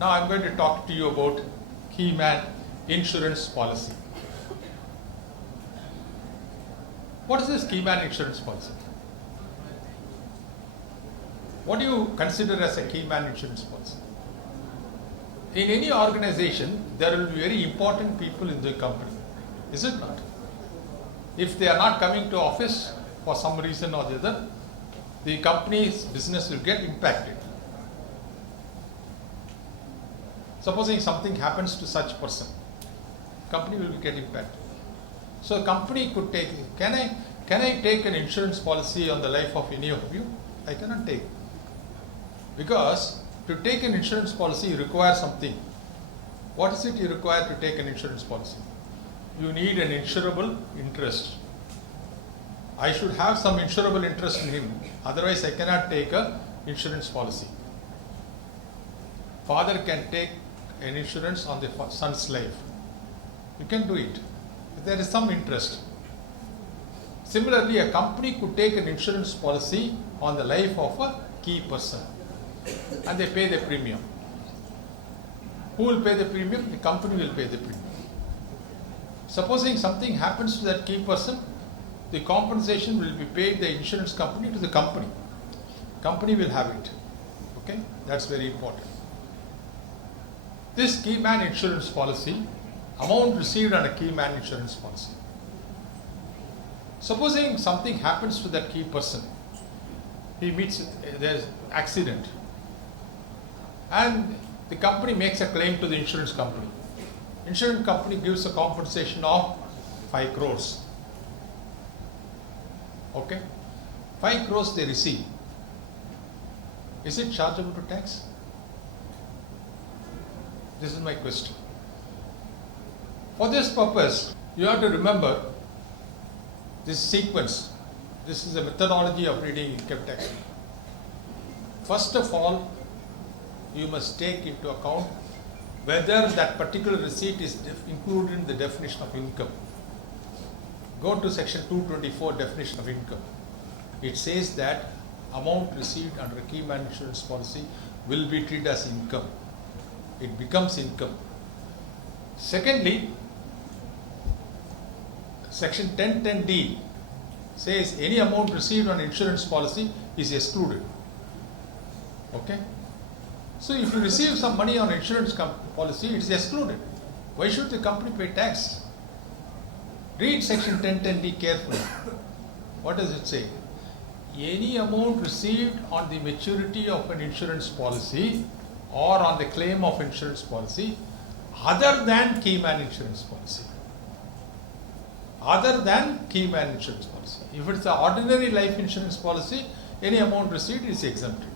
Now I am going to talk to you about key man insurance policy. What is this key man insurance policy? What do you consider as a key man insurance policy? In any organization, there will be very important people in the company. Is it not? If they are not coming to office for some reason or the other, the company's business will get impacted. Supposing something happens to such person, company will get impacted. So a company could take, can I take an insurance policy on the life of any of you? I cannot take. Because to take an insurance policy you require something. What is it you require to take an insurance policy? You need an insurable interest. I should have some insurable interest in him, otherwise I cannot take a insurance policy. Father can take an insurance on the son's life. You can do it. There is some interest. Similarly, a company could take an insurance policy on the life of a key person and they pay the premium. Who will pay the premium? The company will pay the premium. Supposing something happens to that key person, the compensation will be paid the insurance company to the company. Company will have it. Okay, that's very important. This key man insurance policy, amount received on a key man insurance policy. Supposing something happens to that key person, he meets with there's accident, and the company makes a claim to the insurance company. Insurance company gives a compensation of 5 crores. Okay, 5 crores they receive. Is it chargeable to tax? This is my question. For this purpose, you have to remember this sequence. This is a methodology of reading income tax. First of all, you must take into account whether that particular receipt is included in the definition of income. Go to section 224 definition of income. It says that amount received under a key man insurance policy will be treated as income. It becomes income. Secondly, section 1010D says any amount received on insurance policy is excluded. Okay? So if you receive some money on insurance policy, it is excluded. Why should the company pay tax? Read section 1010D carefully. What does it say? Any amount received on the maturity of an insurance policy or on the claim of insurance policy other than key man insurance policy. Other than key man insurance policy. If it's an ordinary life insurance policy, any amount received is exempted.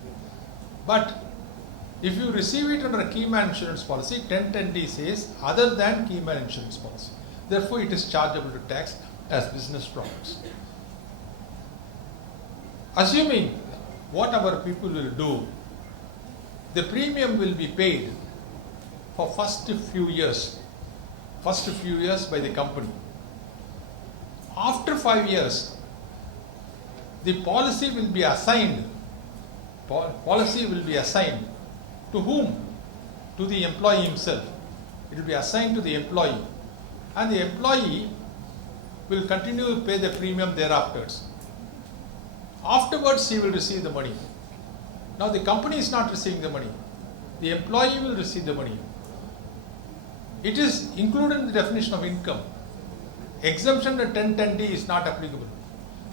But If you receive it under a key man insurance policy, 1010D says other than key man insurance policy. Therefore, it is chargeable to tax as business profits. Assuming what our people will do, the premium will be paid for first few years by the company. After 5 years, the policy will be assigned. Policy will be assigned to whom? To the employee himself. It will be assigned to the employee, and the employee will continue to pay the premium thereafter. Afterwards, he will receive the money. Now, the company is not receiving the money. The employee will receive the money. It is included in the definition of income. Exemption to 1010D is not applicable.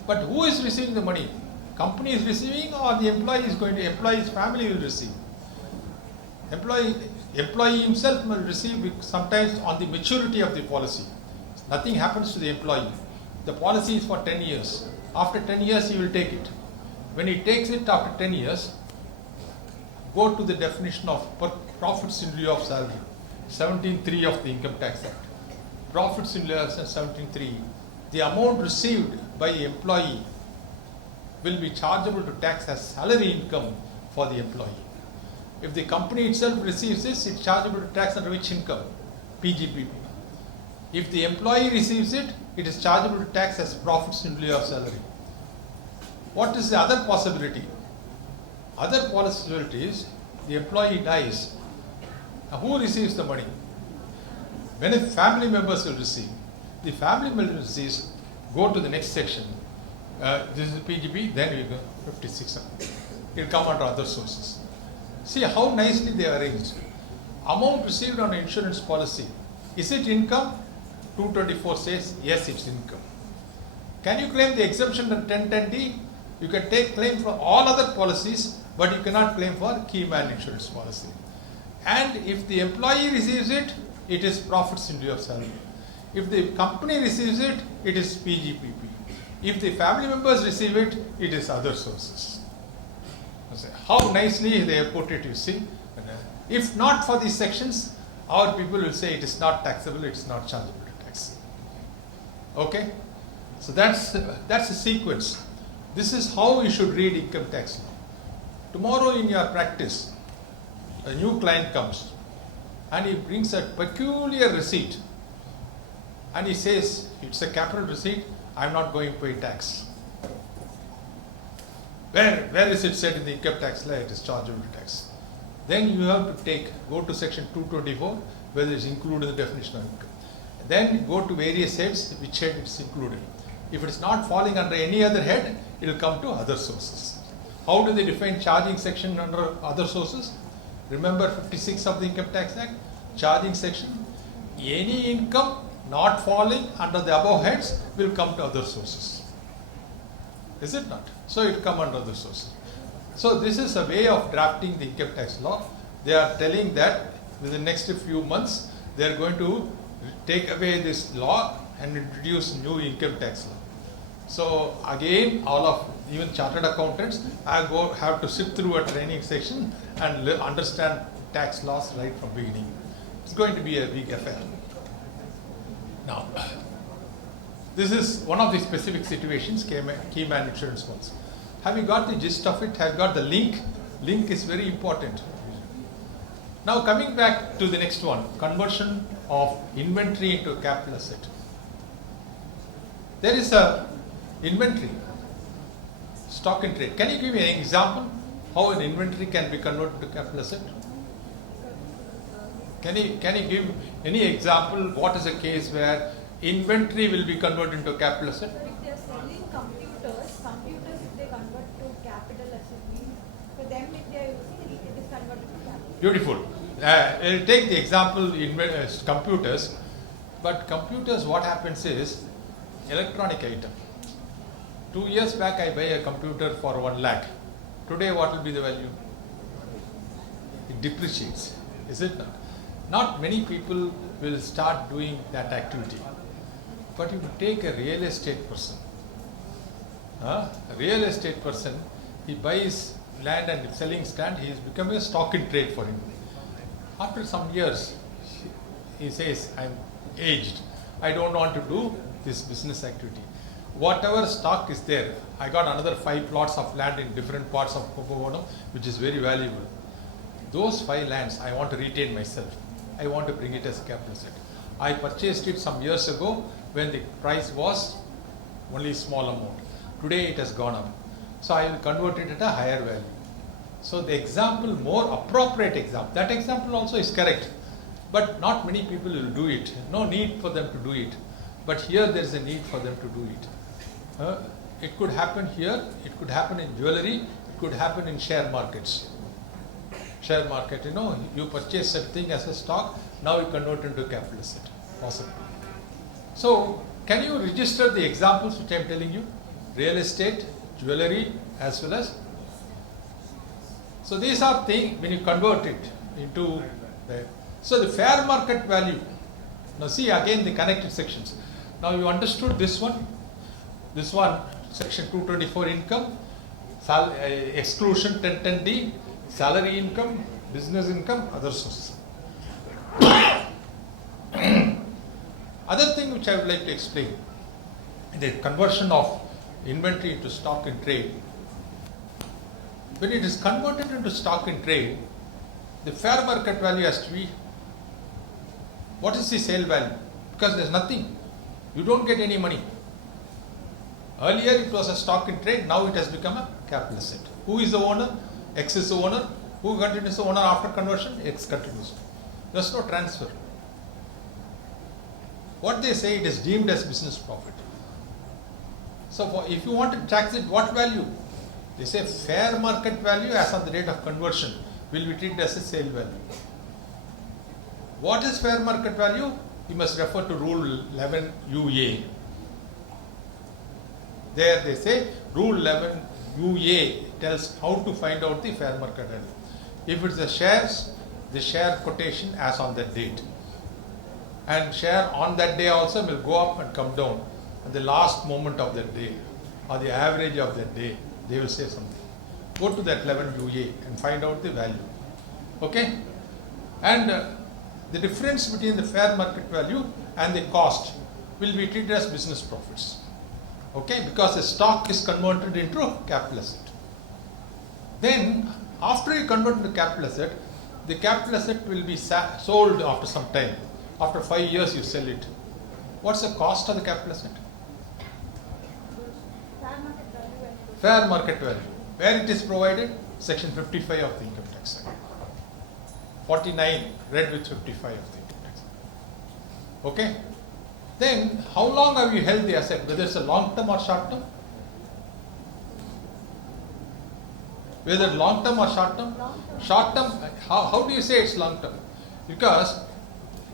But who is receiving the money? Company is receiving, or the employee is going to, employee's family will receive. Employee himself will receive sometimes on the maturity of the policy. Nothing happens to the employee. The policy is for 10 years. After 10 years, he will take it. When he takes it after 10 years, go to the definition of profits in lieu of salary, 17(3) of the Income Tax Act. Profits in lieu of 17(3). The amount received by the employee will be chargeable to tax as salary income for the employee. If the company itself receives this, it's chargeable to tax under which income? PGBP. If the employee receives it, it is chargeable to tax as profits in lieu of salary. What is the other possibility? Other possibility is the employee dies. Now, who receives the money? Many family members will receive. The family members receives, go to the next section. This is PGB, then you go 56. It will come under other sources. See how nicely they are arranged. Amount received on insurance policy. Is it income? 224 says yes, it's income. Can you claim the exemption in 1010D? You can take claim for all other policies, but you cannot claim for key man insurance policy. And if the employee receives it, it is profits in lieu of salary. If the company receives it, it is PGBP. If the family members receive it, it is other sources. How nicely they have put it, you see. If not for these sections, our people will say it is not taxable, it is not chargeable to tax. Okay? So that's a sequence. This is how you should read income tax law. Tomorrow in your practice, a new client comes and he brings a peculiar receipt and he says, it's a capital receipt, I am not going to pay tax. Where is it said in the income tax law it is chargeable to tax? Then you have to go to section 224, whether it is included in the definition of income. Then go to various heads, which head it is included. If it is not falling under any other head, it will come to other sources. How do they define charging section under other sources? Remember 56 of the Income Tax Act, charging section. Any income not falling under the above heads will come to other sources. Is it not? So it will come under other sources. So this is a way of drafting the income tax law. They are telling that within the next few months, they are going to take away this law and introduce new income tax law. So again, all of even chartered accountants have to sit through a training section and understand tax laws right from beginning. It's going to be a big affair. Now, this is one of the specific situations, key man insurance ones. Have you got the gist of it? Have you got the link? Link is very important. Now coming back to the next one, conversion of inventory into a capital asset. There is a inventory, stock in trade. Can you give me an example how an inventory can be converted to capital asset? Can you give any example? What is a case where inventory will be converted into a capital asset? If they are selling computers if they convert to capital asset means for them if they are using it is converted to capital. Beautiful. I'll take the example in computers, but computers, what happens is electronic item. 2 years back I buy a computer for 1 lakh. Today what will be the value? It depreciates, is it not? Not many people will start doing that activity. But if you take a real estate person, he buys land and selling stand, he is becoming a stock in trade for him. After some years, he says, I'm aged. I don't want to do this business activity. Whatever stock is there, I got another 5 plots of land in different parts of Kumbakonam, which is very valuable. Those 5 lands, I want to retain myself. I want to bring it as a capital asset. I purchased it some years ago when the price was only small amount. Today it has gone up. So I will convert it at a higher value. So the example, more appropriate example, that example also is correct. But not many people will do it. No need for them to do it. But here there is a need for them to do it. It could happen here, it could happen in jewelry, it could happen in share markets. Share market, you purchase something as a stock, now you convert into capital asset. Possible. So, can you register the examples which I am telling you? Real estate, jewelry, as well as. So, these are things when you convert it into the. So, the fair market value. Now, see again the connected sections. Now, you understood this one. This one, section 224 income, exclusion 1010D, salary income, business income, other sources. Other thing which I would like to explain, the conversion of inventory into stock in trade. When it is converted into stock in trade, the fair market value has to be, what is the sale value? Because there is nothing. You don't get any money. Earlier it was a stock in trade, now it has become a capital asset. Who is the owner? X is the owner. Who continues the owner after conversion? X continues. There is no transfer. What they say, it is deemed as business profit. So if you want to tax it, what value? They say fair market value as on the date of conversion will be treated as a sale value. What is fair market value? You must refer to Rule 11 UA. There they say Rule 11 UA tells how to find out the fair market value. If it's the shares, the share quotation as on that date. And share on that day also will go up and come down at the last moment of that day or the average of that day. They will say something. Go to that 11 UA and find out the value. Okay? And the difference between the fair market value and the cost will be treated as business profits. Okay? Because the stock is converted into capital asset. Then, after you convert into capital asset, the capital asset will be sold after some time. After 5 years, you sell it. What's the cost of the capital asset? Fair market value. Where it is provided? Section 55 of the Income Tax Act. 49 read with 55 of the Income Tax Act. Okay? Then, how long have you held the asset? Whether it's a long term or short term? Whether long term or short term? Short term, how do you say it's long term? Because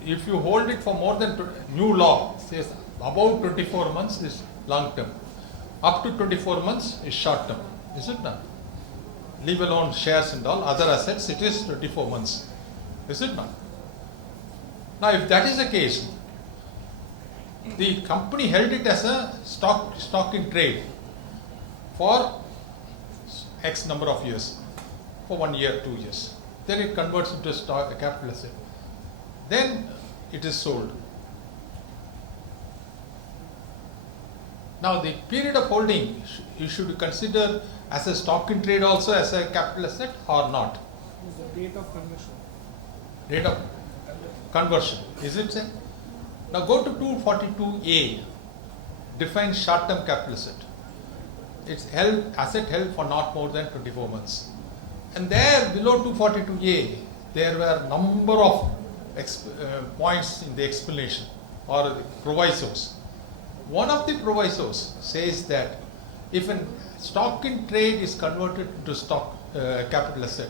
if you hold it for more than, new law says about 24 months is long term. Up to 24 months is short term. Is it not? Leave alone shares and all, other assets, it is 24 months. Is it not? Now, if that is the case, the company held it as a stock in trade for X number of years, for 1 year, 2 years. Then it converts into a capital asset. Then it is sold. Now, the period of holding, you should consider as a stock in trade also as a capital asset or not? The date of conversion. Date of conversion, is it so? Now go to 242A, defines short-term capital asset. It's asset held for not more than 24 months. And there below 242A, there were number of points in the explanation or the provisos. One of the provisos says that if a stock in trade is converted to stock capital asset,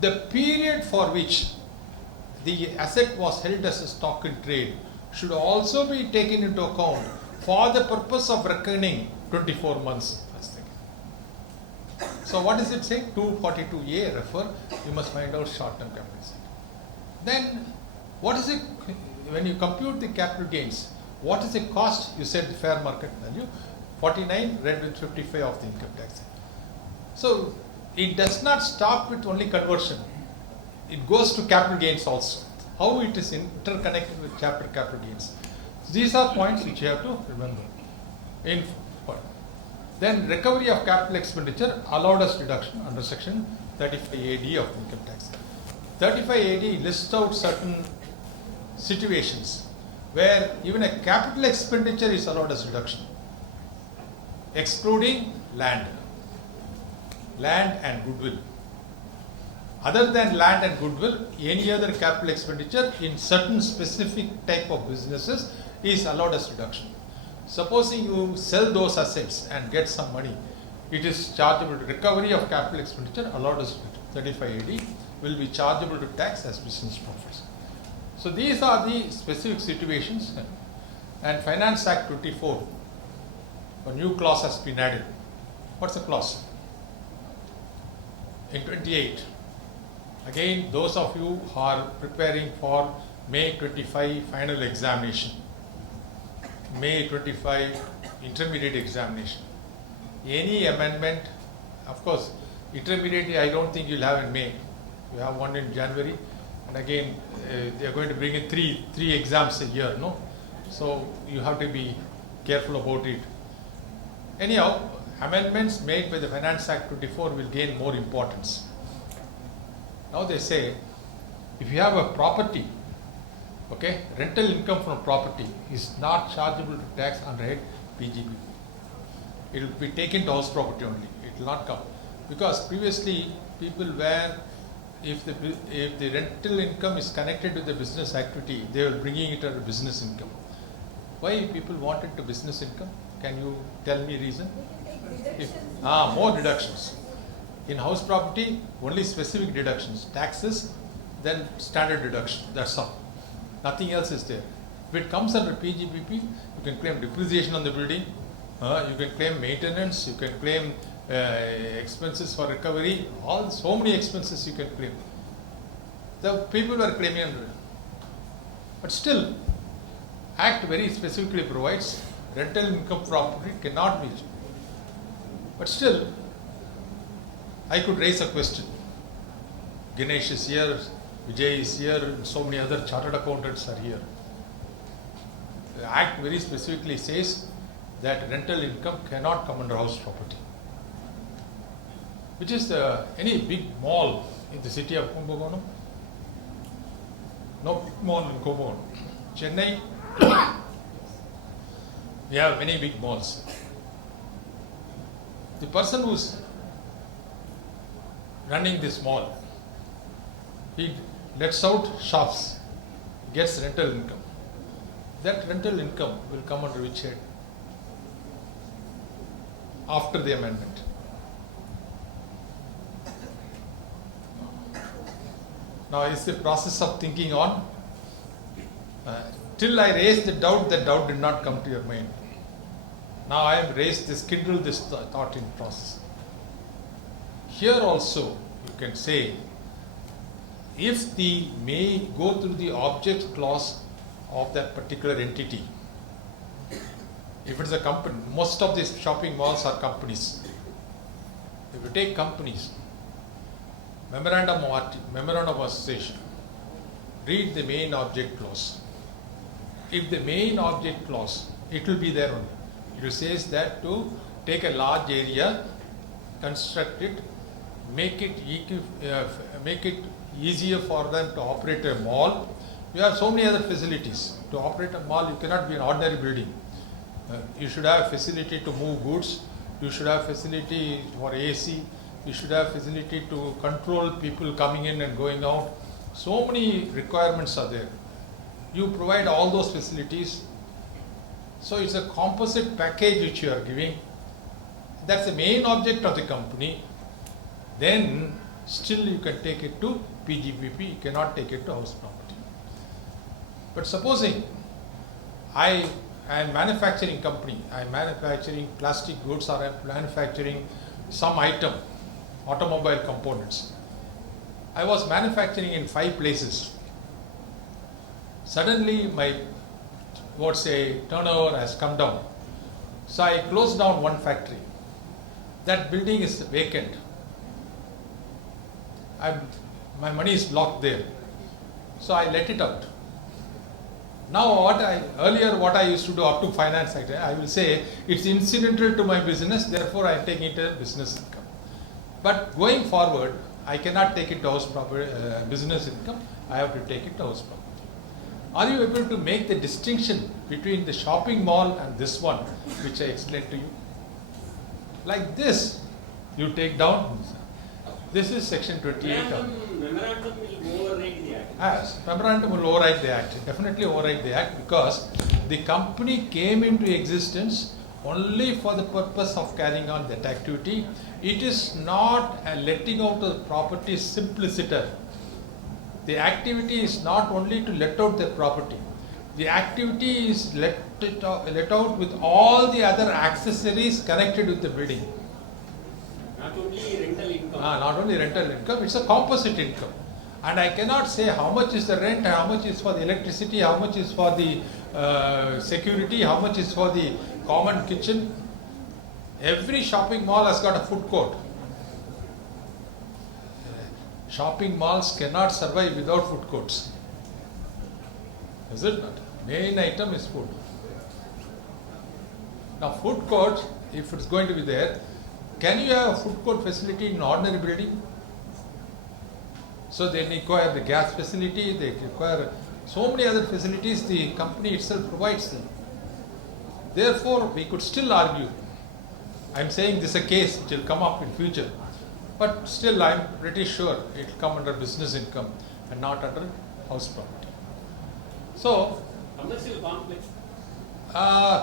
the period for which the asset was held as a stock in trade should also be taken into account for the purpose of reckoning 24 months. So what does it say? 242A refer, you must find out short-term capital asset. Then what is it, when you compute the capital gains, what is the cost? You said the fair market value, 49 read with 55 of the Income Tax Act. So it does not stop with only conversion. It goes to capital gains also. How it is interconnected with capital gains. These are points which you have to remember. Then recovery of capital expenditure allowed us deduction under section 35AD of income tax. 35AD lists out certain situations where even a capital expenditure is allowed as deduction, excluding land and goodwill. Other than land and goodwill, any other capital expenditure in certain specific type of businesses is allowed as deduction. Supposing you sell those assets and get some money, it is chargeable to recovery of capital expenditure allowed as 35AD will be chargeable to tax as business profits. So these are the specific situations, and Finance Act 24, a new clause has been added. What's the clause? In 28, again those of you who are preparing for May 25 final examination, May 25 intermediate examination, any amendment, of course intermediate I don't think you'll have in May, you have one in January, and again they are going to bring in three exams a year, no? So you have to be careful about it. Anyhow, amendments made by the Finance Act 24 will gain more importance. Now they say, if you have a property, okay, rental income from property is not chargeable to tax under head PGBP. It will be taken to house property only. It will not come, because previously people were, if the rental income is connected with the business activity, they were bringing it as a business income. Why people wanted to business income? Can you tell me reason? More deductions. In house property, only specific deductions, taxes, then standard deduction. That's all. Nothing else is there. If it comes under PGBP, you can claim depreciation on the building, you can claim maintenance, you can claim expenses for recovery, so many expenses you can claim. The people were claiming under it. But still, Act very specifically provides rental income property cannot be. But still, I could raise a question. Ganesh is here, Vijay is here, and so many other chartered accountants are here. The Act very specifically says that rental income cannot come under house property. Which is any big mall in the city of Kumbakonam? No big mall in Kumbakonam. Chennai, we have many big malls. The person who's running this mall, he lets out shops, gets rental income. That rental income will come under which head? After the amendment. Now is the process of thinking on? Till I raised the doubt did not come to your mind. Now I have raised this, kindled this thought in process. Here also you can say, if the may go through the object clause of that particular entity, if it's a company, most of these shopping malls are companies. If you take companies, memorandum of association, read the main object clause. If the main object clause, it will be there only. It says that to take a large area, construct it, make it easier for them to operate a mall. You have so many other facilities. To operate a mall, you cannot be an ordinary building. You should have facility to move goods. You should have facility for AC. You should have facility to control people coming in and going out. So many requirements are there. You provide all those facilities. So it's a composite package which you are giving. That's the main object of the company. Then still you can take it to PGBP. You cannot take it to house property. But supposing I am manufacturing company, I am manufacturing plastic goods, or I am manufacturing some item, automobile components. I was manufacturing in 5 places. Suddenly my turnover has come down. So I closed down one factory. That building is vacant. my money is locked there. So I let it out. Now earlier what I used to do up to finance sector, I will say it's incidental to my business, therefore I am taking it as business income. But going forward, I cannot take it to house property, business income, I have to take it to house property. Are you able to make the distinction between the shopping mall and this one, which I explained to you? Like this, you take down. This is section 28. Memorandum will override the act. Yes, memorandum will override the act, definitely override the act, because the company came into existence only for the purpose of carrying on that activity. It is not a letting out of the property simpliciter. The activity is not only to let out the property. The activity is let out with all the other accessories connected with the building. Not only rental income. Not only rental income, it's a composite income. And I cannot say how much is the rent, how much is for the electricity, how much is for the security, how much is for the common kitchen. Every shopping mall has got a food court. Shopping malls cannot survive without food courts. Is it not? Main item is food. Now food court, if it's going to be there, can you have a food court facility in an ordinary building? So they require the gas facility, they require so many other facilities, the company itself provides them. Therefore, we could still argue. I am saying this is a case which will come up in future, but still I am pretty sure it will come under business income and not under house property. So, Commercial complex.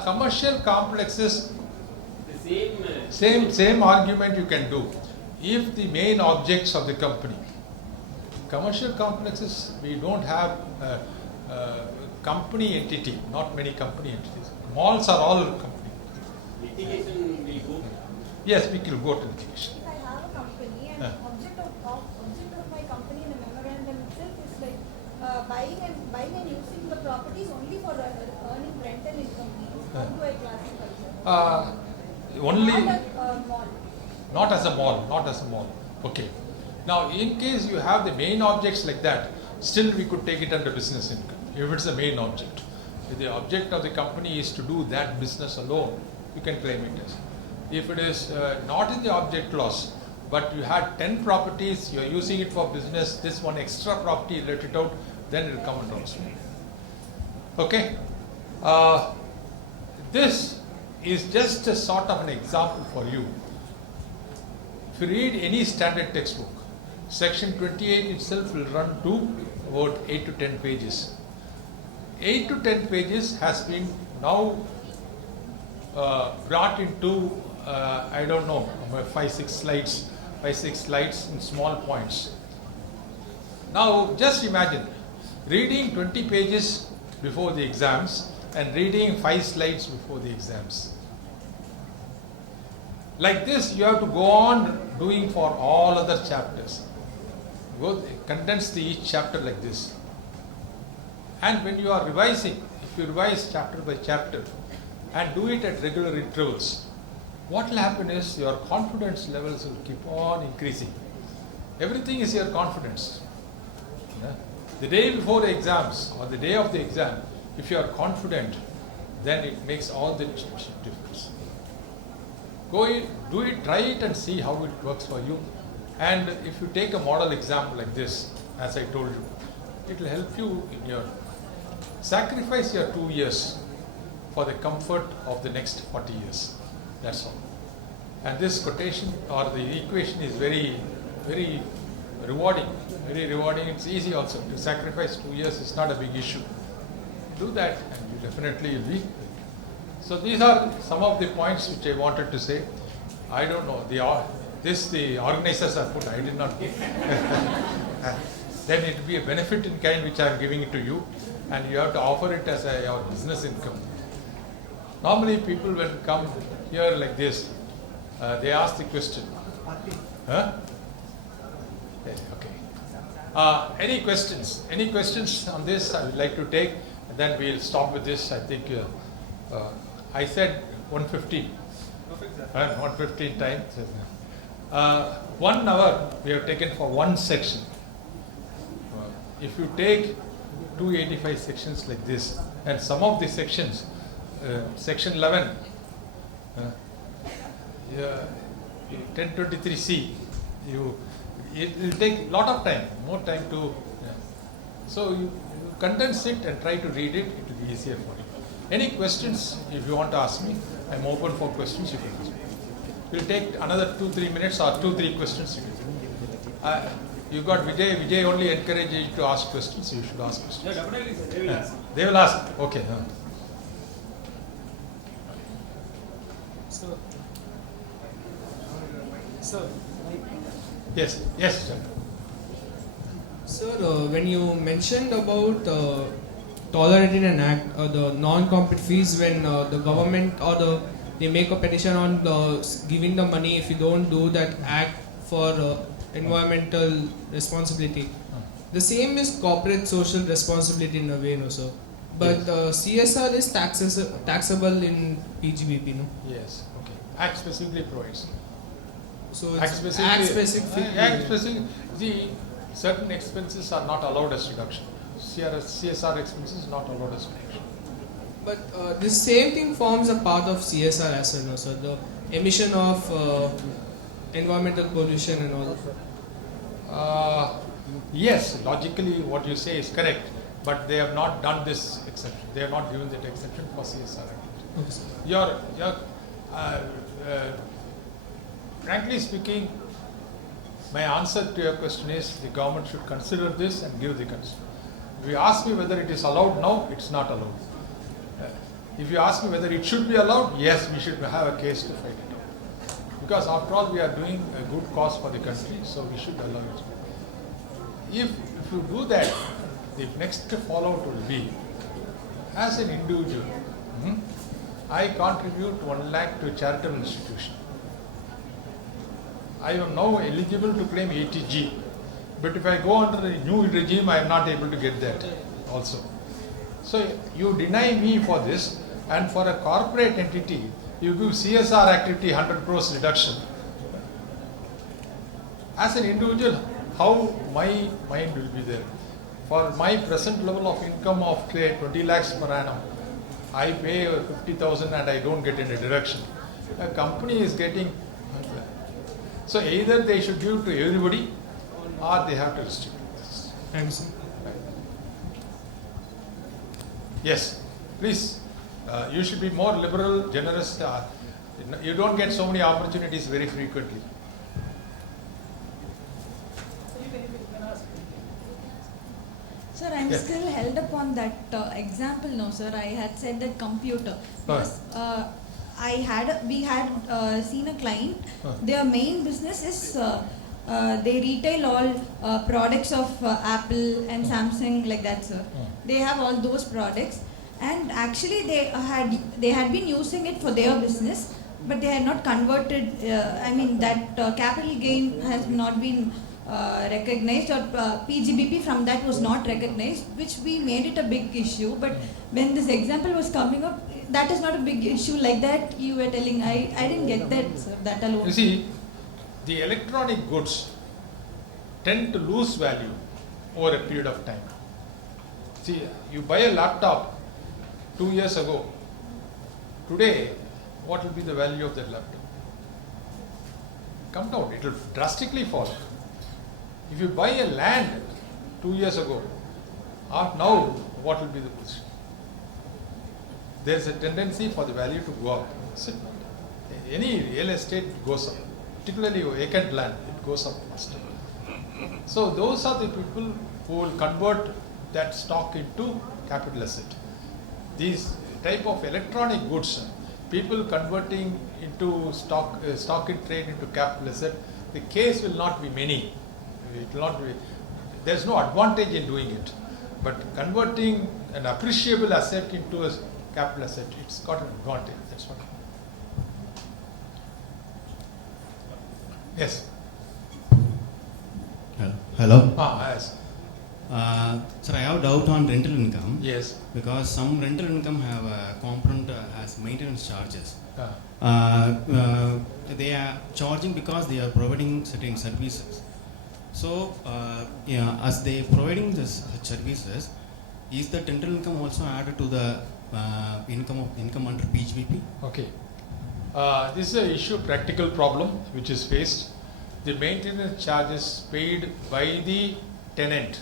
Commercial complexes, The same argument you can do. If the main objects of the company, commercial complexes, we don't have company entity, not many company entities. Malls are all company. Litigation will go. Yes, we can go to litigation. If I have a company and object of my company in the memorandum itself is like buying and using the properties only for earning rental income means, how do I classify that? Only Mall. not as a mall. Okay. Now, in case you have the main objects like that, still we could take it under business income. If it's the main object, if the object of the company is to do that business alone, you can claim it as. If it is not in the object clause, but you had 10 properties, you are using it for business, this one extra property, let it out, then it will come under also. Okay. This is just a sort of an example for you. If you read any standard textbook, section 28 itself will run to about 8 to 10 pages. 8 to 10 pages has been now brought into, I don't know, 5-6 slides in small points. Now just imagine reading 20 pages before the exams and reading 5 slides before the exams. Like this, you have to go on doing for all other chapters. Condense each chapter like this. And when you are revising, if you revise chapter by chapter and do it at regular intervals, what will happen is your confidence levels will keep on increasing. Everything is your confidence. The day before the exams or the day of the exam, if you are confident, then it makes all the difference. Go in, do it, try it and see how it works for you. And if you take a model exam like this, as I told you, it will help you in your sacrifice your 2 years for the comfort of the next 40 years. That's all. And this quotation or the equation is very, very rewarding. Very rewarding. It's easy also. To sacrifice 2 years is not a big issue. Do that and you definitely will be. So these are some of the points which I wanted to say. I don't know. The organizers have put, I did not put. Then it will be a benefit in kind which I am giving it to you, and you have to offer it as your business income. Normally people when come here like this, they ask the question. Huh? Yes, okay. Any questions? Any questions on this I would like to take, and then we'll stop with this. I think I said 1:15. 1:15 times. 1 hour we have taken for one section. If you take 285 sections like this, and some of the sections, section 11, 1023C, it will take lot of time, more time to. So you condense it and try to read it. It will be easier for you. Any questions? If you want to ask me, I am open for questions. You can ask me. It will take another 2-3 minutes or 2-3 questions. You got Vijay. Vijay only encourage you to ask questions. You should ask questions. Yeah, definitely, sir. They will ask. They will ask. Okay. Sir. Yes. Yes, sir. Sir, when you mentioned about tolerating an act, the non-compete fees when the government or they make a petition on giving the money if you don't do that act for environmental responsibility. The same is corporate social responsibility in a way, no sir. But CSR is taxable in PGBP, no? Yes. Okay. Act specifically provides. So Act specific. See, certain expenses are not allowed as reduction. CSR expenses not allowed as reduction. But this same thing forms a part of CSR as well, no sir. The emission of environmental pollution and all. Yes, logically what you say is correct, but they have not done this exception. They have not given that exception for CSR activity. Frankly speaking, my answer to your question is the government should consider this and give the consent. If you ask me whether it is allowed now, it's not allowed. If you ask me whether it should be allowed, yes, we should have a case to fight it out. Because after all, we are doing a good cause for the country, so we should allow it. If you do that, the next fallout will be, as an individual, I contribute 1 lakh to a charitable institution. I am now eligible to claim 80G, but if I go under a new regime, I am not able to get that also. So you deny me for this, and for a corporate entity, you give CSR activity 100 crores reduction. As an individual, how my mind will be there? For my present level of income of 20 lakhs per annum, I pay 50,000 and I don't get any deduction. A company is getting. So either they should give to everybody or they have to restrict this. Thanks. Yes, please. You should be more liberal, generous. You don't get so many opportunities very frequently. Sir, I'm still held upon that example now, sir. I had said that computer. Because, we had seen a client. Their main business is they retail all products of Apple and Samsung, like that, sir. They have all those products, and actually they had been using it for their business, but they had not converted. That capital gain has not been recognized, or PGBP from that was not recognized, which we made it a big issue. But when this example was coming up, that is not a big issue like that you were telling. I didn't get that, sir, that alone. You see, the electronic goods tend to lose value over a period of time. See, you buy a laptop 2 years ago. Today, what will be the value of that laptop? Come down, it will drastically fall. If you buy a land 2 years ago, now what will be the position? There is a tendency for the value to go up. Any real estate goes up, particularly vacant land, it goes up faster. So those are the people who will convert that stock into capital asset. These type of electronic goods, people converting into stock in trade into capital asset, the case will not be many. It will not be. There is no advantage in doing it, but converting an appreciable asset into a capital asset, it's got an advantage. That's what. Yes. Hello. Yes. Sir, I have a doubt on rental income. Yes. Because some rental income have a component as maintenance charges. Ah. They are charging because they are providing certain services. So, as they providing this services, is the rental income also added to the income under PGBP? Okay. This is an issue, practical problem which is faced. The maintenance charges paid by the tenant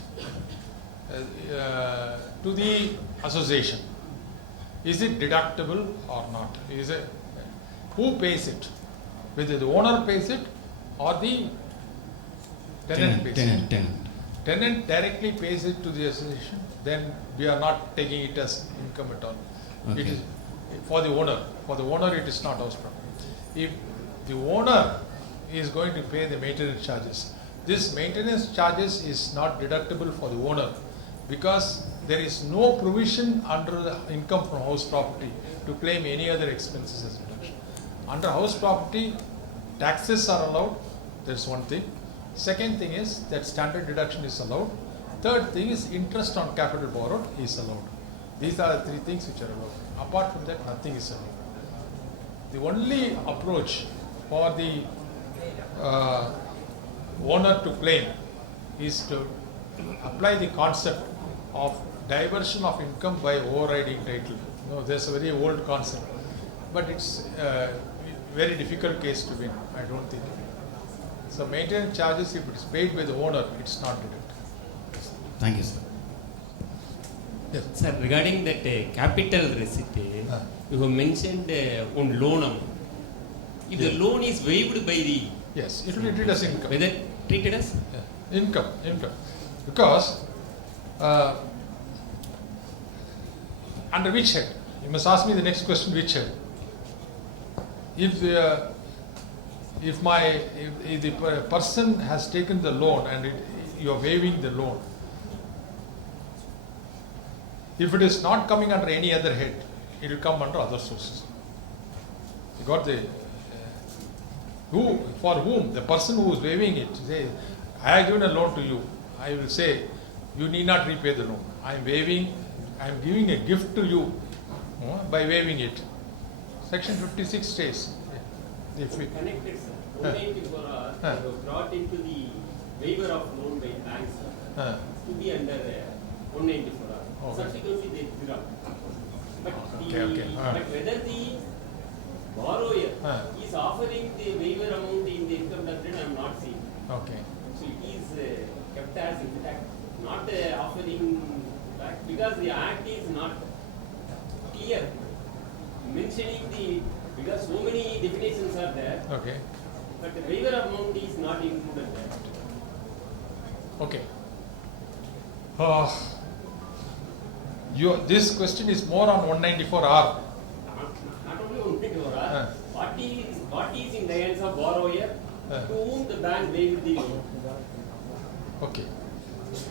to the association. Is it deductible or not? Who pays it? Whether the owner pays it or the tenant pays it. Tenant directly pays it to the association, then we are not taking it as income at all. Okay. It is for the owner. For the owner, it is not house property. If the owner is going to pay the maintenance charges, this maintenance charges is not deductible for the owner because there is no provision under the income from house property to claim any other expenses as deduction. Under house property, taxes are allowed. That's one thing. Second thing is that standard deduction is allowed. Third thing is interest on capital borrowed is allowed. These are the three things which are allowed. Apart from that, nothing is allowed. The only approach for the owner to claim is to apply the concept of diversion of income by overriding title. No, there's a very old concept, but it's a very difficult case to win. I don't think. So maintenance charges, if it's paid by the owner, it's not deducted. Thank you, sir. Yes. Sir, regarding that capital receipt, you have mentioned on loan amount. If the loan is waived by the... Yes, it will be treated as income. Whether treated as? Income. Because under which head? You must ask me the next question, which head? If the person has taken the loan and you are waiving the loan, if it is not coming under any other head, it will come under other sources. You got the for whom the person who is waiving it say, I have given a loan to you. I will say, you need not repay the loan. I am giving a gift to you by waiving it. Section 56 says, if we connected, sir. 194 are brought into the waiver of loan by banks to be under 194 are. Subsequently, they withdraw. But whether the borrower is offering the waiver amount in the income tax rate, I am not seeing. Okay. So it is kept as intact, not offering back, because the act is not clear mentioning because so many definitions are there. Okay. But the waiver amount is not included there. Okay. This question is more on 194R. Not only 194R. What is in the hands of borrower to whom the bank waived the loan? Okay.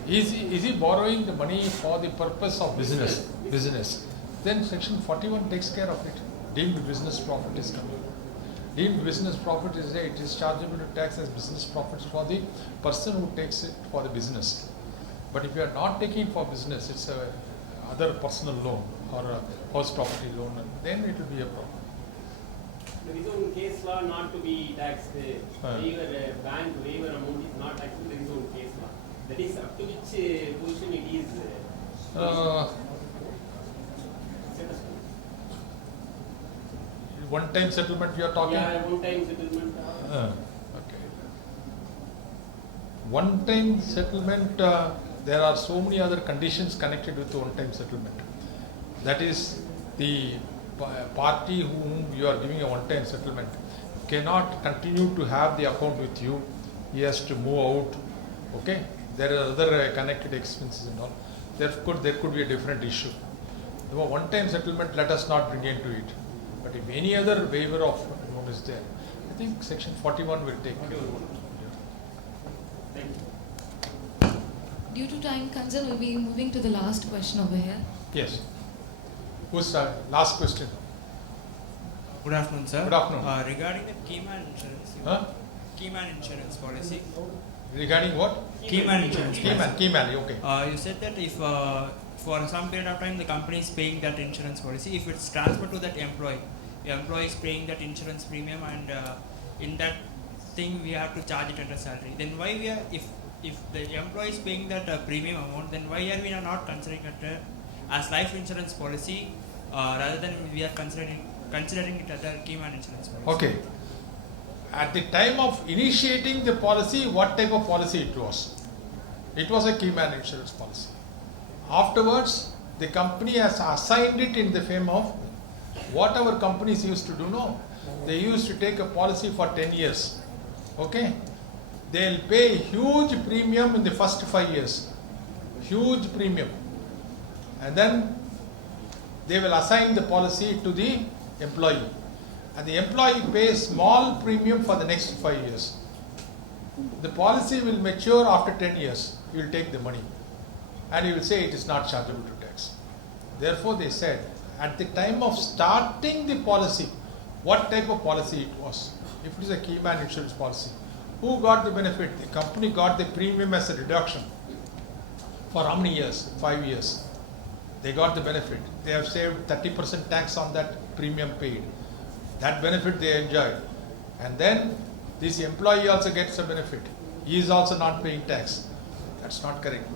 Is he borrowing the money for the purpose of business? Then section 41 takes care of it. Deemed business profit is coming. Deemed business profit is it is chargeable to tax as business profits for the person who takes it for the business. But if you are not taking it for business, it's a other personal loan or a house property loan, and then it will be a problem. There is one case law not to be taxed. Waiver, bank waiver amount is not taxed. There is one case law. That is up to which position it is. One-time settlement you are talking? Yeah, one-time settlement. Okay. One-time settlement, there are so many other conditions connected with the one-time settlement. That is, the party whom you are giving a one-time settlement cannot continue to have the account with you. He has to move out. Okay? There are other connected expenses and all. There could be a different issue. The one-time settlement, let us not bring into it. But if any other waiver of loan is there, I think section 41 will take care. Due to time concern, we'll be moving to the last question over here. Yes. Who's last question? Good afternoon, sir. Good afternoon. Regarding the Keyman insurance, Keyman insurance policy. Regarding what? Keyman insurance. Keyman, okay. You said that if for some period of time the company is paying that insurance policy. If it's transferred to that employee, the employee is paying that insurance premium, and in that thing we have to charge it under salary. Then why we are, if the employee is paying that premium amount, then why are we not considering it as life insurance policy rather than we are considering it as a key man insurance policy? Okay. At the time of initiating the policy, what type of policy it was? It was a key man insurance policy. Afterwards, the company has assigned it in the form of what our companies used to do. No, they used to take a policy for 10 years. Okay, they'll pay huge premium in the first 5 years, huge premium, and then they will assign the policy to the employee, and the employee pays small premium for the next 5 years. The policy will mature after 10 years. You will take the money, and you will say it is not chargeable to tax. Therefore, they said at the time of starting the policy, what type of policy it was. If it is a key man insurance policy, who got the benefit? The company got the premium as a reduction. For how many years? 5 years. They got the benefit. They have saved 30% tax on that premium paid. That benefit they enjoyed. And then this employee also gets a benefit. He is also not paying tax. That's not correct.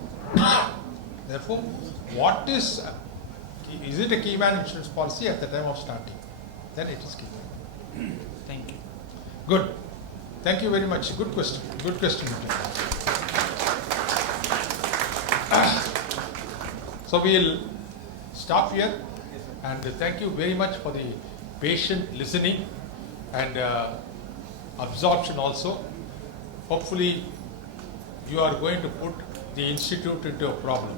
Therefore, what is it a key man insurance policy at the time of starting? Then it is key man. Thank you. Good. Thank you very much. Good question. Good question. So we'll stop here, and thank you very much for the patient listening and absorption also. Hopefully you are going to put the institute into a problem.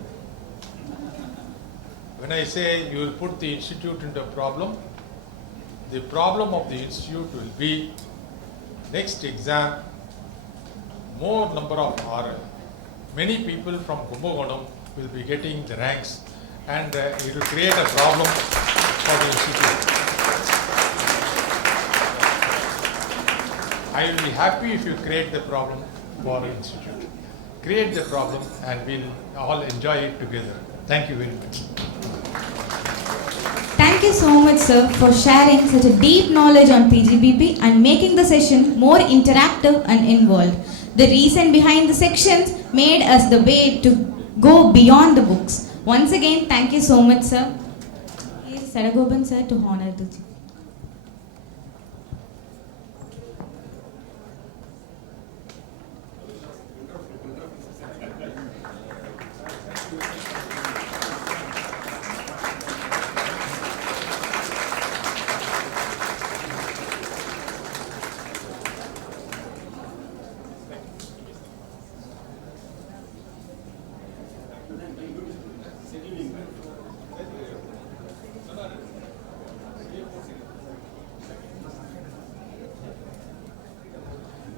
When I say you will put the institute into a problem, the problem of the institute will be next exam, more number of RL. Many people from Kumbakonam will be getting the ranks, and it will create a problem for the institute. I will be happy if you create the problem for the institute. Create the problem and we'll all enjoy it together. Thank you very much. Thank you so much, sir, for sharing such a deep knowledge on PGBP and making the session more interactive and involved. The reason behind the sections made us the way to go beyond the books. Once again, thank you so much, sir. Here's Sadagopan, sir, to honor the chief.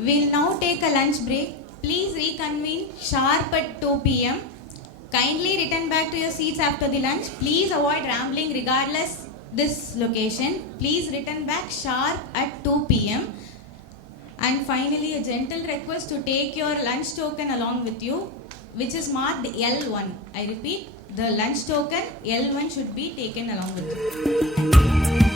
We'll now take a lunch break. Please reconvene sharp at 2 p.m. Kindly return back to your seats after the lunch. Please avoid rambling regardless this location. Please return back sharp at 2 p.m. And finally, a gentle request to take your lunch token along with you, which is marked L1. I repeat, the lunch token L1 should be taken along with you.